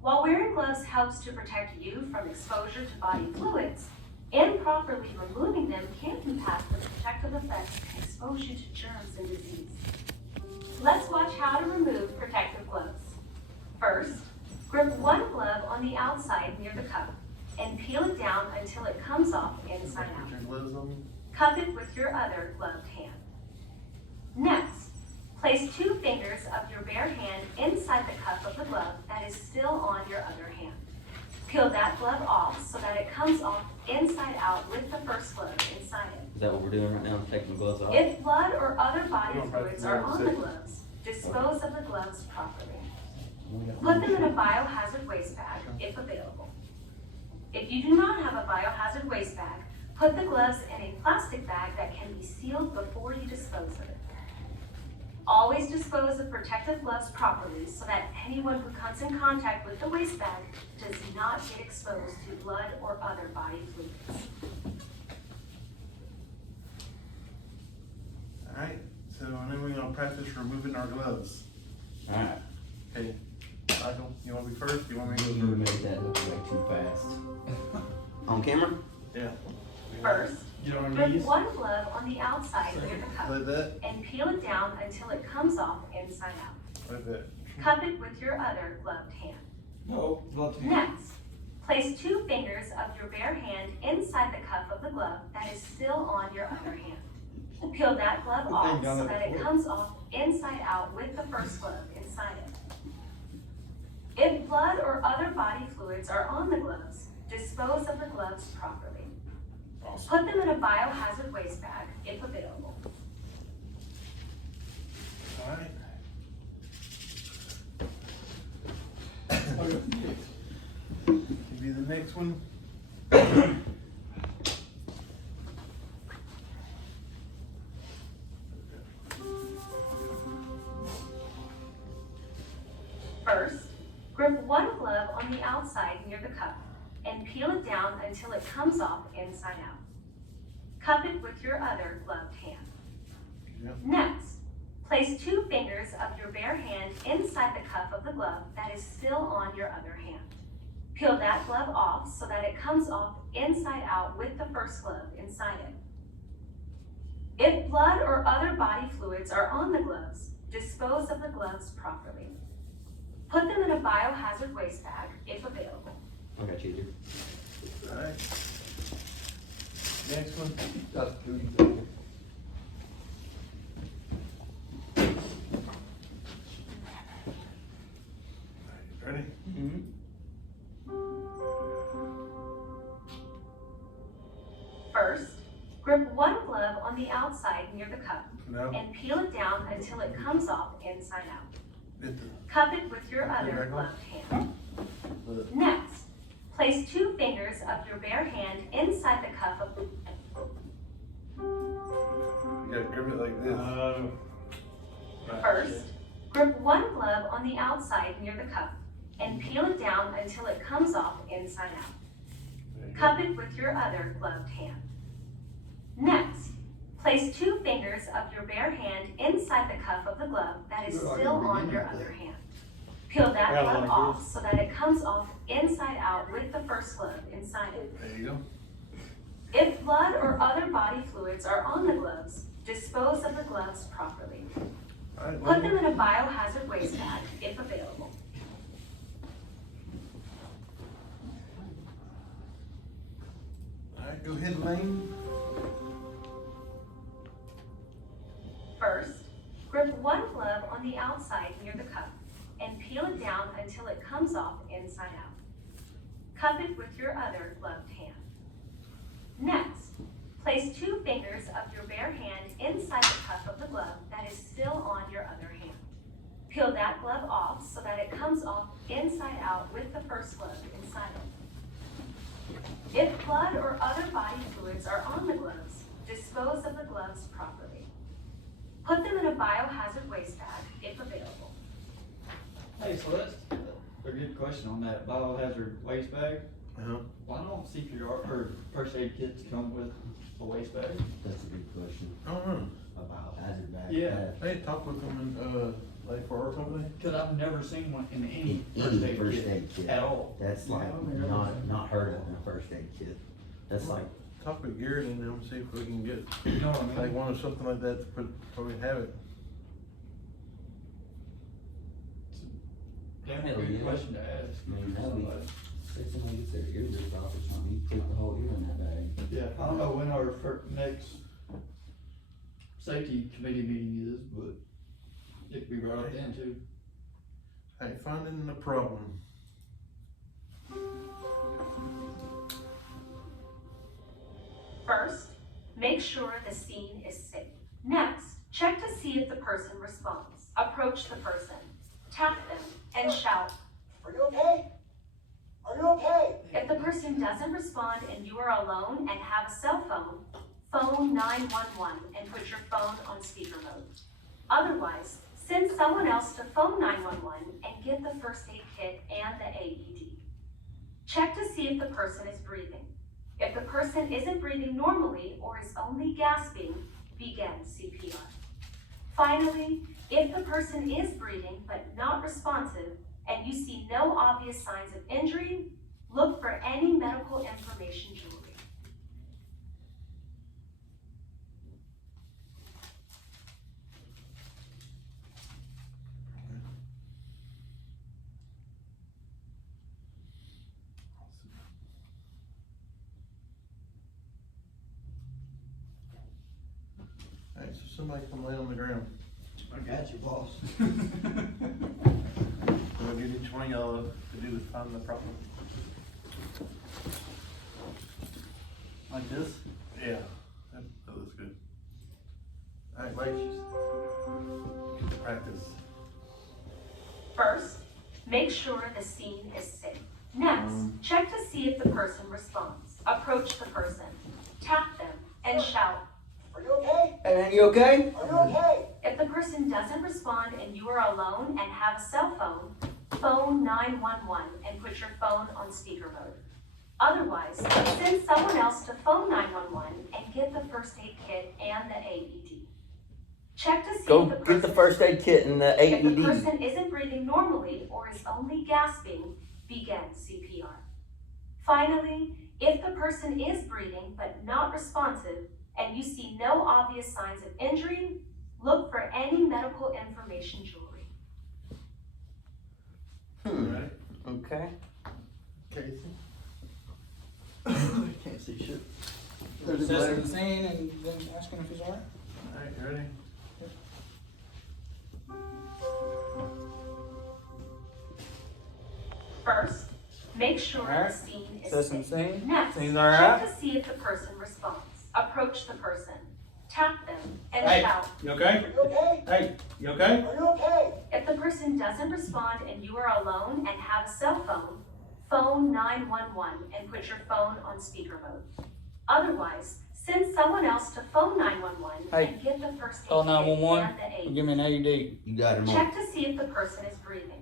While wearing gloves helps to protect you from exposure to body fluids, improperly removing them can impact the protective effects and expose you to germs and disease. Let's watch how to remove protective gloves. First, grip one glove on the outside near the cup and peel it down until it comes off inside out. Put your gloves on. Cup it with your other gloved hand. Next, place 2 fingers of your bare hand inside the cup of the glove that is still on your other hand. Peel that glove off so that it comes off inside out with the first glove inside it. Is that what we're doing right now? Taking the gloves off? If blood or other body fluids are on the gloves, dispose of the gloves properly. Put them in a biohazard waste bag if available. If you do not have a biohazard waste bag, put the gloves in a plastic bag that can be sealed before you dispose of it. Always dispose of protective gloves properly so that anyone who comes in contact with the waste bag does not get exposed to blood or other body fluids. All right. So then we're gonna practice removing our gloves. All right. Okay. Michael, you want to be first? You want me to You go first? made that look way too fast. On camera? Yeah. First, Get on your grip knees. one glove on the outside near the cup Like that. and peel it down until it comes off inside out. Like that. Cup it with your other gloved hand. No, left hand. Next, place 2 fingers of your bare hand inside the cuff of the glove that is still on your other hand. Peel that glove off so that it comes off inside out with the first glove inside it. If blood or other body fluids are on the gloves, dispose of the gloves properly. Put them in a biohazard waste bag if available. All right. Give you the next one. First, grip one glove on the outside near the cup and peel it down until it comes off inside out. Cup it with your other gloved hand. Yep. Next, place 2 fingers of your bare hand inside the cuff of the glove that is still on your other hand. Peel that glove off so that it comes off inside out with the first glove inside it. If blood or other body fluids are on the gloves, Dispose of the gloves properly. Put them in a biohazard waste bag if available. I got you, dude. Alright. Next one, Dr. Drew. Ready? Mm-hmm. First, grip one glove on the outside near the cup No. and peel it down until it comes off inside out. Hit Cup it with your other back on. gloved hand. the- Next, place 2 fingers of your bare hand inside the cuff of the You gotta grip it like this. First, grip one glove on the outside near the cuff and peel it down until it comes off inside out. There you go. Cup it with your other gloved hand. Next, place 2 fingers of your bare hand inside the cuff of the glove that is still on your other hand. Peel that Yeah, glove like off this. so that it comes off inside out with the first glove inside it. There you go. If blood or other body fluids are on the gloves, dispose of the gloves properly. Alright, Put them in a biohazard waste bag if available. Alright, go ahead, Lane. First, grip one glove on the outside near the cup and peel it down until it comes off inside out. Cup it with your other gloved hand. Next, place 2 fingers of your bare hand inside the cuff of the glove that is still on your other hand. Peel that glove off so that it comes off inside out with the first glove inside it. If blood or other body fluids are on the gloves, dispose of the gloves properly. Put them in a biohazard waste bag if available. Hey, so that's a good question on that biohazard waste bag. Uh-huh. Why don't CPR or first aid kits come with a waste bag? That's a good question. I don't know. About hazard bag. Yeah. Hey, talk with them and, like for our company. Cause I've never seen one in any Any first aid kit. at all. That's like not heard of in a first aid kit. That's like, Talk with Garrett and them, see if we can get, You know what I mean? like one or something like that to put, so we have it. Damn Hell good yeah. question to ask. I mean, that'd be- Somebody. say somebody gets their ear ripped off or something, you put the whole ear in that bag. Yeah, I don't know when our next safety committee meeting is, but it could be right up then too. Hey, finding the problem. First, make sure the scene is safe. Next, check to see if the person responds. Approach the person, tap them, and shout. Are you okay? Are you okay? If the person doesn't respond and you are alone and have a cell phone, phone 911 and put your phone on speaker mode. Otherwise, send someone else to phone 911 and get the first aid kit and the AED. Check to see if the person is breathing. If the person isn't breathing normally or is only gasping, begin CPR. Finally, if the person is breathing but not responsive and you see no obvious signs of injury, look for any medical information jewelry. Alright, so somebody come lay on the ground. I got you, boss. We'll get each one of y'all to do the find the problem. Like this? Yeah, that looks good. Alright, ladies, get to practice. First, make sure the scene is safe. Next, check to see if the person responds. Approach the person, tap them, and shout. Are you okay? Hey man, you okay? Are you okay? If the person doesn't respond and you are alone and have a cell phone, phone 911 and put your phone on speaker mode. Otherwise, send someone else to phone 911 and get the first aid kit and the AED. Check to see Go if the get person the first aid kit and the If the AED. person isn't breathing normally or is only gasping, begin CPR. Finally, if the person is breathing but not responsive and you see no obvious signs of injury, Look for any medical information jewelry. Alright, Okay. Casey? Can't see shit. Assessing the scene and then asking if he's alright? Alright, you ready? First, make sure the Alright. scene is Assessing safe. the scene. Next, Scene's check alright. to see if the person responds. Approach the person. Tap them and Hey, shout. you okay? Are you okay? Hey, you okay? Are you okay? If the person doesn't respond and you are alone and have a cell phone, phone 911 and put your phone on speaker mode. Otherwise, send someone else to phone 911 Hey, and get the first aid call kit 911 and the aid. Give me an AED. You got him on. Check to see if the person is breathing.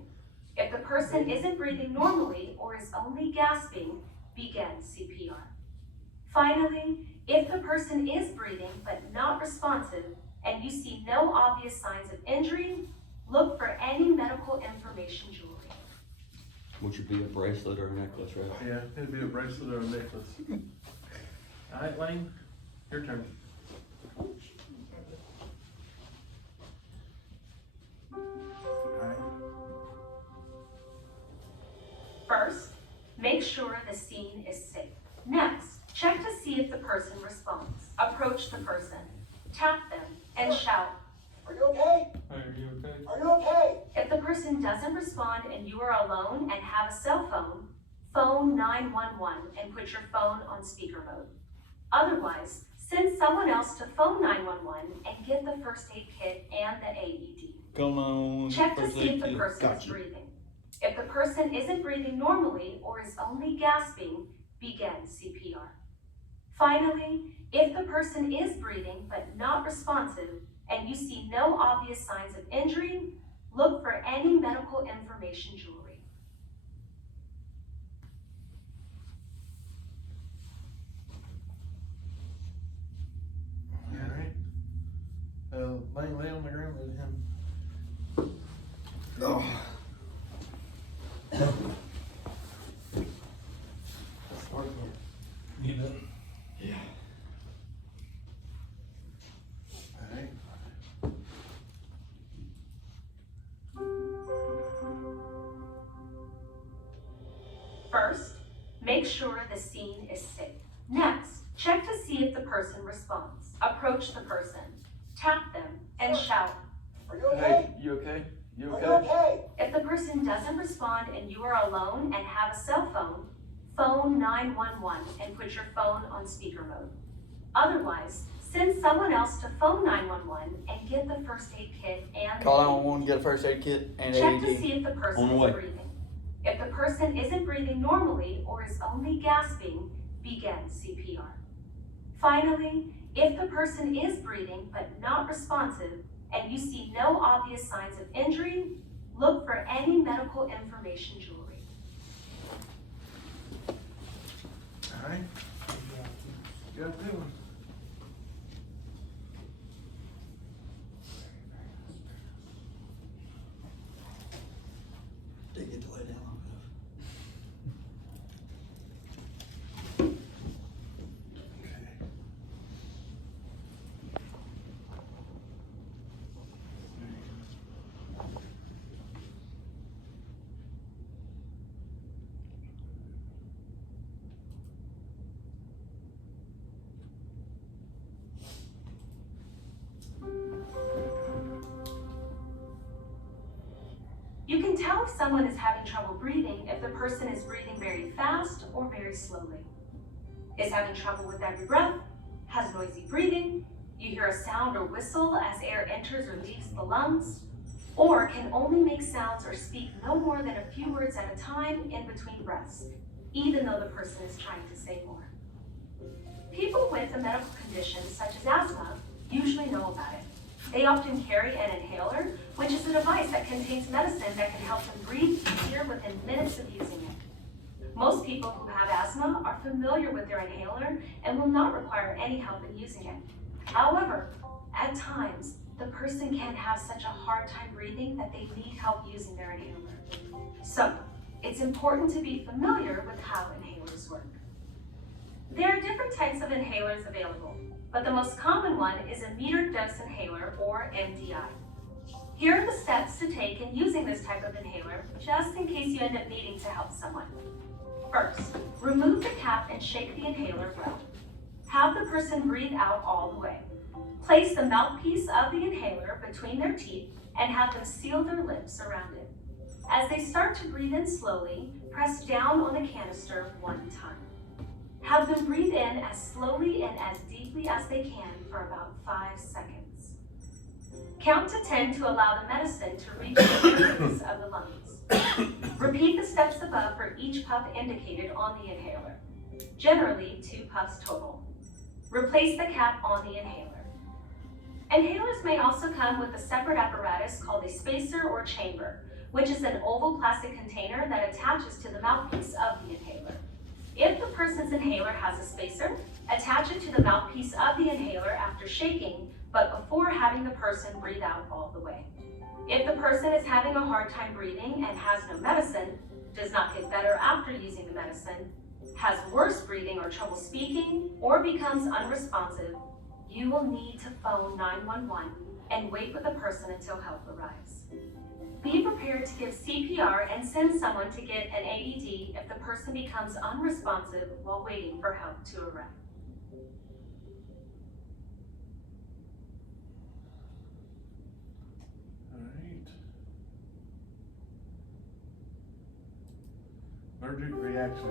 If the person isn't breathing normally or is only gasping, begin CPR. Finally, if the person is breathing but not responsive and you see no obvious signs of injury, look for any medical information jewelry. Which would be a bracelet or a necklace, right? Yeah, it'd be a bracelet or a necklace. Alright, Lane, your turn. Alright, First, make sure the scene is safe. Next, check to see if the person responds. Approach the person, tap them, and shout. Are you okay? Hey, are you okay? Are you okay? If the person doesn't respond and you are alone and have a cell phone, phone 911 and put your phone on speaker mode. Otherwise, send someone else to phone 911 and get the first aid kit and the AED. Call 911. Check to First see if aid the kit. person is Gotcha. breathing. If the person isn't breathing normally or is only gasping, begin CPR. Finally, if the person is breathing but not responsive and you see no obvious signs of injury, look for any medical information jewelry. alright. Lane, lay on the ground with him. Start here. You know. Alright. First, make sure the scene is safe. Next, check to see if the person responds. Approach the person, tap them, and shout. Are you okay? Hey, you okay? You Are you okay? okay? If the person doesn't respond and you are alone and have a cell phone, phone 911 and put your phone on speaker mode. Otherwise, send someone else to phone 911 and get the first aid kit and Call the 911, get a first aid kit and Check to AED. see if the person On the is way. breathing. If the person isn't breathing normally or is only gasping, begin CPR. Finally, if the person is breathing but not responsive and you see no obvious signs of injury, look for any medical information jewelry. Alright. You got two. Didn't get to lay down long enough. You can tell if someone is having trouble breathing if the person is breathing very fast or very slowly. Is having trouble with every breath, has noisy breathing, you hear a sound or whistle as air enters or leaves the lungs, or can only make sounds or speak no more than a few words at a time in between breaths, even though the person is trying to say more. People with a medical condition such as asthma usually know about it. They often carry an inhaler, which is a device that contains medicine that can help them breathe easier within minutes of using it. Most people who have asthma are familiar with their inhaler and will not require any help in using it. However, at times, the person can have such a hard time breathing that they need help using their inhaler. So, it's important to be familiar with how inhalers work. There are different types of inhalers available, but the most common one is a metered dose inhaler, or MDI. Here are the steps to take in using this type of inhaler, just in case you end up needing to help someone. First, remove the cap and shake the inhaler well. Have the person breathe out all the way. Place the mouthpiece of the inhaler between their teeth and have them seal their lips around it. As they start to breathe in slowly, press down on the canister one time. Have them breathe in as slowly and as deeply as they can for about 5 seconds. Count to 10 to allow the medicine to reach the areas of the lungs. Repeat the steps above for each puff indicated on the inhaler. Generally, 2 puffs total. Replace the cap on the inhaler. Inhalers may also come with a separate apparatus called a spacer or chamber, which is an oval plastic container that attaches to the mouthpiece of the inhaler. If the person's inhaler has a spacer, attach it to the mouthpiece of the inhaler after shaking, but before having the person breathe out all the way. If the person is having a hard time breathing and has no medicine, does not get better after using the medicine, has worse breathing or trouble speaking, or becomes unresponsive, you will need to phone 911 and wait with the person until help arrives. Be prepared to give CPR and send someone to get an AED if the person becomes unresponsive while waiting for help to arrive. Alright. Allergic reaction.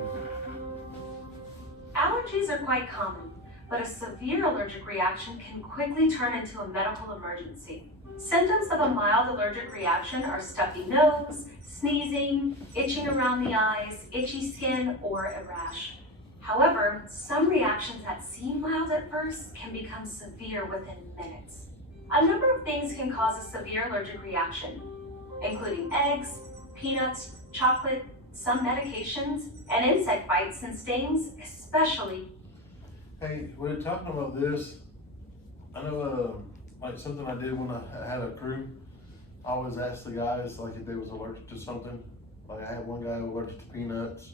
Allergies are quite common, but a severe allergic reaction can quickly turn into a medical emergency. Symptoms of a mild allergic reaction are stuffy nose, sneezing, itching around the eyes, itchy skin, or a rash. However, some reactions that seem mild at first can become severe within minutes. A number of things can cause a severe allergic reaction, including eggs, peanuts, chocolate, some medications, and insect bites and stings, especially. Hey, we're talking about this. I know, like something I did when I had a crew, I always asked the guys like if they was allergic to something. Like I had one guy allergic to peanuts,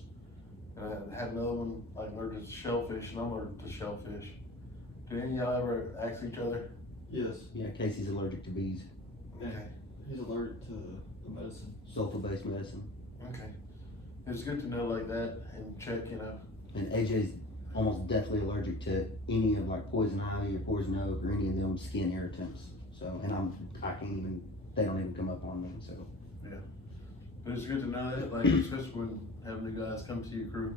and I had another one like allergic to shellfish, and I'm allergic to shellfish. Do any of y'all ever ask each other? Yes. Yeah, Casey's allergic to bees, Okay. He's allergic to the medicine. sulfur-based medicine. Okay. It's good to know like that and check, you know. And AJ's almost definitely allergic to any of like poison ivy or poison oak or any of them skin irritants. So, and I can't even, they don't even come up on me, so. Yeah. But it's good to know that, like, especially when having the guys come to your crew.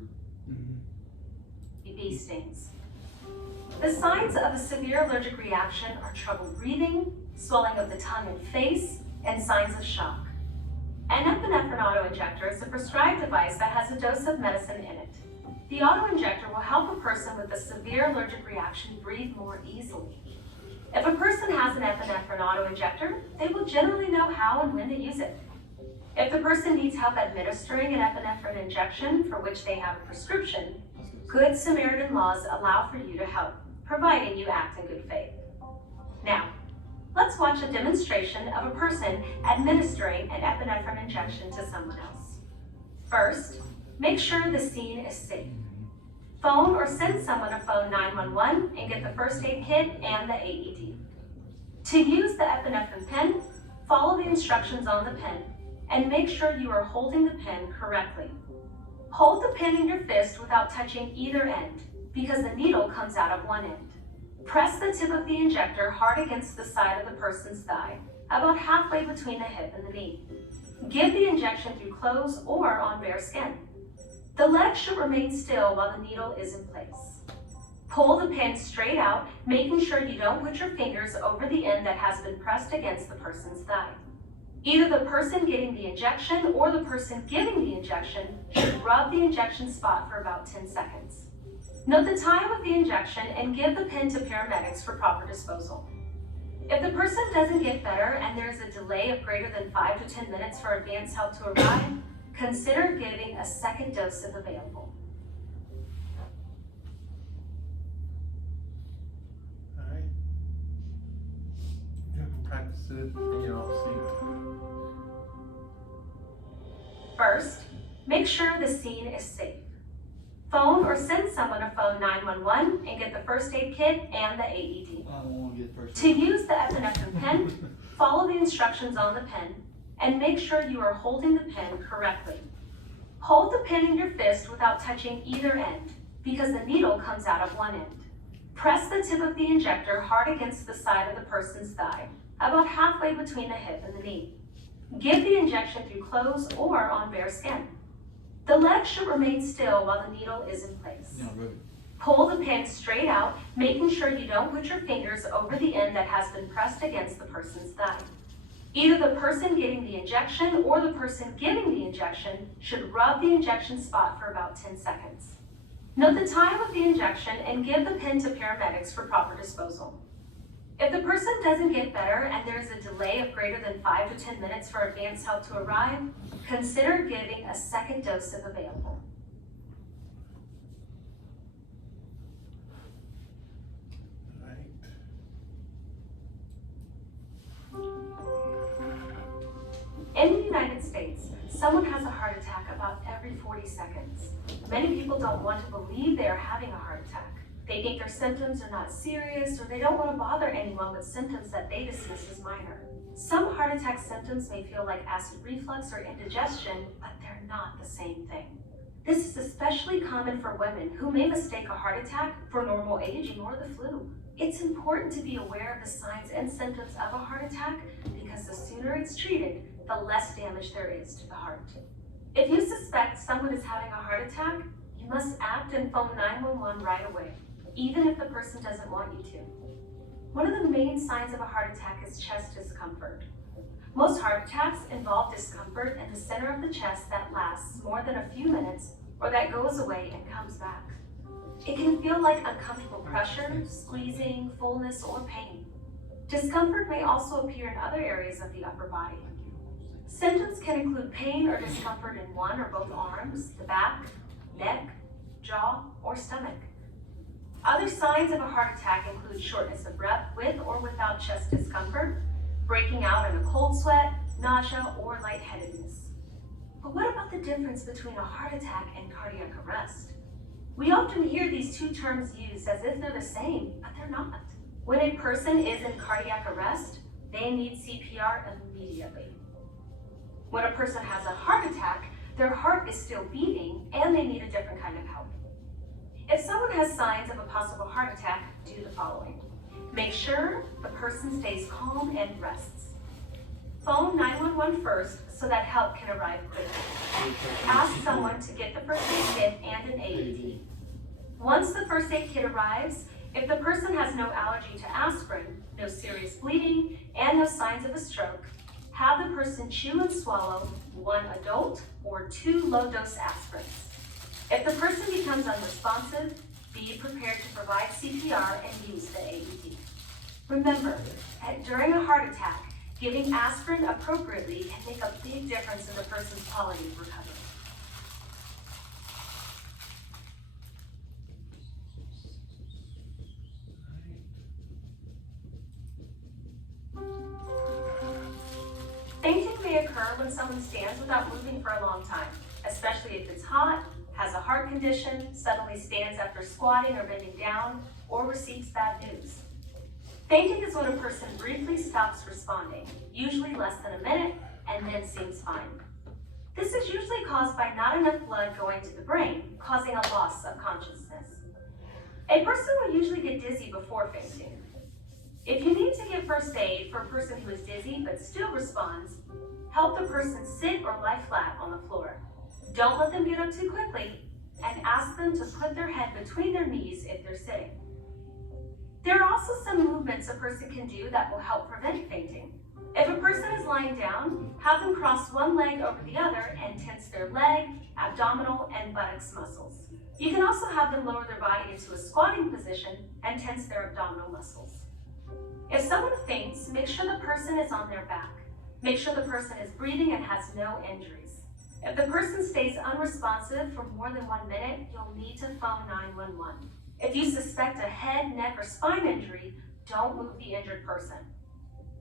Bee stings. The signs of a severe allergic reaction are trouble breathing, swelling of the tongue and face, and signs of shock. An epinephrine auto-injector is a prescribed device that has a dose of medicine in it. The auto-injector will help a person with a severe allergic reaction breathe more easily. If a person has an epinephrine auto-injector, they will generally know how and when to use it. If the person needs help administering an epinephrine injection for which they have a prescription, Good Samaritan laws allow for you to help, providing you act in good faith. Now, let's watch a demonstration of a person administering an epinephrine injection to someone else. First, make sure the scene is safe. Phone or send someone to phone 911 and get the first aid kit and the AED. To use the epinephrine pen, follow the instructions on the pen and make sure you are holding the pen correctly. Hold the pen in your fist without touching either end because the needle comes out of one end. Press the tip of the injector hard against the side of the person's thigh, about halfway between the hip and the knee. Give the injection through clothes or on bare skin. The leg should remain still while the needle is in place. Pull the pin straight out, making sure you don't put your fingers over the end that has been pressed against the person's thigh. Either the person getting the injection or the person giving the injection should rub the injection spot for about 10 seconds. Note the time of the injection and give the pin to paramedics for proper disposal. If the person doesn't get better and there is a delay of greater than 5 to 10 minutes for advanced help to arrive, consider giving a second dose if available. Alright. You can practice it in your own seat. First, make sure the scene is safe. Phone or send someone to phone 911 and get the first aid kit and the AED. I don't wanna get first. To use the epinephrine pen, follow the instructions on the pen and make sure you are holding the pen correctly. Hold the pen in your fist without touching either end because the needle comes out of one end. Press the tip of the injector hard against the side of the person's thigh, about halfway between the hip and the knee. Give the injection through clothes or on bare skin. The leg should remain still while the needle is in place. Yeah, right. Pull the pin straight out, making sure you don't put your fingers over the end that has been pressed against the person's thigh. Either the person getting the injection or the person giving the injection should rub the injection spot for about 10 seconds. Note the time of the injection and give the pin to paramedics for proper disposal. If the person doesn't get better and there is a delay of greater than 5 to 10 minutes for advanced help to arrive, consider giving a second dose if available. In the United States, someone has a heart attack about every 40 seconds. Many people don't want to believe they are having a heart attack. They think their symptoms are not serious, or they don't want to bother anyone with symptoms that they dismiss as minor. Some heart attack symptoms may feel like acid reflux or indigestion, but they're not the same thing. This is especially common for women who may mistake a heart attack for normal aging or the flu. It's important to be aware of the signs and symptoms of a heart attack because the sooner it's treated, the less damage there is to the heart. If you suspect someone is having a heart attack, you must act and phone 911 right away, even if the person doesn't want you to. One of the main signs of a heart attack is chest discomfort. Most heart attacks involve discomfort in the center of the chest that lasts more than a few minutes or that goes away and comes back. It can feel like uncomfortable pressure, squeezing, fullness, or pain. Discomfort may also appear in other areas of the upper body. Symptoms can include pain or discomfort in one or both arms, the back, neck, jaw, or stomach. Other signs of a heart attack include shortness of breath with or without chest discomfort, breaking out in a cold sweat, nausea, or lightheadedness. But what about the difference between a heart attack and cardiac arrest? We often hear these two terms used as if they're the same, but they're not. When a person is in cardiac arrest, they need CPR immediately. When a person has a heart attack, their heart is still beating and they need a different kind of help. If someone has signs of a possible heart attack, do the following. Make sure the person stays calm and rests. Phone 911 first so that help can arrive quickly. Ask someone to get the first aid kit and an AED. Once the first aid kit arrives, if the person has no allergy to aspirin, no serious bleeding, and no signs of a stroke, have the person chew and swallow 1 adult or 2 low-dose aspirins. If the person becomes unresponsive, be prepared to provide CPR and use the AED. Remember that during a heart attack, giving aspirin appropriately can make a big difference in the person's quality of recovery. Fainting may occur when someone stands without moving for a long time, especially if it's hot, has a heart condition, suddenly stands after squatting or bending down, or receives bad news. Fainting is when a person briefly stops responding, usually less than a minute, and then seems fine. This is usually caused by not enough blood going to the brain, causing a loss of consciousness. A person will usually get dizzy before fainting. If you need to give first aid for a person who is dizzy but still responds, help the person sit or lie flat on the floor. Don't let them get up too quickly, and ask them to put their head between their knees if they're sitting. There are also some movements a person can do that will help prevent fainting. If a person is lying down, have them cross one leg over the other and tense their leg, abdominal, and buttocks muscles. You can also have them lower their body into a squatting position and tense their abdominal muscles. If someone faints, make sure the person is on their back. Make sure the person is breathing and has no injuries. If the person stays unresponsive for more than 1 minute, you'll need to phone 911. If you suspect a head, neck, or spine injury, don't move the injured person.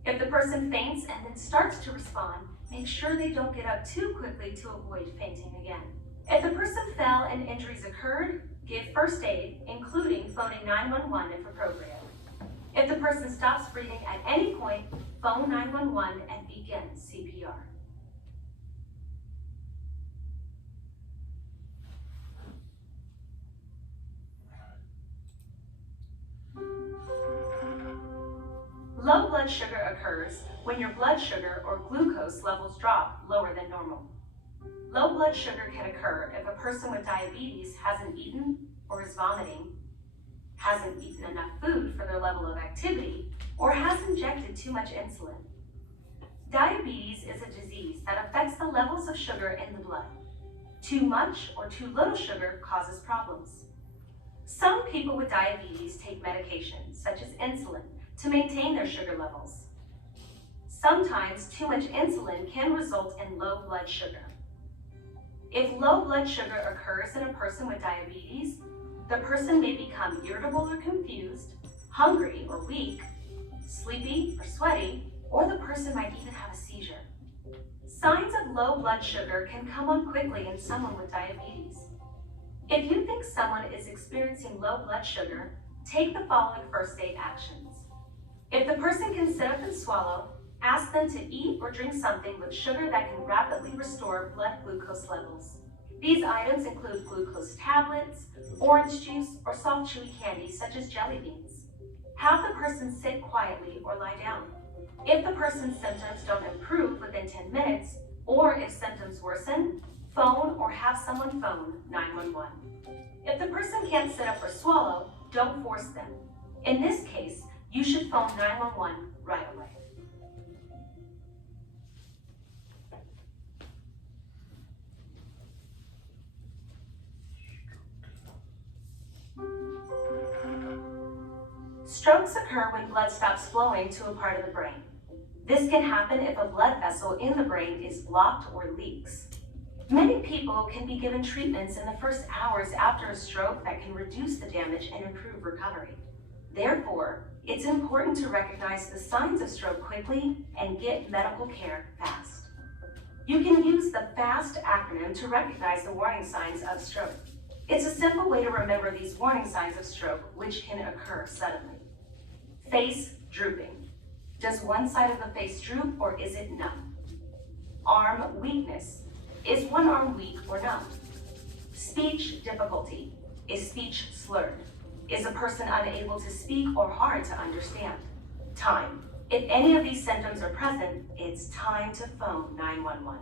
If the person faints and then starts to respond, make sure they don't get up too quickly to avoid fainting again. If the person fell fell and injuries occurred, give first aid, including phoning 911 if appropriate. If the person stops breathing at any point, phone 911 and begin CPR. Low blood sugar occurs when your blood sugar or glucose levels drop lower than normal. Low blood sugar can occur if a person with diabetes hasn't eaten or is vomiting, hasn't eaten enough food for their level of activity, or has injected too much insulin. Diabetes is a disease that affects the levels of sugar in the blood. Too much or too little sugar causes problems. Some people with diabetes take medications, such as insulin, to maintain their sugar levels. Sometimes too much insulin can result in low blood sugar. If low blood sugar occurs in a person with diabetes, the person may become irritable or confused, hungry or weak, sleepy or sweaty, or the person might even have a seizure. Signs of low blood sugar can come on quickly in someone with diabetes. If you think someone is experiencing low blood sugar, take the following first aid actions. If the person can sit up and swallow, ask them to eat or drink something with sugar that can rapidly restore blood glucose levels. These items include glucose tablets, orange juice, or soft chewy candy such as jelly beans. Have the person sit quietly or lie down. If the person's symptoms don't improve within 10 minutes, or if symptoms worsen, phone or have someone phone 911. If the person can't sit up or swallow, don't force them. In this case, you should phone 911 right away. Strokes occur when blood stops flowing to a part of the brain. This can happen if a blood vessel in the brain is blocked or leaks. Many people can be given treatments in the first hours after a stroke that can reduce the damage and improve recovery. Therefore, it's important to recognize the signs of stroke quickly and get medical care fast. You can use the FAST acronym to recognize the warning signs of stroke. It's a simple way to remember these warning signs of stroke, which can occur suddenly. Face drooping. Does one side of the face droop or is it numb? Arm weakness. Is one arm weak or numb? Speech difficulty. Is speech slurred? Is a person unable to speak or hard to understand? Time. If any of these symptoms are present, it's time to phone 911.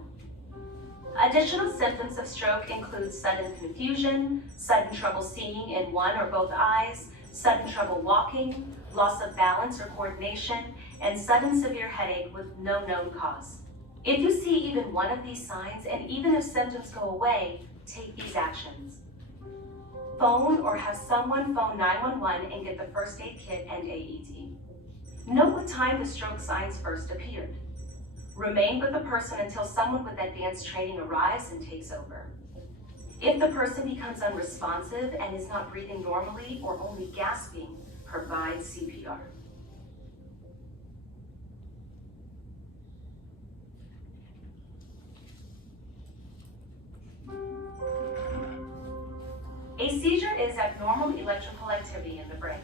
Additional symptoms of stroke include sudden confusion, sudden trouble seeing in one or both eyes, sudden trouble walking, loss of balance or coordination, and sudden severe headache with no known cause. If you see even one of these signs, and even if symptoms go away, take these actions. Phone or have someone phone 911 and get the first aid kit and AED. Note what time the stroke signs first appeared. Remain with the person until someone with advanced training arrives and takes over. If the person becomes unresponsive and is not breathing normally or only gasping, provide CPR. A seizure is abnormal electrical activity in the brain.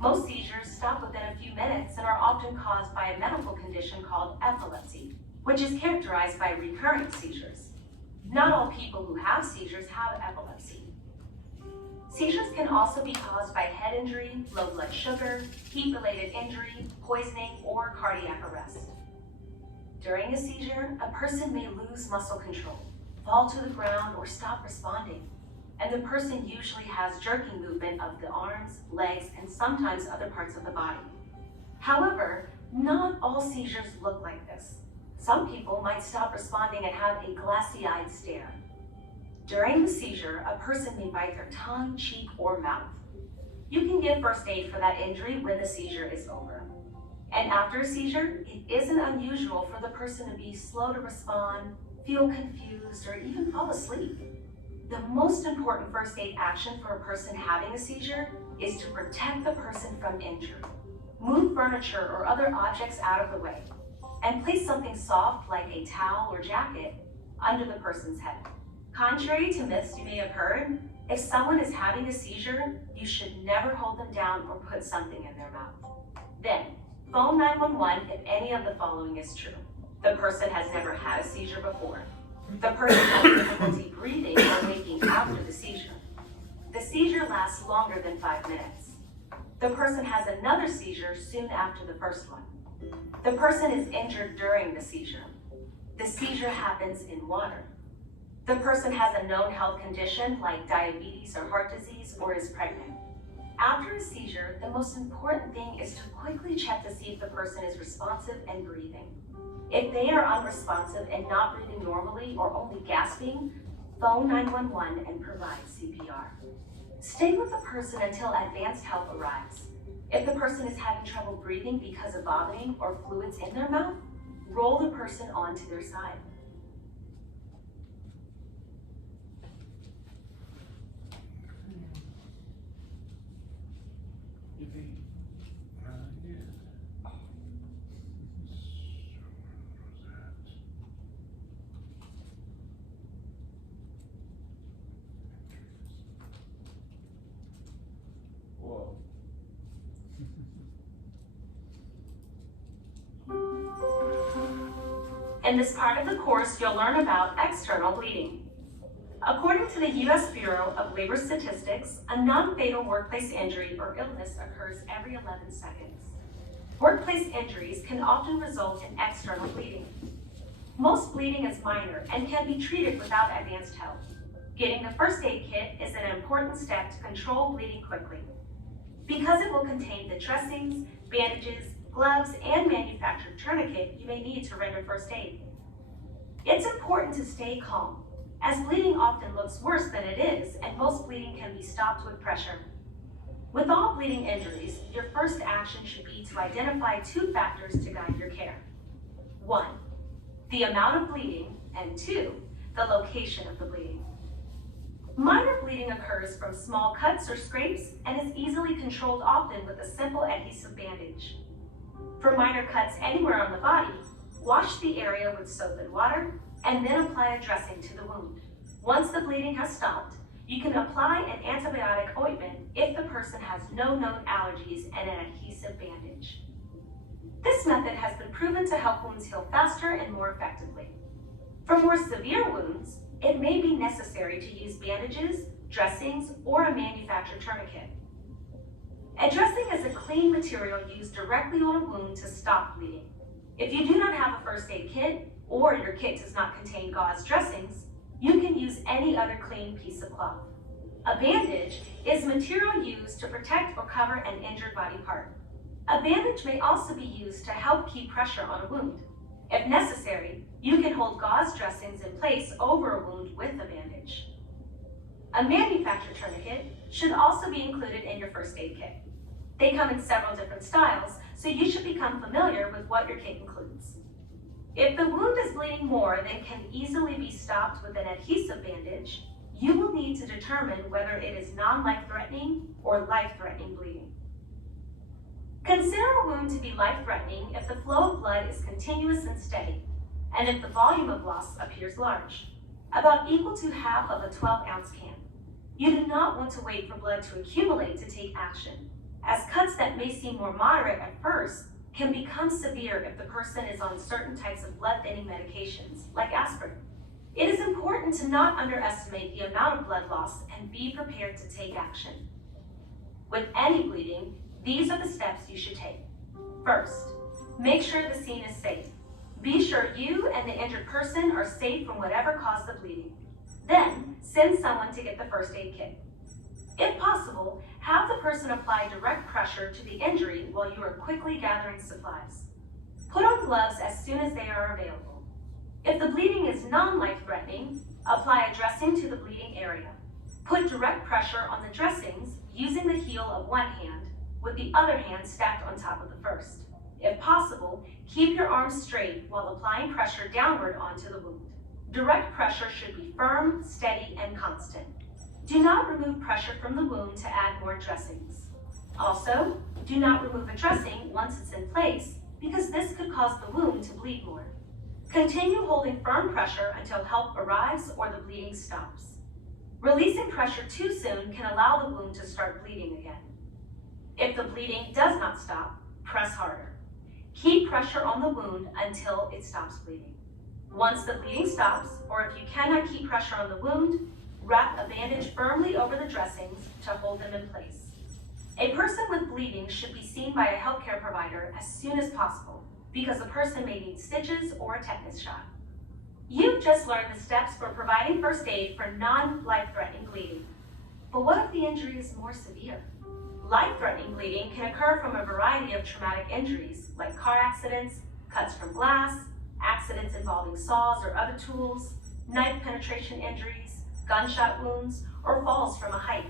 Most seizures stop within a few minutes and are often caused by a medical condition called epilepsy, which is characterized by recurrent seizures. Not all people who have seizures have epilepsy. Seizures can also be caused by head injury, low blood sugar, heat-related injury, poisoning, or cardiac arrest. During a seizure, a person may lose muscle control, fall to the ground, or stop responding. And the person usually has jerking movement of the arms, legs, and sometimes other parts of the body. However, not all seizures look like this. Some people might stop responding and have a glassy-eyed stare. During the seizure, a person may bite their tongue, cheek, or mouth. You can give first aid for that injury when the seizure is over. And after a seizure, it isn't unusual for the person to be slow to respond, feel confused, or even fall asleep. The most important first aid action for a person having a seizure is to protect the person from injury. Move furniture or other objects out of the way, and place something soft like a towel or jacket under the person's head. Contrary to myths you may have heard, if someone is having a seizure, you should never hold them down or put something in their mouth. Then, phone 911 if any of the following is true. The person has never had a seizure before. The person has difficulty breathing or waking after the seizure. The seizure lasts longer than 5 minutes. The person has another seizure soon after the first one. The person is injured during the seizure. The seizure happens in water. The person has a known health condition like diabetes or heart disease or is pregnant. After a seizure, the most important thing is to quickly check to see if the person is responsive and breathing. If they are unresponsive and not breathing normally or only gasping, phone 911 and provide CPR. Stay with the person until advanced help arrives. If the person is having trouble breathing because of vomiting or fluids in their mouth, roll the person onto their side. Whoa. In this part of the course, you'll learn about external bleeding. According to the U.S. Bureau of Labor Statistics, a non-fatal workplace injury or illness occurs every 11 seconds. Workplace injuries can often result in external bleeding. Most bleeding is minor and can be treated without advanced help. Getting a first aid kit is an important step to control bleeding quickly. Because it will contain the dressings, bandages, gloves, and manufactured tourniquet you may need to render first aid. It's important to stay calm, as bleeding often looks worse than it is, and most bleeding can be stopped with pressure. With all bleeding injuries, your first action should be to identify 2 factors to guide your care. 1, the amount of bleeding, and 2, the location of the bleeding. Minor bleeding occurs from small cuts or scrapes and is easily controlled often with a simple adhesive bandage. For minor cuts anywhere on the body, wash the area with soap and water and then apply a dressing to the wound. Once the bleeding has stopped, you can apply an antibiotic ointment if the person has no known allergies and an adhesive bandage. This method has been proven to help wounds heal faster and more effectively. For more severe wounds, it may be necessary to use bandages, dressings, or a manufactured tourniquet. A dressing is a clean material used directly on a wound to stop bleeding. If you do not have a first aid kit, or your kit does not contain gauze dressings, you can use any other clean piece of cloth. A bandage is material used to protect or cover an injured body part. A bandage may also be used to help keep pressure on a wound. If necessary, you can hold gauze dressings in place over a wound with a bandage. A manufactured tourniquet should also be included in your first aid kit. They come in several different styles, so you should become familiar with what your kit includes. If the wound is bleeding more than can easily be stopped with an adhesive bandage, you will need to determine whether it is non-life-threatening or life-threatening bleeding. Consider a wound to be life-threatening if the flow of blood is continuous and steady, and if the volume of loss appears large, about equal to half of a 12-ounce can. You do not want to wait for blood to accumulate to take action, as cuts that may seem more moderate at first can become severe if the person is on certain types of blood-thinning medications, like aspirin. It is important to not underestimate the amount of blood loss and be prepared to take action. With any bleeding, these are the steps you should take. First, make sure the scene is safe. Be sure you and the injured person are safe from whatever caused the bleeding. Then, send someone to get the first aid kit. If possible, have the person apply direct pressure to the injury while you are quickly gathering supplies. Put on gloves as soon as they are available. If the bleeding is non-life-threatening, apply a dressing to the bleeding area. Put direct pressure on the dressings using the heel of one hand, with the other hand stacked on top of the first. If possible, keep your arms straight while applying pressure downward onto the wound. Direct pressure should be firm, steady, and constant. Do not remove pressure from the wound to add more dressings. Also, do not remove a dressing once it's in place, because this could cause the wound to bleed more. Continue holding firm pressure until help arrives or the bleeding stops. Releasing pressure too soon can allow the wound to start bleeding again. If the bleeding does not stop, press harder. Keep pressure on the wound until it stops bleeding. Once the bleeding stops, or if you cannot keep pressure on the wound, wrap a bandage firmly over the dressings to hold them in place. A person with bleeding should be seen by a healthcare provider as soon as possible because the person may need stitches or a tetanus shot. You've just learned the steps for providing first aid for non-life-threatening bleeding. But what if the injury is more severe? Life-threatening bleeding can occur from a variety of traumatic injuries like car accidents, cuts from glass, accidents involving saws or other tools, knife penetration injuries, gunshot wounds, or falls from a height.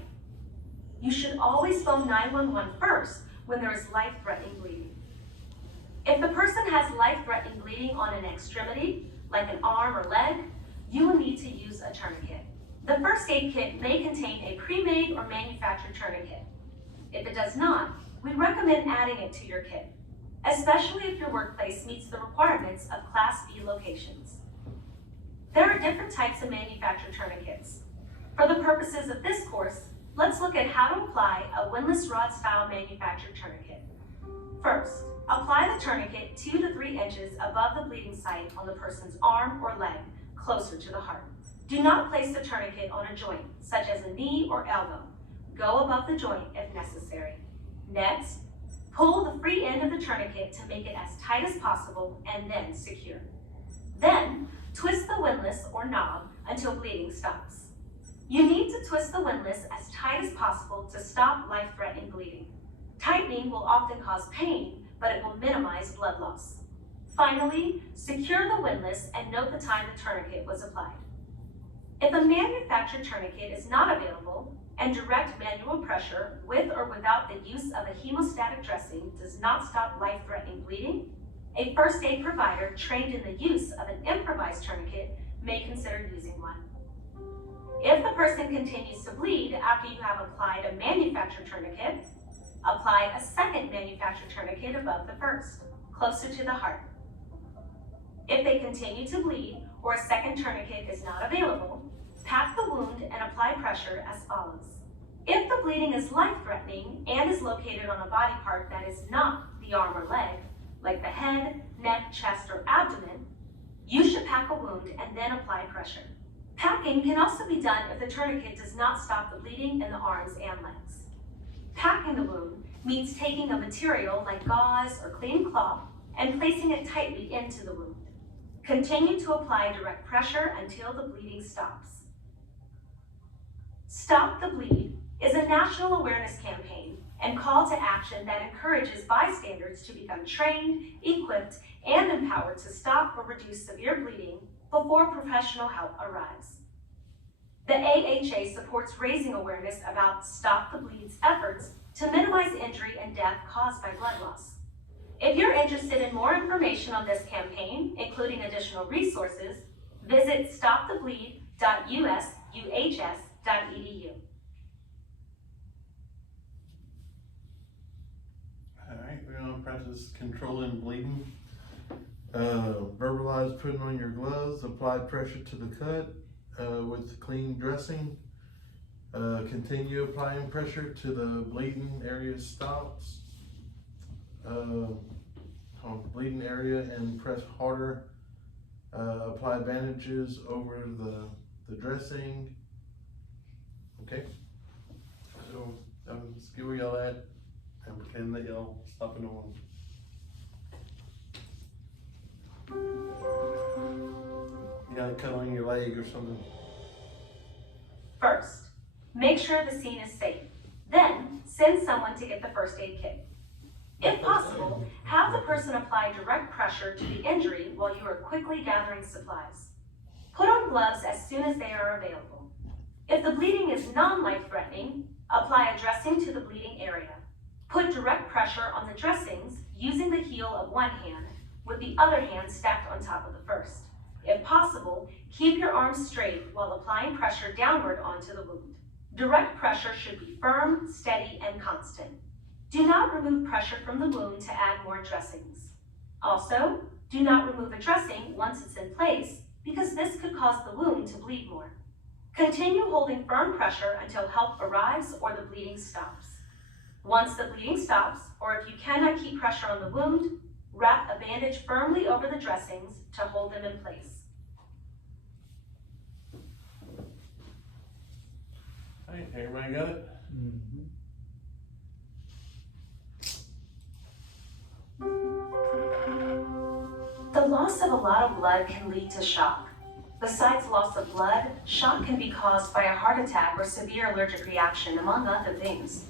You should always phone 911 first when there is life-threatening bleeding. If the person has life-threatening bleeding on an extremity, like an arm or leg, you will need to use a tourniquet. The first aid kit may contain a pre-made or manufactured tourniquet. If it does not, we recommend adding it to your kit, especially if your workplace meets the requirements of Class B locations. There are different types of manufactured tourniquets. For the purposes of this course, let's look at how to apply a windlass rod style manufactured tourniquet. First, apply the tourniquet 2 to 3 inches above the bleeding site on the person's arm or leg, closer to the heart. Do not place the tourniquet on a joint, such as a knee or elbow. Go above the joint if necessary. Next, pull the free end of the tourniquet to make it as tight as possible and then secure. Then, twist the windlass or knob until bleeding stops. You need to twist the windlass as tight as possible to stop life-threatening bleeding. Tightening will often cause pain, but it will minimize blood loss. Finally, secure the windlass and note the time the tourniquet was applied. If a manufactured tourniquet is not available and direct manual pressure with or without the use of a hemostatic dressing does not stop life-threatening bleeding, a first aid provider trained in the use of an improvised tourniquet may consider using one. If the person continues to bleed after you have applied a manufactured tourniquet, apply a second manufactured tourniquet above the first, closer to the heart. If they continue to bleed or a second tourniquet is not available, pack the wound and apply pressure as follows. If the bleeding is life-threatening and is located on a body part that is not the arm or leg, like the head, neck, chest, or abdomen, you should pack a wound and then apply pressure. Packing can also be done if the tourniquet does not stop the bleeding in the arms and legs. Packing the wound means taking a material like gauze or clean cloth and placing it tightly into the wound. Continue to apply direct pressure until the bleeding stops. Stop the Bleed is a national awareness campaign and call to action that encourages bystanders to become trained, equipped, and empowered to stop or reduce severe bleeding before professional help arrives. The AHA supports raising awareness about Stop the Bleed's efforts to minimize injury and death caused by blood loss. If you're interested in more information on this campaign, including additional resources, visit stopthebleed.usuhs.edu. Alright, we're gonna practice controlling bleeding. Verbalize putting on your gloves, apply pressure to the cut with clean dressing. Continue applying pressure to the bleeding area stops. On bleeding area and press harder. Apply bandages over the dressing. Okay, so let's get where y'all at and pretend that y'all stopping on. You got a cut on your leg or something. First, make sure the scene is safe. Then, send someone to get the first aid kit. If possible, have the person apply direct pressure to the injury while you are quickly gathering supplies. Put on gloves as soon as they are available. If the bleeding is non-life-threatening, apply a dressing to the bleeding area. Put direct pressure on the dressings using the heel of one hand with the other hand stacked on top of the first. If possible, keep your arms straight while applying pressure downward onto the wound. Direct pressure should be firm, steady, and constant. Do not remove pressure from the wound to add more dressings. Also, Do not remove a dressing once it's in place because this could cause the wound to bleed more. Continue holding firm pressure until help arrives or the bleeding stops. Once the bleeding stops, or if you cannot keep pressure on the wound, wrap a bandage firmly over the dressings to hold them in place. Hey, everybody got it? The loss of a lot of blood can lead to shock. Besides loss of blood, shock can be caused by a heart attack or severe allergic reaction, among other things.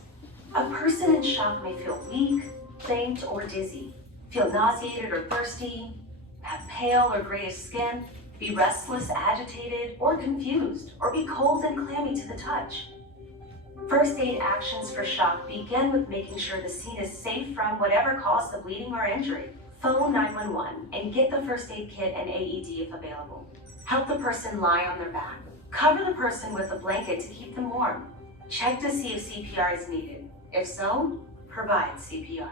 A person in shock may feel weak, faint, or dizzy, feel nauseated or thirsty, have pale or grayish skin, be restless, agitated, or confused, or be cold and clammy to the touch. First aid actions for shock begin with making sure the scene is safe from whatever caused the bleeding or injury. Phone 911 and get the first aid kit and AED if available. Help the person lie on their back. Cover the person with a blanket to keep them warm. Check to see if CPR is needed. If so, provide CPR.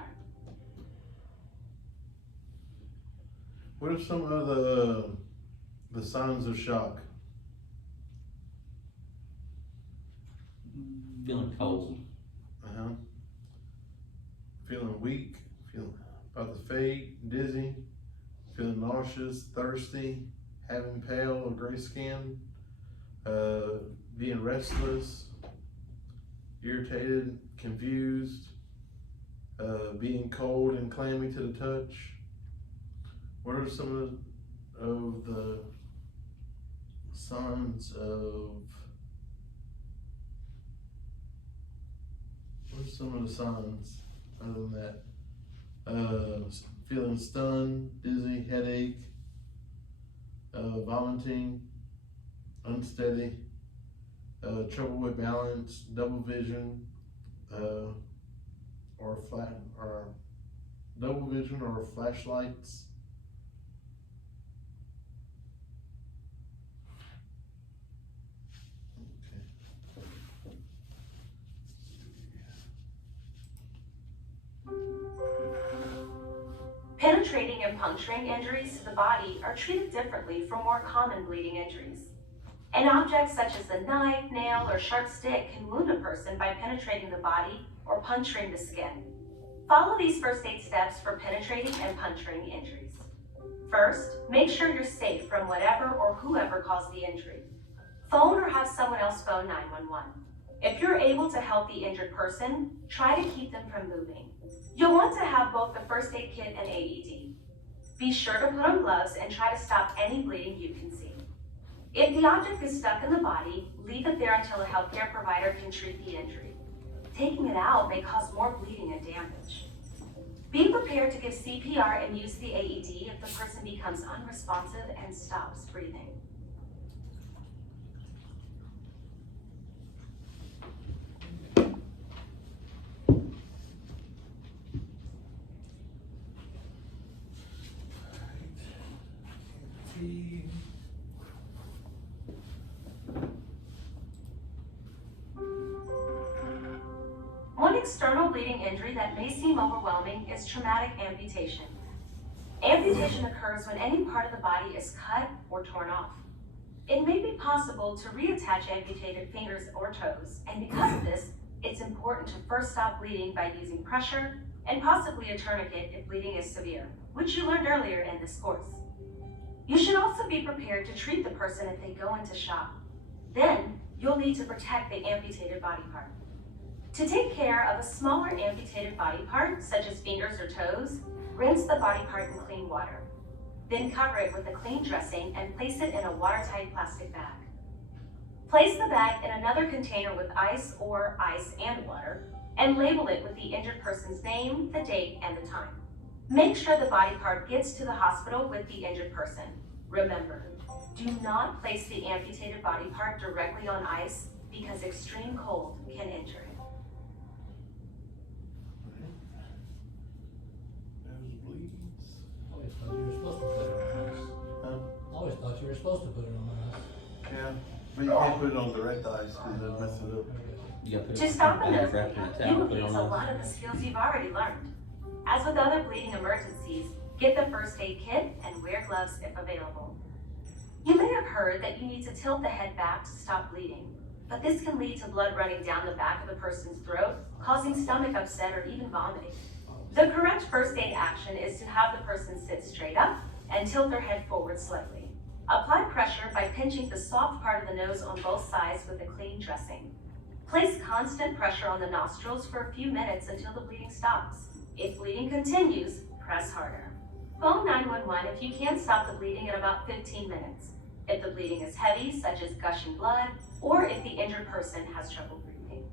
What are some of the signs of shock? Feeling cold. Feeling weak, feeling about to fade, dizzy, feeling nauseous, thirsty, having pale or gray skin, being restless, irritated, confused, being cold and clammy to the touch. What are some of the signs of, what are some of the signs other than that? Feeling stunned, dizzy, headache, vomiting, unsteady, trouble with balance, double vision, or double vision or flashlights. Penetrating and puncturing injuries to the body are treated differently from more common bleeding injuries. An object such as a knife, nail, or sharp stick can wound a person by penetrating the body or puncturing the skin. Follow these first aid steps for penetrating and puncturing injuries. First, make sure you're safe from whatever or whoever caused the injury. Phone or have someone else phone 911. If you're able to help the injured person, try to keep them from moving. You'll want to have both the first aid kit and AED. Be sure to put on gloves and try to stop any bleeding you can see. If the object is stuck in the body, leave it there until a healthcare provider can treat the injury. Taking it out may cause more bleeding and damage. Be prepared to give CPR and use the AED if the person becomes unresponsive and stops breathing. One external bleeding injury that may seem overwhelming is traumatic amputation. Amputation occurs when any part of the body is cut or torn off. It may be possible to reattach amputated fingers or toes, and because of this, it's important to first stop bleeding by using pressure and possibly a tourniquet if bleeding is severe, which you learned earlier in this course. You should also be prepared to treat the person if they go into shock. Then, you'll need to protect the amputated body part. To take care of a smaller amputated body part, such as fingers or toes, rinse the body part in clean water. Then cover it with a clean dressing and place it in a watertight plastic bag. Place the bag in another container with ice or ice and water, and label it with the injured person's name, the date, and the time. Make sure the body part gets to the hospital with the injured person. Remember, do not place the amputated body part directly on ice because extreme cold can injure it. Always thought you were supposed to put it on ice. Yeah, but you can't put it on direct ice because it'll mess it up. You gotta put it To in stop a a bag, wrap it in a nosebleed, towel, you will put it use on a ice. lot of the skills you've already learned. As with other bleeding emergencies, Get the first aid kit and wear gloves if available. You may have heard that you need to tilt the head back to stop bleeding, but this can lead to blood running down the back of the person's throat, causing stomach upset or even vomiting. The correct first aid action is to have the person sit straight up and tilt their head forward slightly. Apply pressure by pinching the soft part of the nose on both sides with a clean dressing. Place constant pressure on the nostrils for a few minutes until the bleeding stops. If bleeding continues, press harder. Phone 911 if you can't stop the bleeding in about 15 minutes. If the bleeding is heavy, such as gushing blood, or if the injured person has trouble breathing.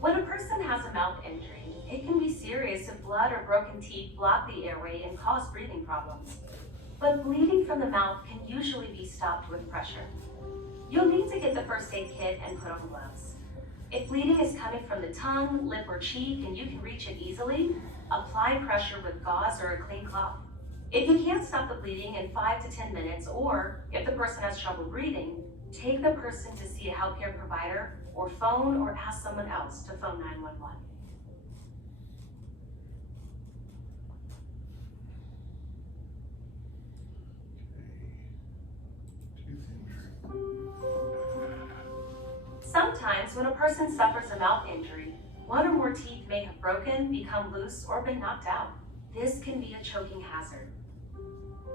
When a person has a mouth injury, it can be serious if blood or broken teeth block the airway and cause breathing problems. But bleeding from the mouth can usually be stopped with pressure. You'll need to get the first aid kit and put on gloves. If bleeding is coming from the tongue, lip, or cheek and you can reach it easily, apply pressure with gauze or a clean cloth. If you can't stop the bleeding in 5 to 10 minutes, or if the person has trouble breathing, take the person to see a healthcare provider or phone or ask someone else to phone 911. Sometimes when a person suffers a mouth injury, one or more teeth may have broken, become loose, or been knocked out. This can be a choking hazard.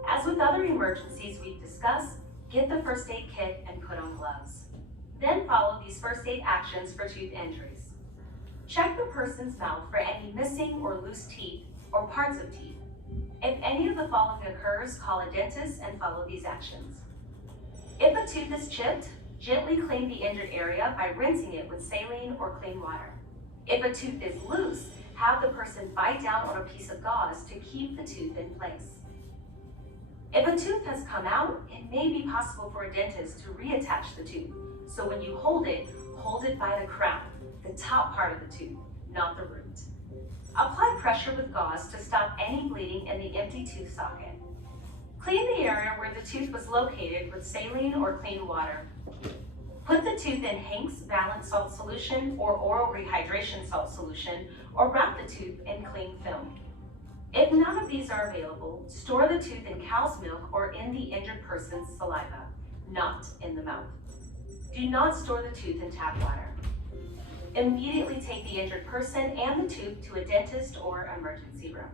As with other emergencies we've discussed, get the first aid kit and put on gloves. Then follow these first aid actions for tooth injuries. Check the person's mouth for any missing or loose teeth or parts of teeth. If any of the following occurs, call a dentist and follow these actions. If a tooth is chipped, gently clean the injured area by rinsing it with saline or clean water. If a tooth is loose, have the person bite down on a piece of gauze to keep the tooth in place. If a tooth has come out, it may be possible for a dentist to reattach the tooth. So when you hold it by the crown, the top part of the tooth, not the root. Apply pressure with gauze to stop any bleeding in the empty tooth socket. Clean the area where the tooth was located with saline or clean water. Put the tooth in Hank's balanced salt solution or oral rehydration salt solution, or wrap the tooth in clean film. If none of these are available, store the tooth in cow's milk or in the injured person's saliva, not in the mouth. Do not store the tooth in tap water. Immediately take the injured person and the tooth to a dentist or emergency room.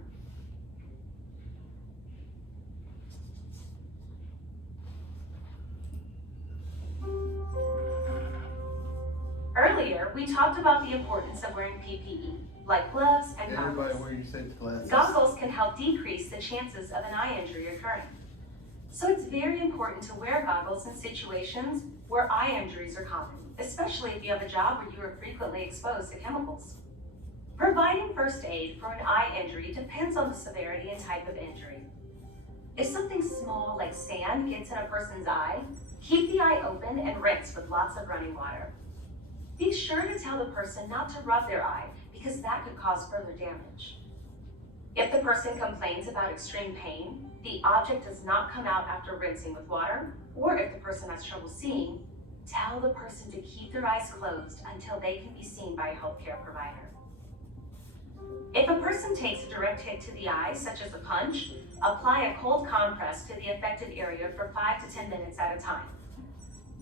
Earlier, we talked about the importance of wearing PPE, like gloves and Everybody goggles. wear your safety glasses. Goggles can help decrease the chances of an eye injury occurring. So it's very important to wear goggles in situations where eye injuries are common, especially if you have a job where you are frequently exposed to chemicals. Providing first aid for an eye injury depends on the severity and type of injury. If something small like sand gets in a person's eye, keep the eye open and rinse with lots of running water. Be sure to tell the person not to rub their eye because that could cause further damage. If the person complains about extreme pain, the object does not come out after rinsing with water, or if the person has trouble seeing, tell the person to keep their eyes closed until they can be seen by a healthcare provider. If a person takes a direct hit to the eye, such as a punch, apply a cold compress to the affected area for 5 to 10 minutes at a time.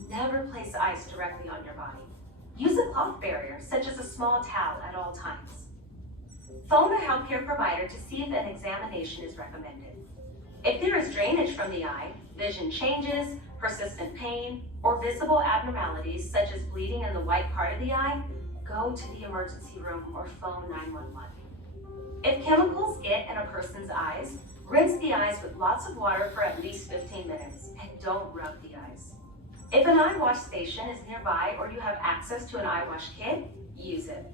Never place ice directly on your body. Use a cloth barrier, such as a small towel, at all times. Phone a healthcare provider to see if an examination is recommended. If there is drainage from the eye, vision changes, persistent pain, or visible abnormalities such as bleeding in the white part of the eye, go to the emergency room or phone 911. If chemicals get in a person's eyes, rinse the eyes with lots of water for at least 15 minutes and don't rub the eyes. If an eye wash station is nearby or you have access to an eye wash kit, use it.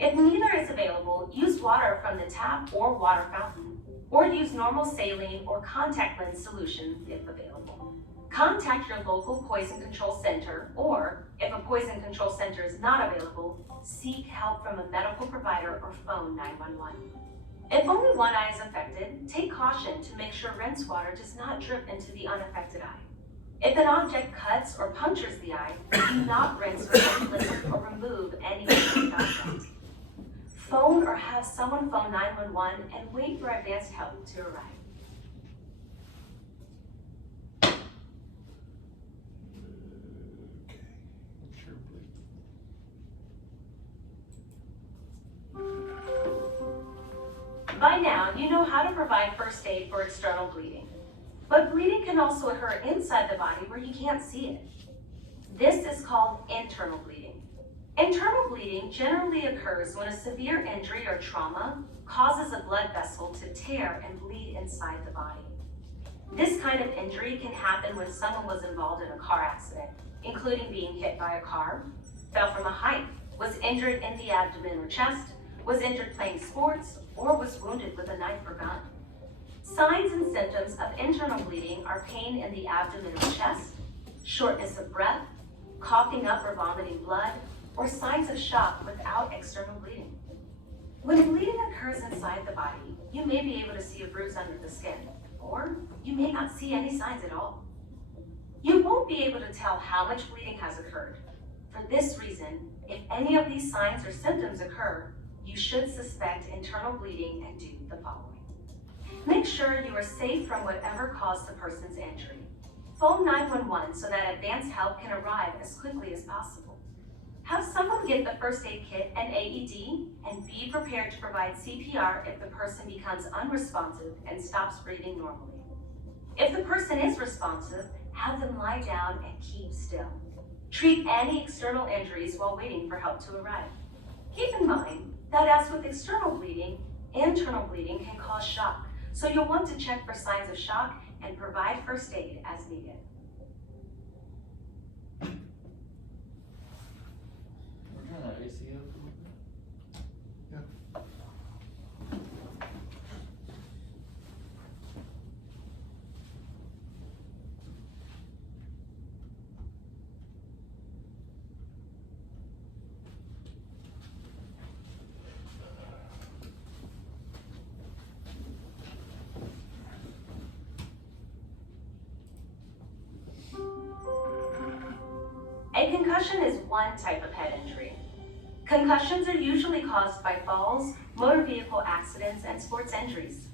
If neither is available, use water from the tap or water fountain, or use normal saline or contact lens solution if available. Contact your local poison control center, or if a poison control center is not available, seek help from a medical provider or phone 911. If only one eye is affected, take caution to make sure rinse water does not drip into the unaffected eye. If an object cuts or punctures the eye, do not rinse or inflict or remove any injured object. Phone or have someone phone 911 and wait for advanced help to arrive. By now, you know how to provide first aid for external bleeding. But bleeding can also occur inside the body where you can't see it. This is called internal bleeding. Internal bleeding generally occurs when a severe injury or trauma causes a blood vessel to tear and bleed inside the body. This kind of injury can happen when someone was involved in a car accident, including being hit by a car, fell from a height, was injured in the abdomen or chest, was injured playing sports, or was wounded with a knife or gun. Signs and symptoms of internal bleeding are pain in the abdomen or chest, shortness of breath, coughing up or vomiting blood, or signs of shock without external bleeding. When bleeding occurs inside the body, you may be able to see a bruise under the skin, or you may not see any signs at all. You won't be able to tell how much bleeding has occurred. For this reason, if any of these signs or symptoms occur, you should suspect internal bleeding and do the following. Make sure you are safe from whatever caused the person's injury. Phone 911 so that advanced help can arrive as quickly as possible. Have someone get the first aid kit and AED, and be prepared to provide CPR if the person becomes unresponsive and stops breathing normally. If the person is responsive, have them lie down and keep still. Treat any external injuries while waiting for help to arrive. Keep in mind that as with external bleeding, internal bleeding can cause shock, so you'll want to check for signs of shock and provide first aid as needed. We're trying that AC up. A concussion is one type of head injury. Concussions are usually caused by falls, motor vehicle accidents, and sports injuries.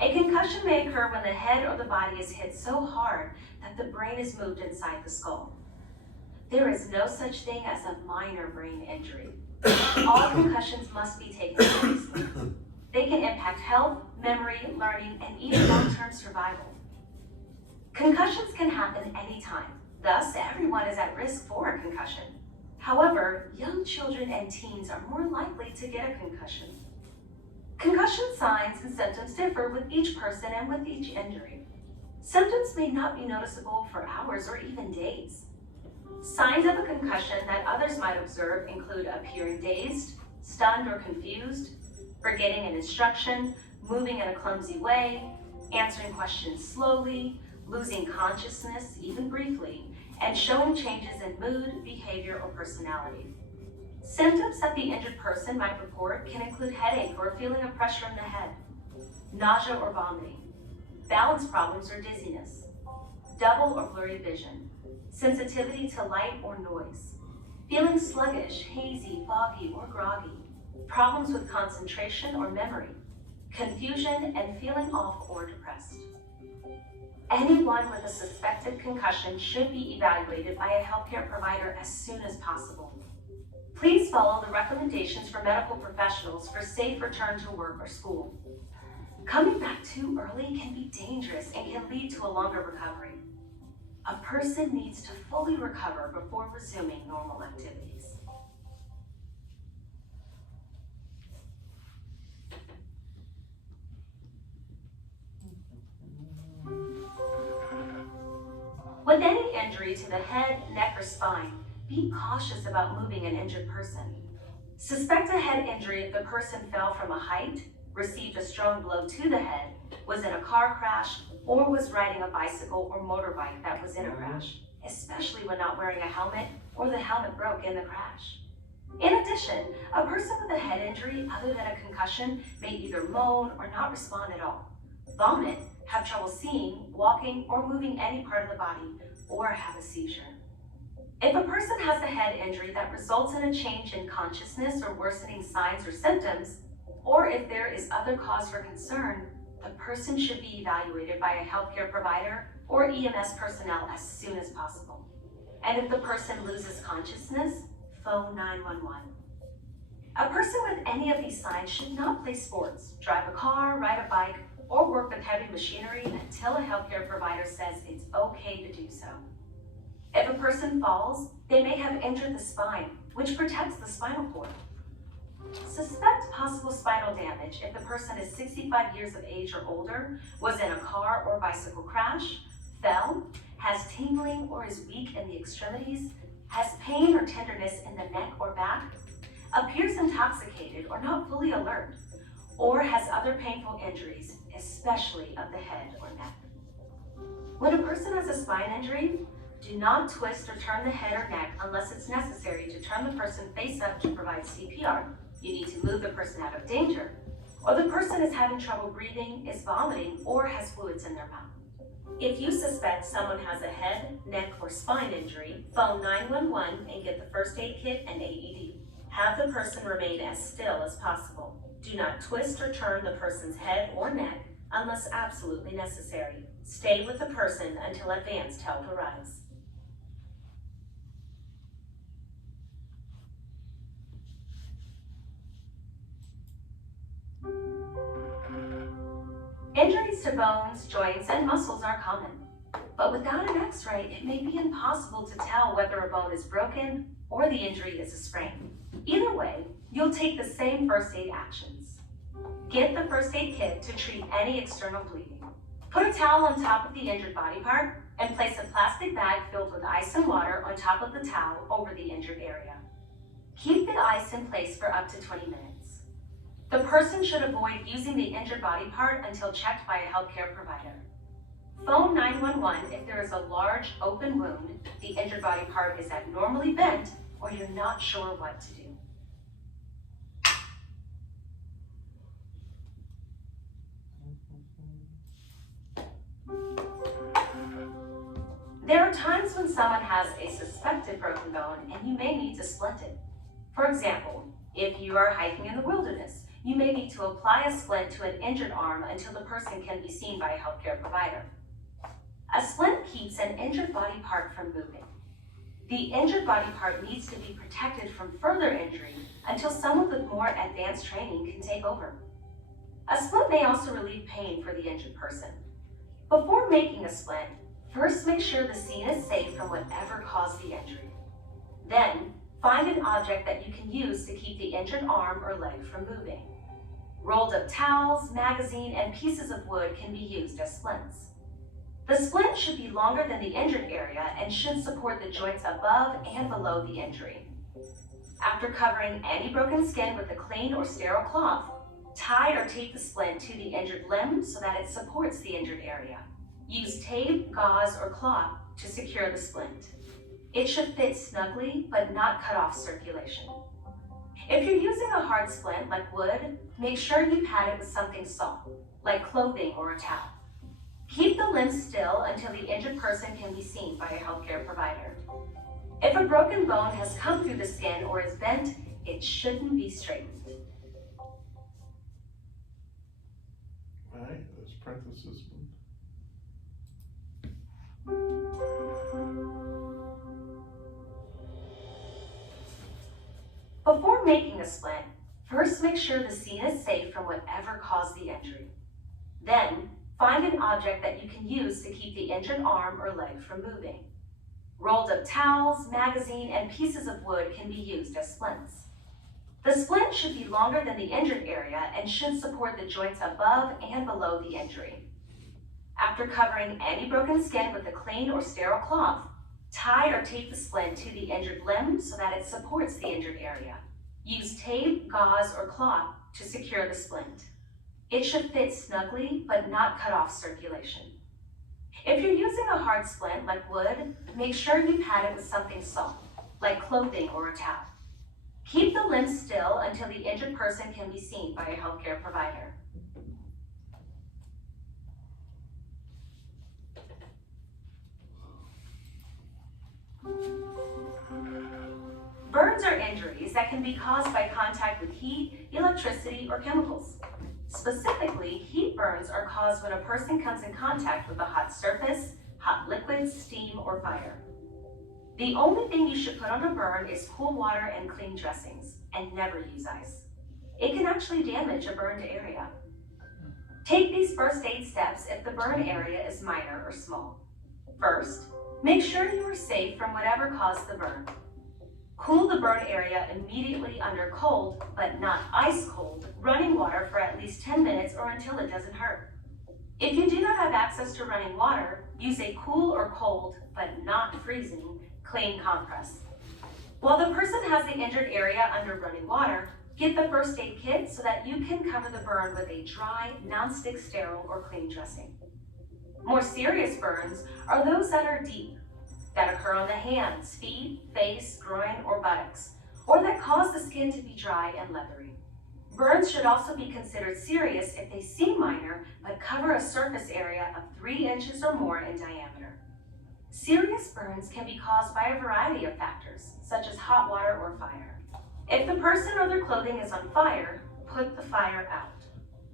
A concussion may occur when the head or the body is hit so hard that the brain is moved inside the skull. There is no such thing as a minor brain injury. All concussions must be taken seriously. They can impact health, memory, learning, and even long-term survival. Concussions can happen anytime. Thus, everyone is at risk for a concussion. However, young children and teens are more likely to get a concussion. Concussion signs and symptoms differ with each person and with each injury. Symptoms may not be noticeable for hours or even days. Signs of a concussion that others might observe include appearing dazed, stunned or confused, forgetting an instruction, moving in a clumsy way, answering questions slowly, losing consciousness, even briefly, and showing changes in mood, behavior, or personality. Symptoms that the injured person might report can include headache or a feeling of pressure in the head, nausea or vomiting, balance problems or dizziness, double or blurry vision, sensitivity to light or noise, feeling sluggish, hazy, foggy, or groggy, problems with concentration or memory, confusion, and feeling off or depressed. Anyone with a suspected concussion should be evaluated by a healthcare provider as soon as possible. Please follow the recommendations from medical professionals for safe return to work or school. Coming back too early can be dangerous and can lead to a longer recovery. A person needs to fully recover before resuming normal activities. With any injury to the head, neck, or spine, be cautious about moving an injured person. Suspect a head injury if the person fell from a height, received a strong blow to the head, was in a car crash, or was riding a bicycle or motorbike that was in a crash, especially when not wearing a helmet or the helmet broke in the crash. In addition, a person with a head injury other than a concussion may either moan or not respond at all, vomit, have trouble seeing, walking, or moving any part of the body, or have a seizure. If a person has a head injury that results in a change in consciousness or worsening signs or symptoms, or if there is other cause for concern, the person should be evaluated by a healthcare provider or EMS personnel as soon as possible. And if the person loses consciousness, phone 911. A person with any of these signs should not play sports, drive a car, ride a bike, or work with heavy machinery until a healthcare provider says it's okay to do so. If a person falls, they may have injured the spine, which protects the spinal cord. Suspect possible spinal damage if the person is 65 years of age or older, was in a car or bicycle crash, fell, has tingling or is weak in the extremities, has pain or tenderness in the neck or back, appears intoxicated or not fully alert, or has other painful injuries, especially of the head or neck. When a person has a spine injury, do not twist or turn the head or neck unless it's necessary to turn the person face up to provide CPR. You need to move the person out of danger, or the person is having trouble breathing, is vomiting, or has fluids in their mouth. If you suspect someone has a head, neck, or spine injury, phone 911 and get the first aid kit and AED. Have the person remain as still as possible. Do not twist or turn the person's head or neck unless absolutely necessary. Stay with the person until advanced help arrives. Injuries to bones, joints, and muscles are common, but without an X-ray, it may be impossible to tell whether a bone is broken or the injury is a sprain. Either way, you'll take the same first aid actions. Get the first aid kit to treat any external bleeding. Put a towel on top of the injured body part and place a plastic bag filled with ice and water on top of the towel over the injured area. Keep the ice in place for up to 20 minutes. The person should avoid using the injured body part until checked by a healthcare provider. Phone 911 if there is a large open wound, the injured body part is abnormally bent, or you're not sure what to do. There are times when someone has a suspected broken bone and you may need to splint it. For example, if you are hiking in the wilderness, you may need to apply a splint to an injured arm until the person can be seen by a healthcare provider. A splint keeps an injured body part from moving. The injured body part needs to be protected from further injury until someone with more advanced training can take over. A splint may also relieve pain for the injured person. Before making a splint, first make sure the scene is safe from whatever caused the injury. Then, find an object that you can use to keep the injured arm or leg from moving. Rolled up towels, magazine, and pieces of wood can be used as splints. The splint should be longer than the injured area and should support the joints above and below the injury. After covering any broken skin with a clean or sterile cloth, tie or tape the splint to the injured limb so that it supports the injured area. Use tape, gauze, or cloth to secure the splint. It should fit snugly but not cut off circulation. If you're using a hard splint like wood, make sure you pad it with something soft, like clothing or a towel. Keep the limb still until the injured person can be seen by a healthcare provider. If a broken bone has come through the skin or is bent, it shouldn't be straightened. All right, let's practice this one. Before making a splint, first make sure the scene is safe from whatever caused the injury. Then, find an object that you can use to keep the injured arm or leg from moving. Rolled up towels, magazine, and pieces of wood can be used as splints. The splint should be longer than the injured area and should support the joints above and below the injury. After covering any broken skin with a clean or sterile cloth, tie or tape the splint to the injured limb so that it supports the injured area. Use tape, gauze, or cloth to secure the splint. It should fit snugly but not cut off circulation. If you're using a hard splint like wood, make sure you pad it with something soft, like clothing or a towel. Keep the limb still until the injured person can be seen by a healthcare provider. can be caused by contact with heat, electricity, or chemicals. Specifically, heat burns are caused when a person comes in contact with a hot surface, hot liquids, steam, or fire. The only thing you should put on a burn is cool water and clean dressings, and never use ice. It can actually damage a burned area. Take these first aid steps if the burn area is minor or small. First, make sure you are safe from whatever caused the burn. Cool the burn area immediately under cold, but not ice cold, running water for at least 10 minutes or until it doesn't hurt. If you do not have access to running water, use a cool or cold, but not freezing, clean compress. While the person has the injured area under running water, get the first aid kit so that you can cover the burn with a dry, non-stick sterile or clean dressing. More serious burns are those that are deep, that occur on the hands, feet, face, groin, or buttocks, or that cause the skin to be dry and leathery. Burns should also be considered serious if they seem minor but cover a surface area of 3 inches or more in diameter. Serious burns can be caused by a variety of factors, such as hot water or fire. If the person or their clothing is on fire, put the fire out.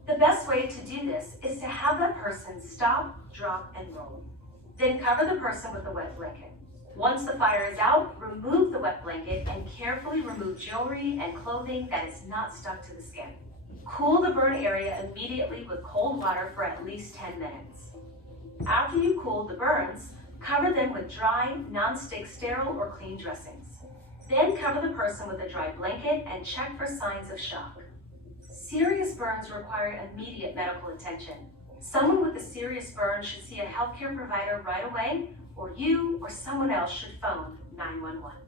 The best way to do this is to have that person stop, drop, and roll. Then cover the person with a wet blanket. Once the fire is out, remove the wet blanket and carefully remove jewelry and clothing that is not stuck to the skin. Cool the burn area immediately with cold water for at least 10 minutes. After you cool the burns, cover them with dry, non-stick sterile or clean dressings. Then cover the person with a dry blanket and check for signs of shock. Serious burns require immediate medical attention. Someone with a serious burn should see a healthcare provider right away, or you or someone else should phone 911.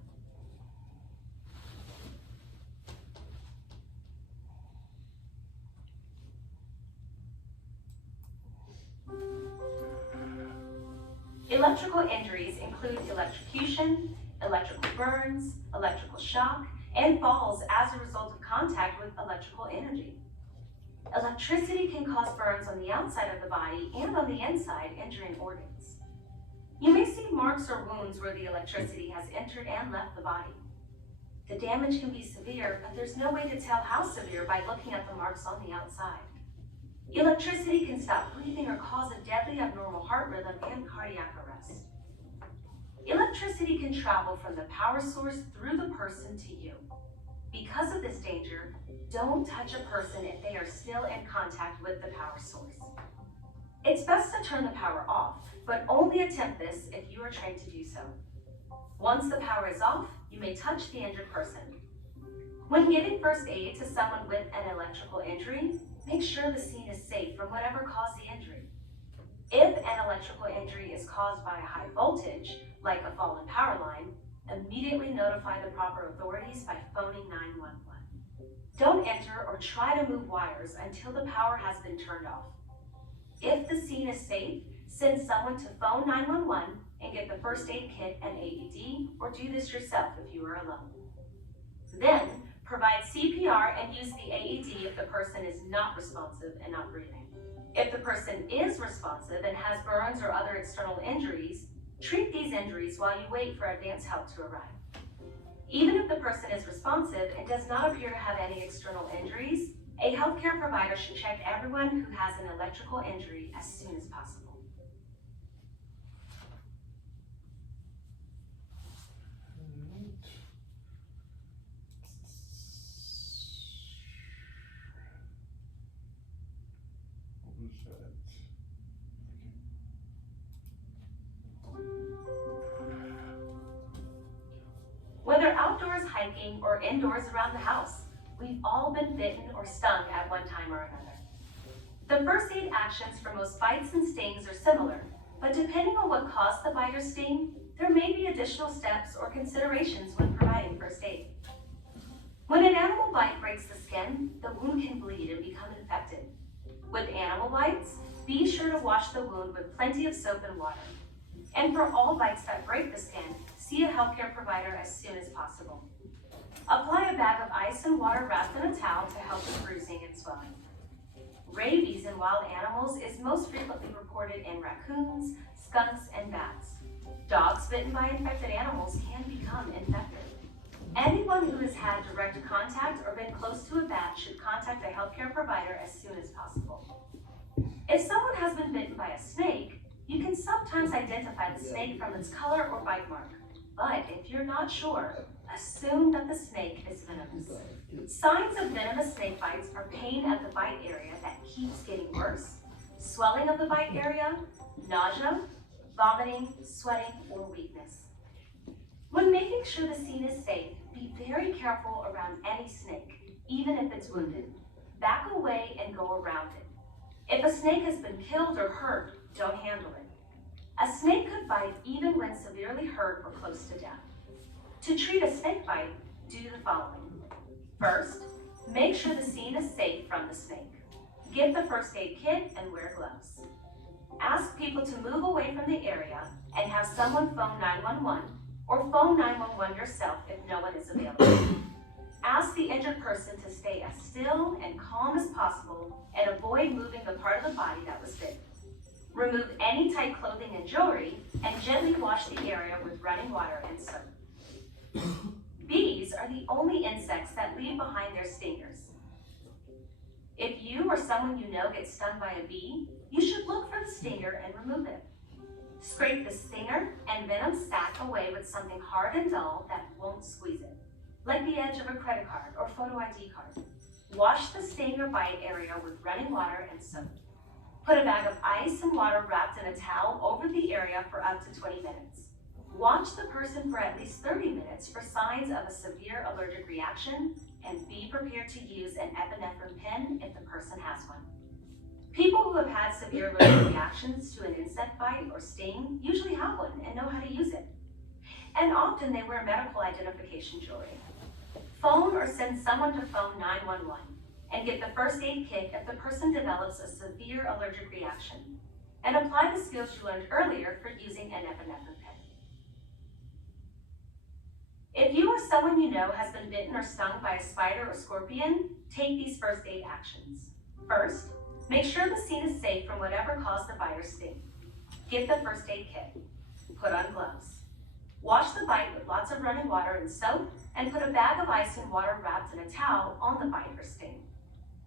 Electrical injuries include electrocution, electrical burns, electrical shock, and falls as a result of contact with electrical energy. Electricity can cause burns on the outside of the body and on the inside, injuring organs. You may see marks or wounds where the electricity has entered and left the body. The damage can be severe, but there's no way to tell how severe by looking at the marks on the outside. Electricity can stop breathing or cause a deadly abnormal heart rhythm and cardiac arrest. Electricity can travel from the power source through the person to you. Because of this danger, don't touch a person if they are still in contact with the power source. It's best to turn the power off, but only attempt this if you are trained to do so. Once the power is off, you may touch the injured person. When giving first aid to someone with an electrical injury, make sure the scene is safe from whatever caused the injury. If an electrical injury is caused by a high voltage, like a fallen power line, immediately notify the proper authorities by phoning 911. Don't enter or try to move wires until the power has been turned off. If the scene is safe, send someone to phone 911 and get the first aid kit and AED, or do this yourself if you are alone. Then, provide CPR and use the AED if the person is not responsive and not breathing. If the person is responsive and has burns or other external injuries, treat these injuries while you wait for advanced help to arrive. Even if the person is responsive and does not appear to have any external injuries, a healthcare provider should check everyone who has an electrical injury as soon as possible. Whether outdoors hiking or indoors around the house, we've all been bitten or stung at one time or another. The first aid actions for most bites and stings are similar, but depending on what caused the bite or sting, there may be additional steps or considerations when providing first aid. When an animal bite breaks the skin, the wound can bleed and become infected. With animal bites, be sure to wash the wound with plenty of soap and water. And for all bites that break the skin, see a healthcare provider as soon as possible. Apply a bag of ice and water wrapped in a towel to help with bruising and swelling. Rabies in wild animals is most frequently reported in raccoons, skunks, and bats. Dogs bitten by infected animals can become infected. Anyone who has had direct contact or been close to a bat should contact a healthcare provider as soon as possible. If someone has been bitten by a snake, you can sometimes identify the snake from its color or bite mark. But if you're not sure, assume that the snake is venomous. Signs of venomous snake bites are pain at the bite area that keeps getting worse, swelling of the bite area, nausea, vomiting, sweating, or weakness. When making sure the scene is safe, be very careful around any snake, even if it's wounded. Back away and go around it. If a snake has been killed or hurt, don't handle it. A snake could bite even when severely hurt or close to death. To treat a snake bite, do the following. First, make sure the scene is safe from the snake. Get the first aid kit and wear gloves. Ask people to move away from the area and have someone phone 911 or phone 911 yourself if no one is available. Ask the injured person to stay as still and calm as possible and avoid moving the part of the body that was bitten. Remove any tight clothing and jewelry and gently wash the area with running water and soap. Bees are the only insects that leave behind their stingers. If you or someone you know gets stung by a bee, you should look for the stinger and remove it. Scrape the stinger and venom sac away with something hard and dull that won't squeeze it, like the edge of a credit card or photo ID card. Wash the sting or bite area with running water and soap. Put a bag of ice and water wrapped in a towel over the area for up to 20 minutes. Watch the person for at least 30 minutes for signs of a severe allergic reaction and be prepared to use an epinephrine pen if the person has one. People who have had severe allergic reactions to an insect bite or sting usually have one and know how to use it. And often they wear medical identification jewelry. Phone or send someone to phone 911 and get the first aid kit if the person develops a severe allergic reaction, and apply the skills you learned earlier for using an epinephrine pen. If you or someone you know has been bitten or stung by a spider or scorpion, take these first aid actions. First, make sure the scene is safe from whatever caused the bite or sting. Get the first aid kit. Put on gloves. Wash the bite with lots of running water and soap, and put a bag of ice and water wrapped in a towel on the bite or sting.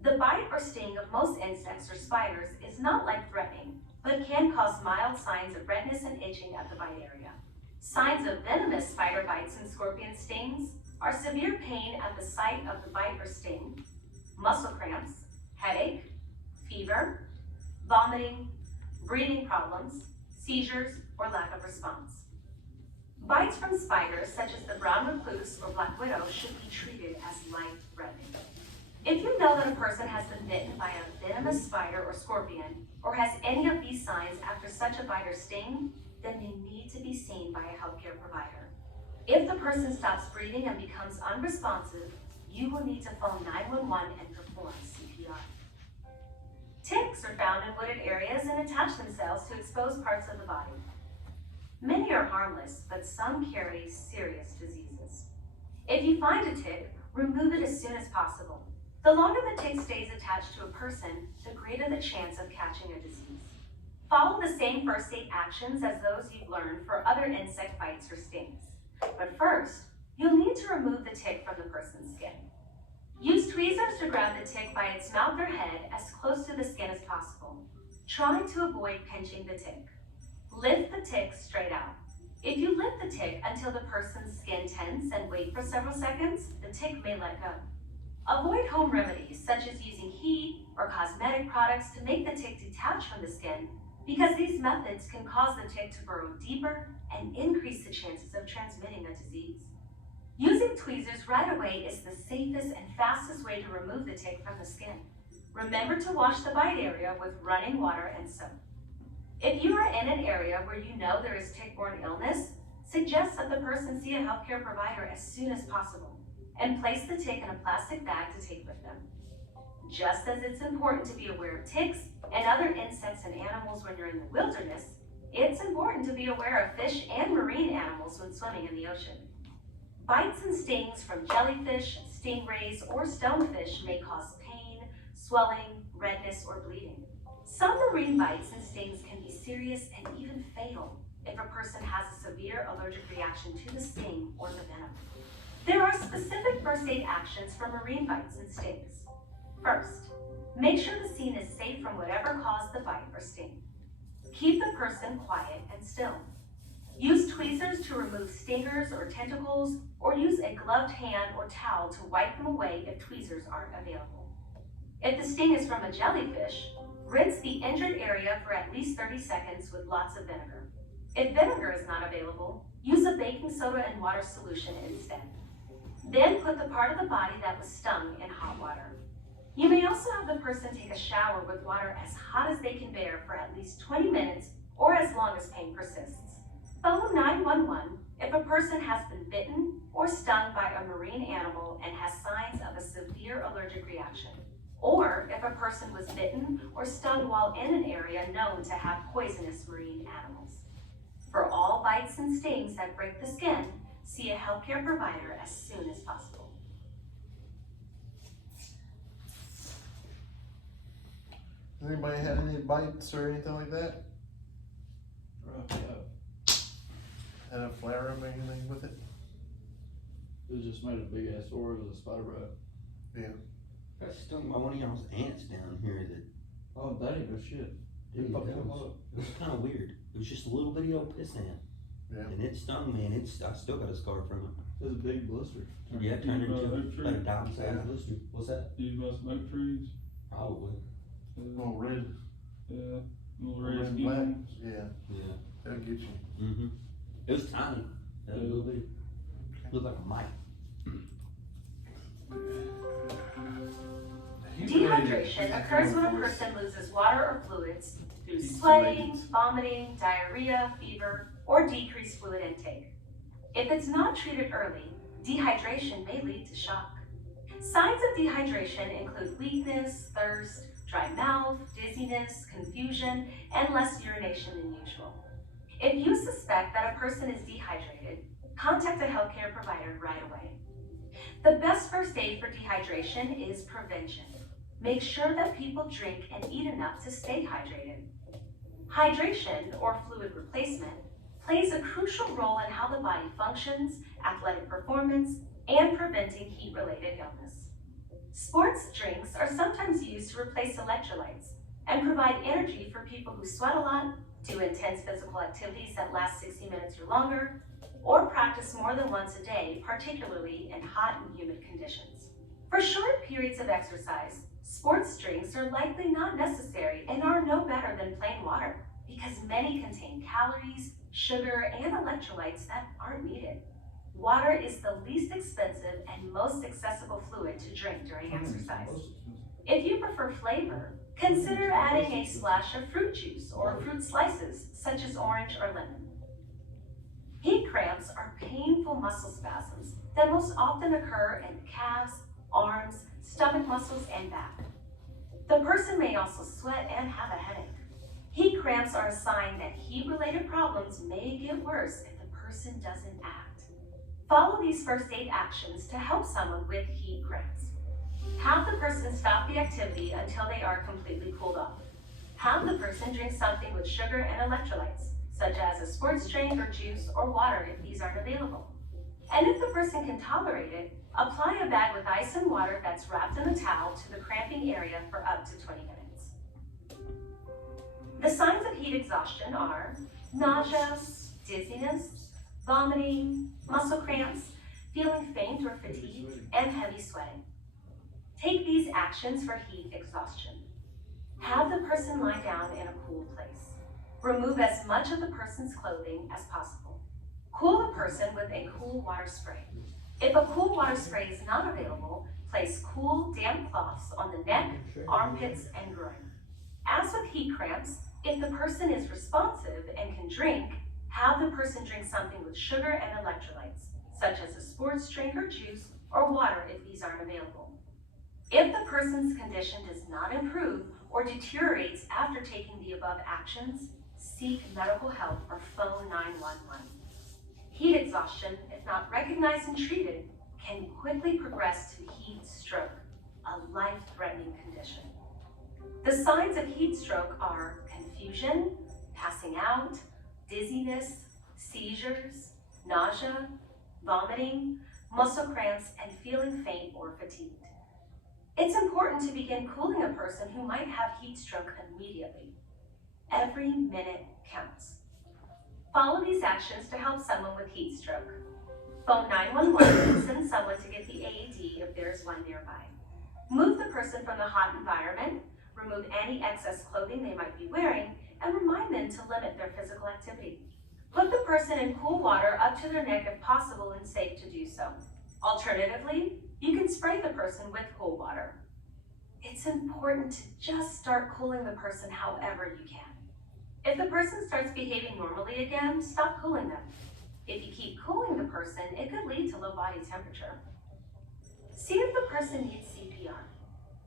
The bite or sting of most insects or spiders is not life-threatening, but can cause mild signs of redness and itching at the bite area. Signs of venomous spider bites and scorpion stings are severe pain at the site of the bite or sting, muscle cramps, headache, fever, vomiting, breathing problems, seizures, or lack of response. Bites from spiders, such as the brown recluse or black widow, should be treated as life-threatening. If you know that a person has been bitten by a venomous spider or scorpion, or has any of these signs after such a bite or sting, then they need to be seen by a healthcare provider. If the person stops breathing and becomes unresponsive, you will need to phone 911 and perform CPR. Ticks are found in wooded areas and attach themselves to exposed parts of the body. Many are harmless, but some carry serious diseases. If you find a tick, remove it as soon as possible. The longer the tick stays attached to a person, the greater the chance of catching a disease. Follow the same first aid actions as those you've learned for other insect bites or stings. But first, you'll need to remove the tick from the person's skin. Use tweezers to grab the tick by its mouth or head as close to the skin as possible, trying to avoid pinching the tick. Lift the tick straight out. If you lift the tick until the person's skin tense and wait for several seconds, the tick may let go. Avoid home remedies such as using heat or cosmetic products to make the tick detach from the skin, because these methods can cause the tick to burrow deeper and increase the chances of transmitting a disease. Using tweezers right away is the safest and fastest way to remove the tick from the skin. Remember to wash the bite area with running water and soap. If you are in an area where you know there is tick-borne illness, suggest that the person see a healthcare provider as soon as possible and place the tick in a plastic bag to take with them. Just as it's important to be aware of ticks and other insects and animals when you're in the wilderness, it's important to be aware of fish and marine animals when swimming in the ocean. Bites and stings from jellyfish, stingrays, or stonefish may cause pain, swelling, redness, or bleeding. Some marine bites and stings can be serious and even fatal if a person has a severe allergic reaction to the sting or the venom. There are specific first aid actions for marine bites and stings. First, make sure the scene is safe from whatever caused the bite or sting. Keep the person quiet and still. Use tweezers to remove stingers or tentacles, or use a gloved hand or towel to wipe them away if tweezers aren't available. If the sting is from a jellyfish, rinse the injured area for at least 30 seconds with lots of vinegar. If vinegar is not available, use a baking soda and water solution instead. Then put the part of the body that was stung in hot water. You may also have the person take a shower with water as hot as they can bear for at least 20 minutes or as long as pain persists. Phone 911 if a person has been bitten or stung by a marine animal and has signs of a severe allergic reaction, or if a person was bitten or stung while in an area known to have poisonous marine animals. For all bites and stings that break the skin, see a healthcare provider as soon as possible. Has anybody had any bites or anything like that? Had a flare up or anything with it? It was just made a big ass sore, it was a spider bite. Yeah. Got stung by one of y'all's ants down here that, Oh, that ain't no shit. dude, It that fucked him was, up. it was kinda weird. It was just a little bitty old piss ant. Yeah. And it stung me, and I still got a scar from it. It was a big blister. Yeah, it turned into oak tree. like a dime size blister. What's that? Used by some oak trees. Probably. Little red, Yeah, little red red and skin black. ones. Yeah, Yeah. that'll get you. Mm-hmm. It was tiny. That was a little bitty. Looked like a mite. Dehydration occurs when a person loses water or fluids through sweating, vomiting, diarrhea, fever, or decreased fluid intake. If it's not treated early, dehydration may lead to shock. Signs of dehydration include weakness, thirst, dry mouth, dizziness, confusion, and less urination than usual. If you suspect that a person is dehydrated, contact a healthcare provider right away. The best first aid for dehydration is prevention. Make sure that people drink and eat enough to stay hydrated. Hydration, or fluid replacement, plays a crucial role in how the body functions, athletic performance, and preventing heat-related illness. Sports drinks are sometimes used to replace electrolytes and provide energy for people who sweat a lot, do intense physical activities that last 60 minutes or longer, or practice more than once a day, particularly in hot and humid conditions. For short periods of exercise, sports drinks are likely not necessary and are no better than plain water because many contain calories, sugar, and electrolytes that aren't needed. Water is the least expensive and most accessible fluid to drink during exercise. If you prefer flavor, consider adding a splash of fruit juice or fruit slices, such as orange or lemon. Heat cramps are painful muscle spasms that most often occur in the calves, arms, stomach muscles, and back. The person may also sweat and have a headache. Heat cramps are a sign that heat-related problems may get worse if the person doesn't act. Follow these first aid actions to help someone with heat cramps. Have the person stop the activity until they are completely cooled off. Have the person drink something with sugar and electrolytes, such as a sports drink or juice or water if these aren't available. And if the person can tolerate it, apply a bag with ice and water that's wrapped in a towel to the cramping area for up to 20 minutes. The signs of heat exhaustion are nausea, dizziness, vomiting, muscle cramps, feeling faint or fatigued, and heavy sweating. Take these actions for heat exhaustion. Have the person lie down in a cool place. Remove as much of the person's clothing as possible. Cool the person with a cool water spray. If a cool water spray is not available, place cool, damp cloths on the neck, armpits, and groin. As with heat cramps, if the person is responsive and can drink, have the person drink something with sugar and electrolytes, such as a sports drink or juice, or water if these aren't available. If the person's condition does not improve or deteriorates after taking the above actions, seek medical help or phone 911. Heat exhaustion, if not recognized and treated, can quickly progress to heat stroke, a life-threatening condition. The signs of heat stroke are confusion, passing out, dizziness, seizures, nausea, vomiting, muscle cramps, and feeling faint or fatigued. It's important to begin cooling a person who might have heat stroke immediately. Every minute counts. Follow these actions to help someone with heat stroke. Phone 911 and send someone to get the AED if there's one nearby. Move the person from the hot environment, remove any excess clothing they might be wearing, and remind them to limit their physical activity. Put the person in cool water up to their neck if possible and safe to do so. Alternatively, you can spray the person with cool water. It's important to just start cooling the person however you can. If the person starts behaving normally again, stop cooling them. If you keep cooling the person, it could lead to low body temperature. See if the person needs CPR.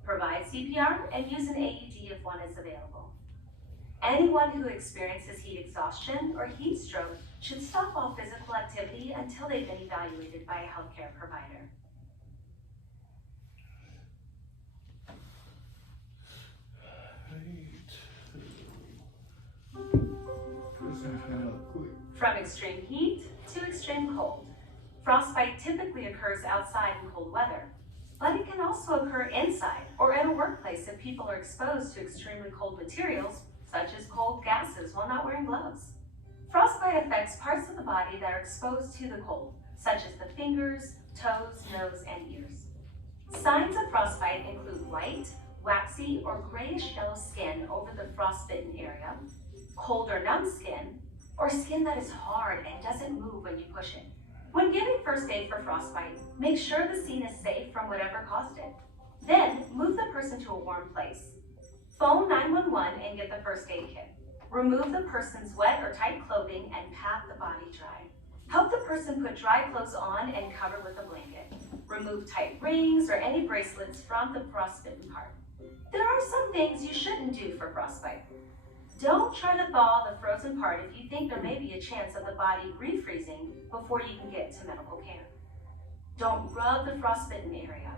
Provide CPR and use an AED if one is available. Anyone who experiences heat exhaustion or heat stroke should stop all physical activity until they've been evaluated by a healthcare provider. This one's coming up quick. From extreme heat to extreme cold. Frostbite typically occurs outside in cold weather, but it can also occur inside or in a workplace if people are exposed to extremely cold materials, such as cold gases, while not wearing gloves. Frostbite affects parts of the body that are exposed to the cold, such as the fingers, toes, nose, and ears. Signs of frostbite include white, waxy, or grayish yellow skin over the frostbitten area, cold or numb skin, or skin that is hard and doesn't move when you push it. When giving first aid for frostbite, make sure the scene is safe from whatever caused it. Then, move the person to a warm place. Phone 911 and get the first aid kit. Remove the person's wet or tight clothing and pat the body dry. Help the person put dry clothes on and cover with a blanket. Remove tight rings or any bracelets from the frostbitten part. There are some things you shouldn't do for frostbite. Don't try to thaw the frozen part if you think there may be a chance of the body refreezing before you can get to medical care. Don't rub the frostbitten area.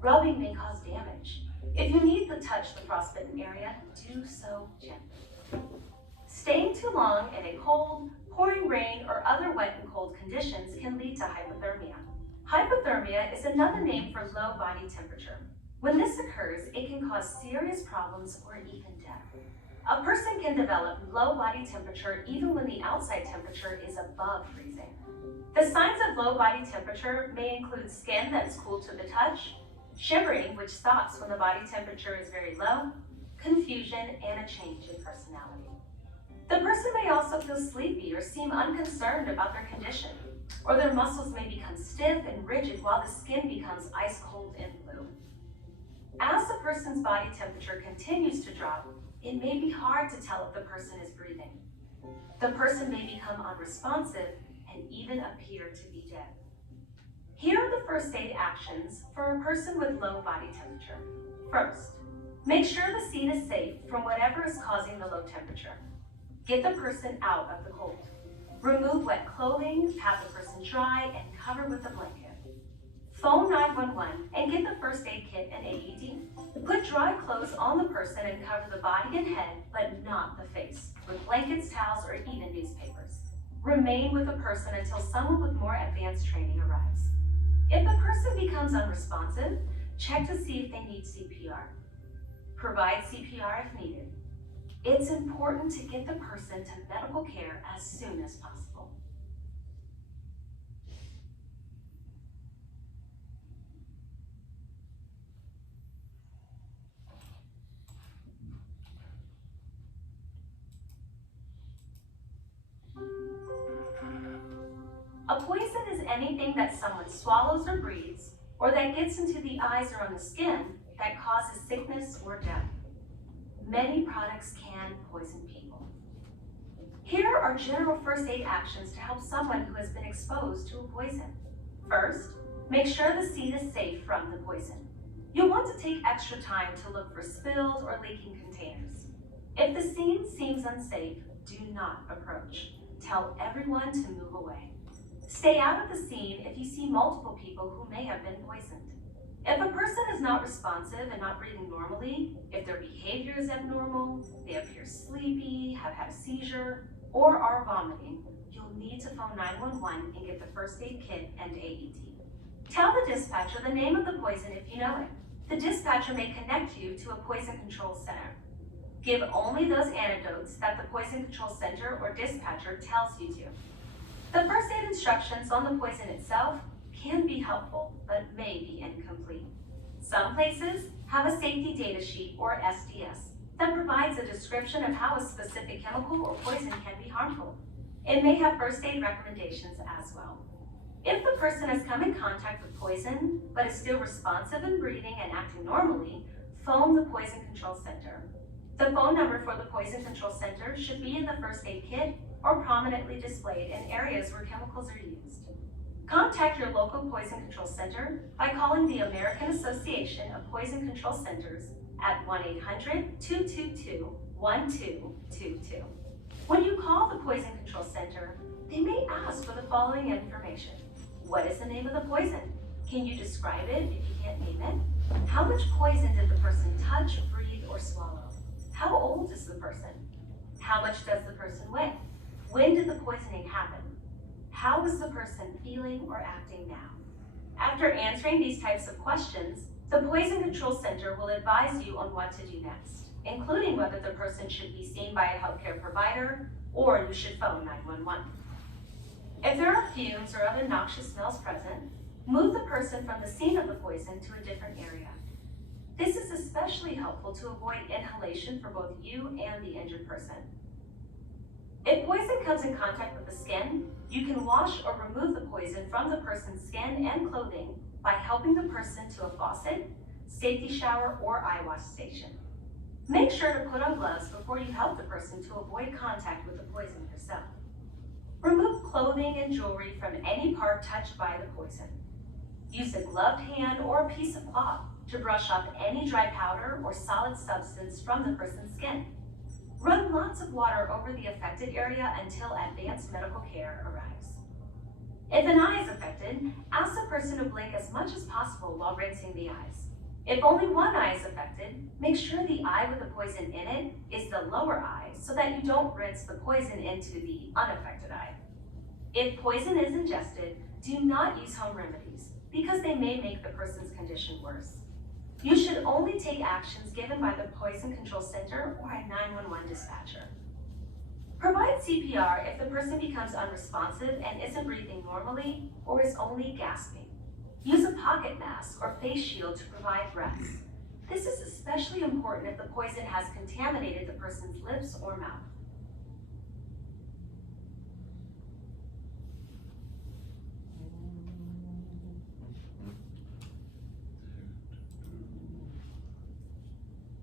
Rubbing may cause damage. If you need to touch the frostbitten area, do so gently. Staying too long in a cold, pouring rain, or other wet and cold conditions can lead to hypothermia. Hypothermia is another name for low body temperature. When this occurs, it can cause serious problems or even death. A person can develop low body temperature even when the outside temperature is above freezing. The signs of low body temperature may include skin that's cool to the touch, shivering, which stops when the body temperature is very low, confusion, and a change in personality. The person may also feel sleepy or seem unconcerned about their condition, or their muscles may become stiff and rigid while the skin becomes ice cold and blue. As the person's body temperature continues to drop, it may be hard to tell if the person is breathing. The person may become unresponsive and even appear to be dead. Here are the first aid actions for a person with low body temperature. First, make sure the scene is safe from whatever is causing the low temperature. Get the person out of the cold. Remove wet clothing, pat the person dry, and cover with a blanket. Phone 911 and get the first aid kit and AED. Put dry clothes on the person and cover the body and head, but not the face, with blankets, towels, or even newspapers. Remain with the person until someone with more advanced training arrives. If the person becomes unresponsive, check to see if they need CPR. Provide CPR if needed. It's important to get the person to medical care as soon as possible. A poison is anything that someone swallows or breathes, or that gets into the eyes or on the skin that causes sickness or death. Many products can poison people. Here are general first aid actions to help someone who has been exposed to a poison. First, make sure the scene is safe from the poison. You'll want to take extra time to look for spilled or leaking containers. If the scene seems unsafe, do not approach. Tell everyone to move away. Stay out of the scene if you see multiple people who may have been poisoned. If a person is not responsive and not breathing normally, if their behavior is abnormal, they appear sleepy, have had a seizure, or are vomiting, you'll need to phone 911 and get the first aid kit and AED. Tell the dispatcher the name of the poison if you know it. The dispatcher may connect you to a poison control center. Give only those antidotes that the poison control center or dispatcher tells you to. The first aid instructions on the poison itself can be helpful, but may be incomplete. Some places have a safety data sheet or SDS that provides a description of how a specific chemical or poison can be harmful. It may have first aid recommendations as well. If the person has come in contact with poison, but is still responsive and breathing and acting normally, phone the Poison Control Center. The phone number for the Poison Control Center should be in the first aid kit or prominently displayed in areas where chemicals are used. Contact your local Poison Control Center by calling the American Association of Poison Control Centers at 1-800-222-1222. When you call the Poison Control Center, they may ask for the following information. What is the name of the poison? Can you describe it if you can't name it? How much poison did the person touch, breathe, or swallow? How old is the person? How much does the person weigh? When did the poisoning happen? How is the person feeling or acting now? After answering these types of questions, the Poison Control Center will advise you on what to do next, including whether the person should be seen by a healthcare provider or you should phone 911. If there are fumes or other noxious smells present, move the person from the scene of the poison to a different area. This is especially helpful to avoid inhalation for both you and the injured person. If poison comes in contact with the skin, you can wash or remove the poison from the person's skin and clothing by helping the person to a faucet, safety shower, or eye wash station. Make sure to put on gloves before you help the person to avoid contact with the poison yourself. Remove clothing and jewelry from any part touched by the poison. Use a gloved hand or a piece of cloth to brush off any dry powder or solid substance from the person's skin. Run lots of water over the affected area until advanced medical care arrives. If an eye is affected, ask the person to blink as much as possible while rinsing the eyes. If only one eye is affected, make sure the eye with the poison in it is the lower eye so that you don't rinse the poison into the unaffected eye. If poison is ingested, do not use home remedies because they may make the person's condition worse. You should only take actions given by the Poison Control Center or a 911 dispatcher. Provide CPR if the person becomes unresponsive and isn't breathing normally or is only gasping. Use a pocket mask or face shield to provide breaths. This is especially important if the poison has contaminated the person's lips or mouth.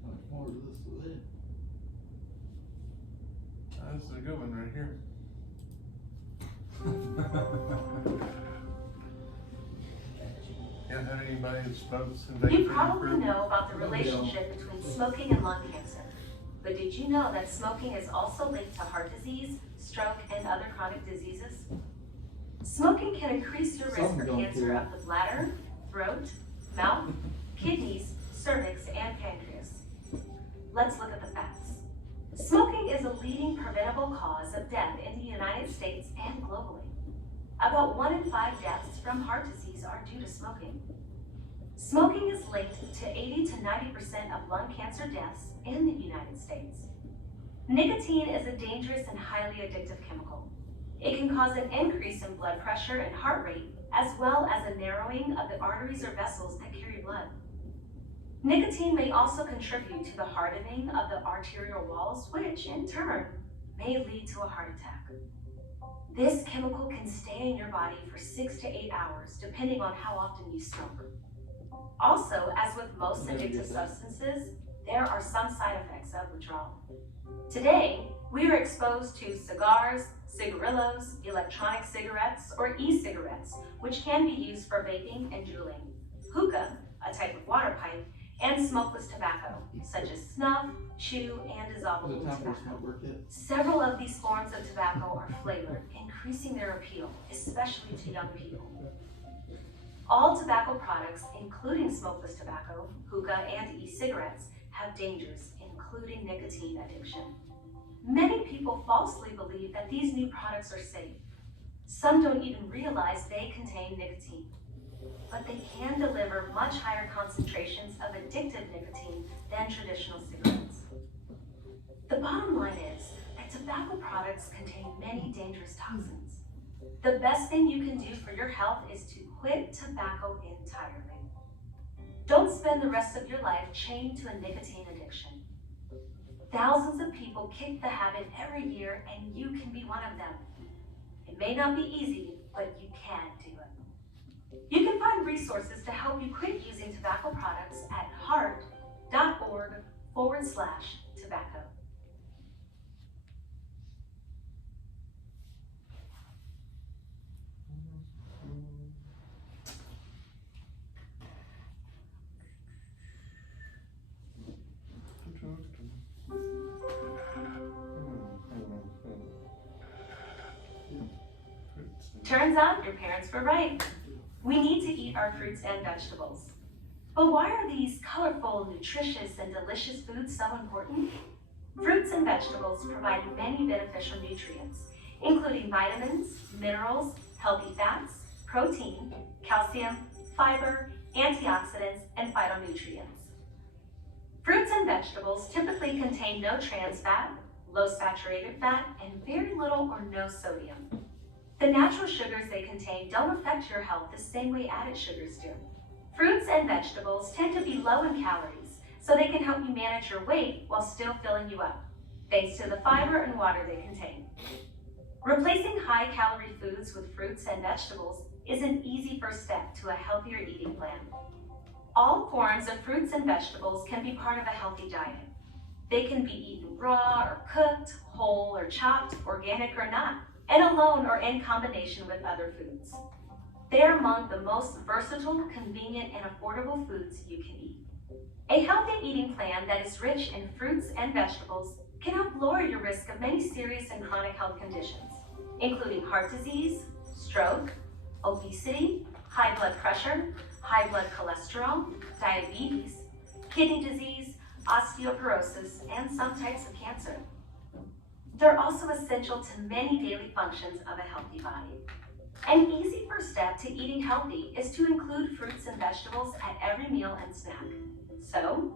How much more of this is it? This is a good one right here. Yeah, have anybody that smokes and You vapes probably approved? know about the relationship between smoking and lung cancer. But did you know that smoking is also linked to heart disease, stroke, and other chronic diseases? Smoking can increase your risk Some for don't cancer care. of the bladder, throat, mouth, kidneys, cervix, and pancreas. Let's look at the facts. Smoking is a leading preventable cause of death in the United States and globally. About 1 in 5 deaths from heart disease are due to smoking. Smoking is linked to 80 to 90% of lung cancer deaths in the United States. Nicotine is a dangerous and highly addictive chemical. It can cause an increase in blood pressure and heart rate, as well as a narrowing of the arteries or vessels that carry blood. Nicotine may also contribute to the hardening of the arterial walls, which in turn may lead to a heart attack. This chemical can stay in your body for 6 to 8 hours, depending on how often you smoke. Also, as with most addictive substances, there are some side effects of withdrawal. Today, we are exposed to cigars, cigarillos, electronic cigarettes, or e-cigarettes, which can be used for vaping and juuling, hookah, a type of water pipe, and smokeless tobacco, such as snuff, chew, and Is dissolvable it time for a tobacco. smoke break yet? Several of these forms of tobacco are flavored, increasing their appeal, especially to young people. All tobacco products, including smokeless tobacco, hookah, and e-cigarettes, have dangers, including nicotine addiction. Many people falsely believe that these new products are safe. Some don't even realize they contain nicotine. but they can deliver much higher concentrations of addictive nicotine than traditional cigarettes. The bottom line is that tobacco products contain many dangerous toxins. The best thing you can do for your health is to quit tobacco entirely. Don't spend the rest of your life chained to a nicotine addiction. Thousands of people kick the habit every year, and you can be one of them. It may not be easy, but you can do it. You can find resources to help you quit using tobacco products at heart.org/tobacco. Turns out your parents were right. We need to eat our fruits and vegetables. But why are these colorful, nutritious, and delicious foods so important? Fruits and vegetables provide many beneficial nutrients, including vitamins, minerals, healthy fats, protein, calcium, fiber, antioxidants, and phytonutrients. Fruits and vegetables typically contain no trans fat, low saturated fat, and very little or no sodium. The natural sugars they contain don't affect your health the same way added sugars do. Fruits and vegetables tend to be low in calories, so they can help you manage your weight while still filling you up, thanks to the fiber and water they contain. Replacing high-calorie foods with fruits and vegetables is an easy first step to a healthier eating plan. All forms of fruits and vegetables can be part of a healthy diet. They can be eaten raw or cooked, whole or chopped, organic or not, and alone or in combination with other foods. They are among the most versatile, convenient, and affordable foods you can eat. A healthy eating plan that is rich in fruits and vegetables can help lower your risk of many serious and chronic health conditions, including heart disease, stroke, obesity, high blood pressure, high blood cholesterol, diabetes, kidney disease, osteoporosis, and some types of cancer. They're also essential to many daily functions of a healthy body. An easy first step to eating healthy is to include fruits and vegetables at every meal and snack. So,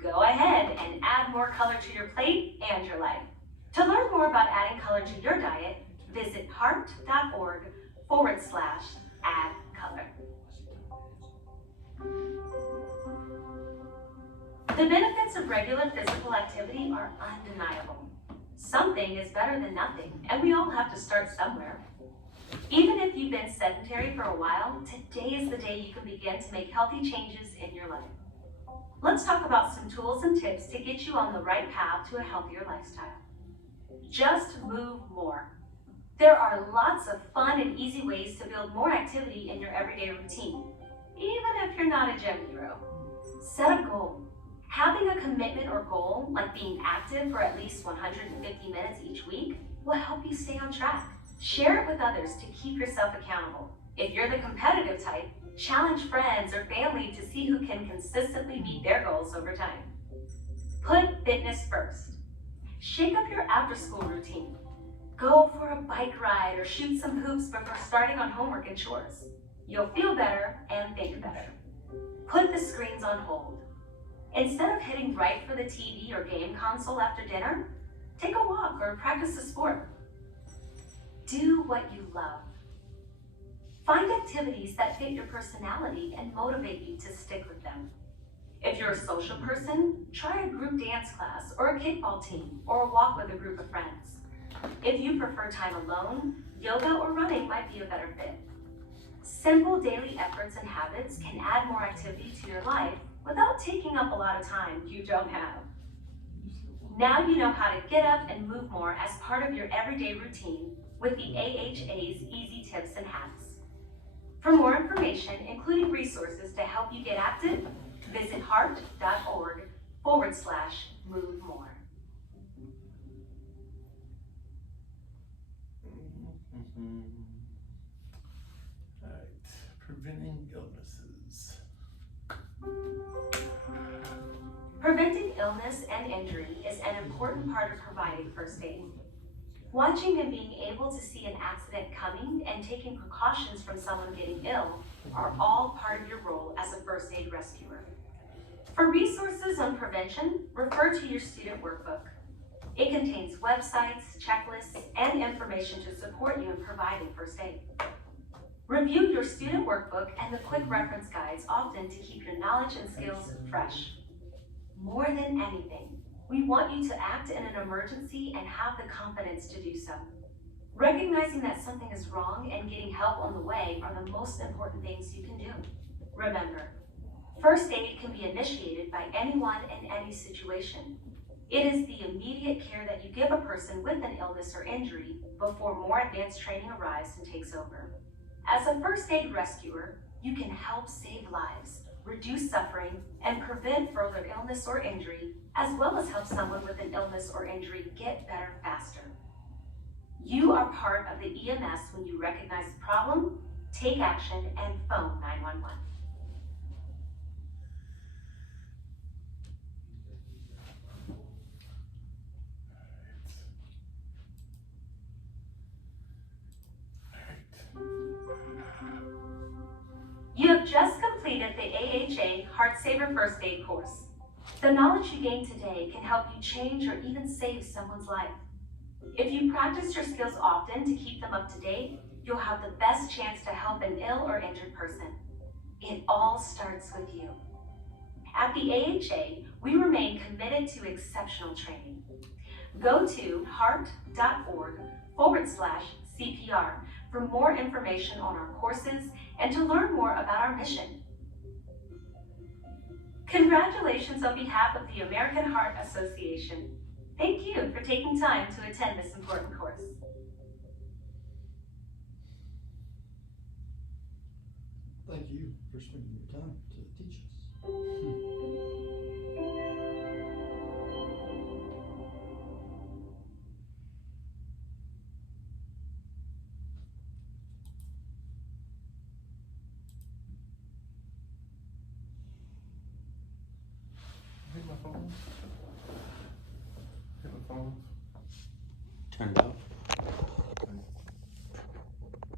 go ahead and add more color to your plate and your life. To learn more about adding color to your diet, visit heart.org/add-color. The benefits of regular physical activity are undeniable. Something is better than nothing, and we all have to start somewhere. Even if you've been sedentary for a while, today is the day you can begin to make healthy changes in your life. Let's talk about some tools and tips to get you on the right path to a healthier lifestyle. Just move more. There are lots of fun and easy ways to build more activity in your everyday routine, even if you're not a gym hero. Set a goal. Having a commitment or goal, like being active for at least 150 minutes each week, will help you stay on track. Share it with others to keep yourself accountable. If you're the competitive type, challenge friends or family to see who can consistently meet their goals over time. Put fitness first. Shake up your after-school routine. Go for a bike ride or shoot some hoops before starting on homework and chores. You'll feel better and think better. Put the screens on hold. Instead of hitting right for the TV or game console after dinner, take a walk or practice a sport. Do what you love. Find activities that fit your personality and motivate you to stick with them. If you're a social person, try a group dance class or a kickball team or a walk with a group of friends. If you prefer time alone, yoga or running might be a better fit. Simple daily efforts and habits can add more activity to your life without taking up a lot of time you don't have. Now you know how to get up and move more as part of your everyday routine with the AHA's Easy Tips and Hacks. For more information, including resources to help you get active, visit heart.org/move more. Alright, preventing illnesses. Preventing illness and injury is an important part of providing first aid. Watching and being able to see an accident coming and taking precautions from someone getting ill are all part of your role as a first aid rescuer. For resources on prevention, refer to your student workbook. It contains websites, checklists, and information to support you in providing first aid. Review your student workbook and the quick reference guides often to keep your knowledge and skills fresh. More than anything, we want you to act in an emergency and have the confidence to do so. Recognizing that something is wrong and getting help on the way are the most important things you can do. Remember, first aid can be initiated by anyone in any situation. It is the immediate care that you give a person with an illness or injury before more advanced training arrives and takes over. As a first aid rescuer, you can help save lives, reduce suffering, and prevent further illness or injury, as well as help someone with an illness or injury get better faster. You are part of the EMS when you recognize the problem, take action, and phone 911. You have just completed the AHA Heart Saver First Aid course. The knowledge you gain today can help you change or even save someone's life. If you practice your skills often to keep them up to date, you'll have the best chance to help an ill or injured person. It all starts with you. At the AHA, we remain committed to exceptional training. Go to heart.org/CPR for more information on our courses and to learn more about our mission. Congratulations on behalf of the American Heart Association. Thank you for taking time to attend this important course. Thank you for spending your time to teach us. Hit my phone. Hit my phone. Turned off.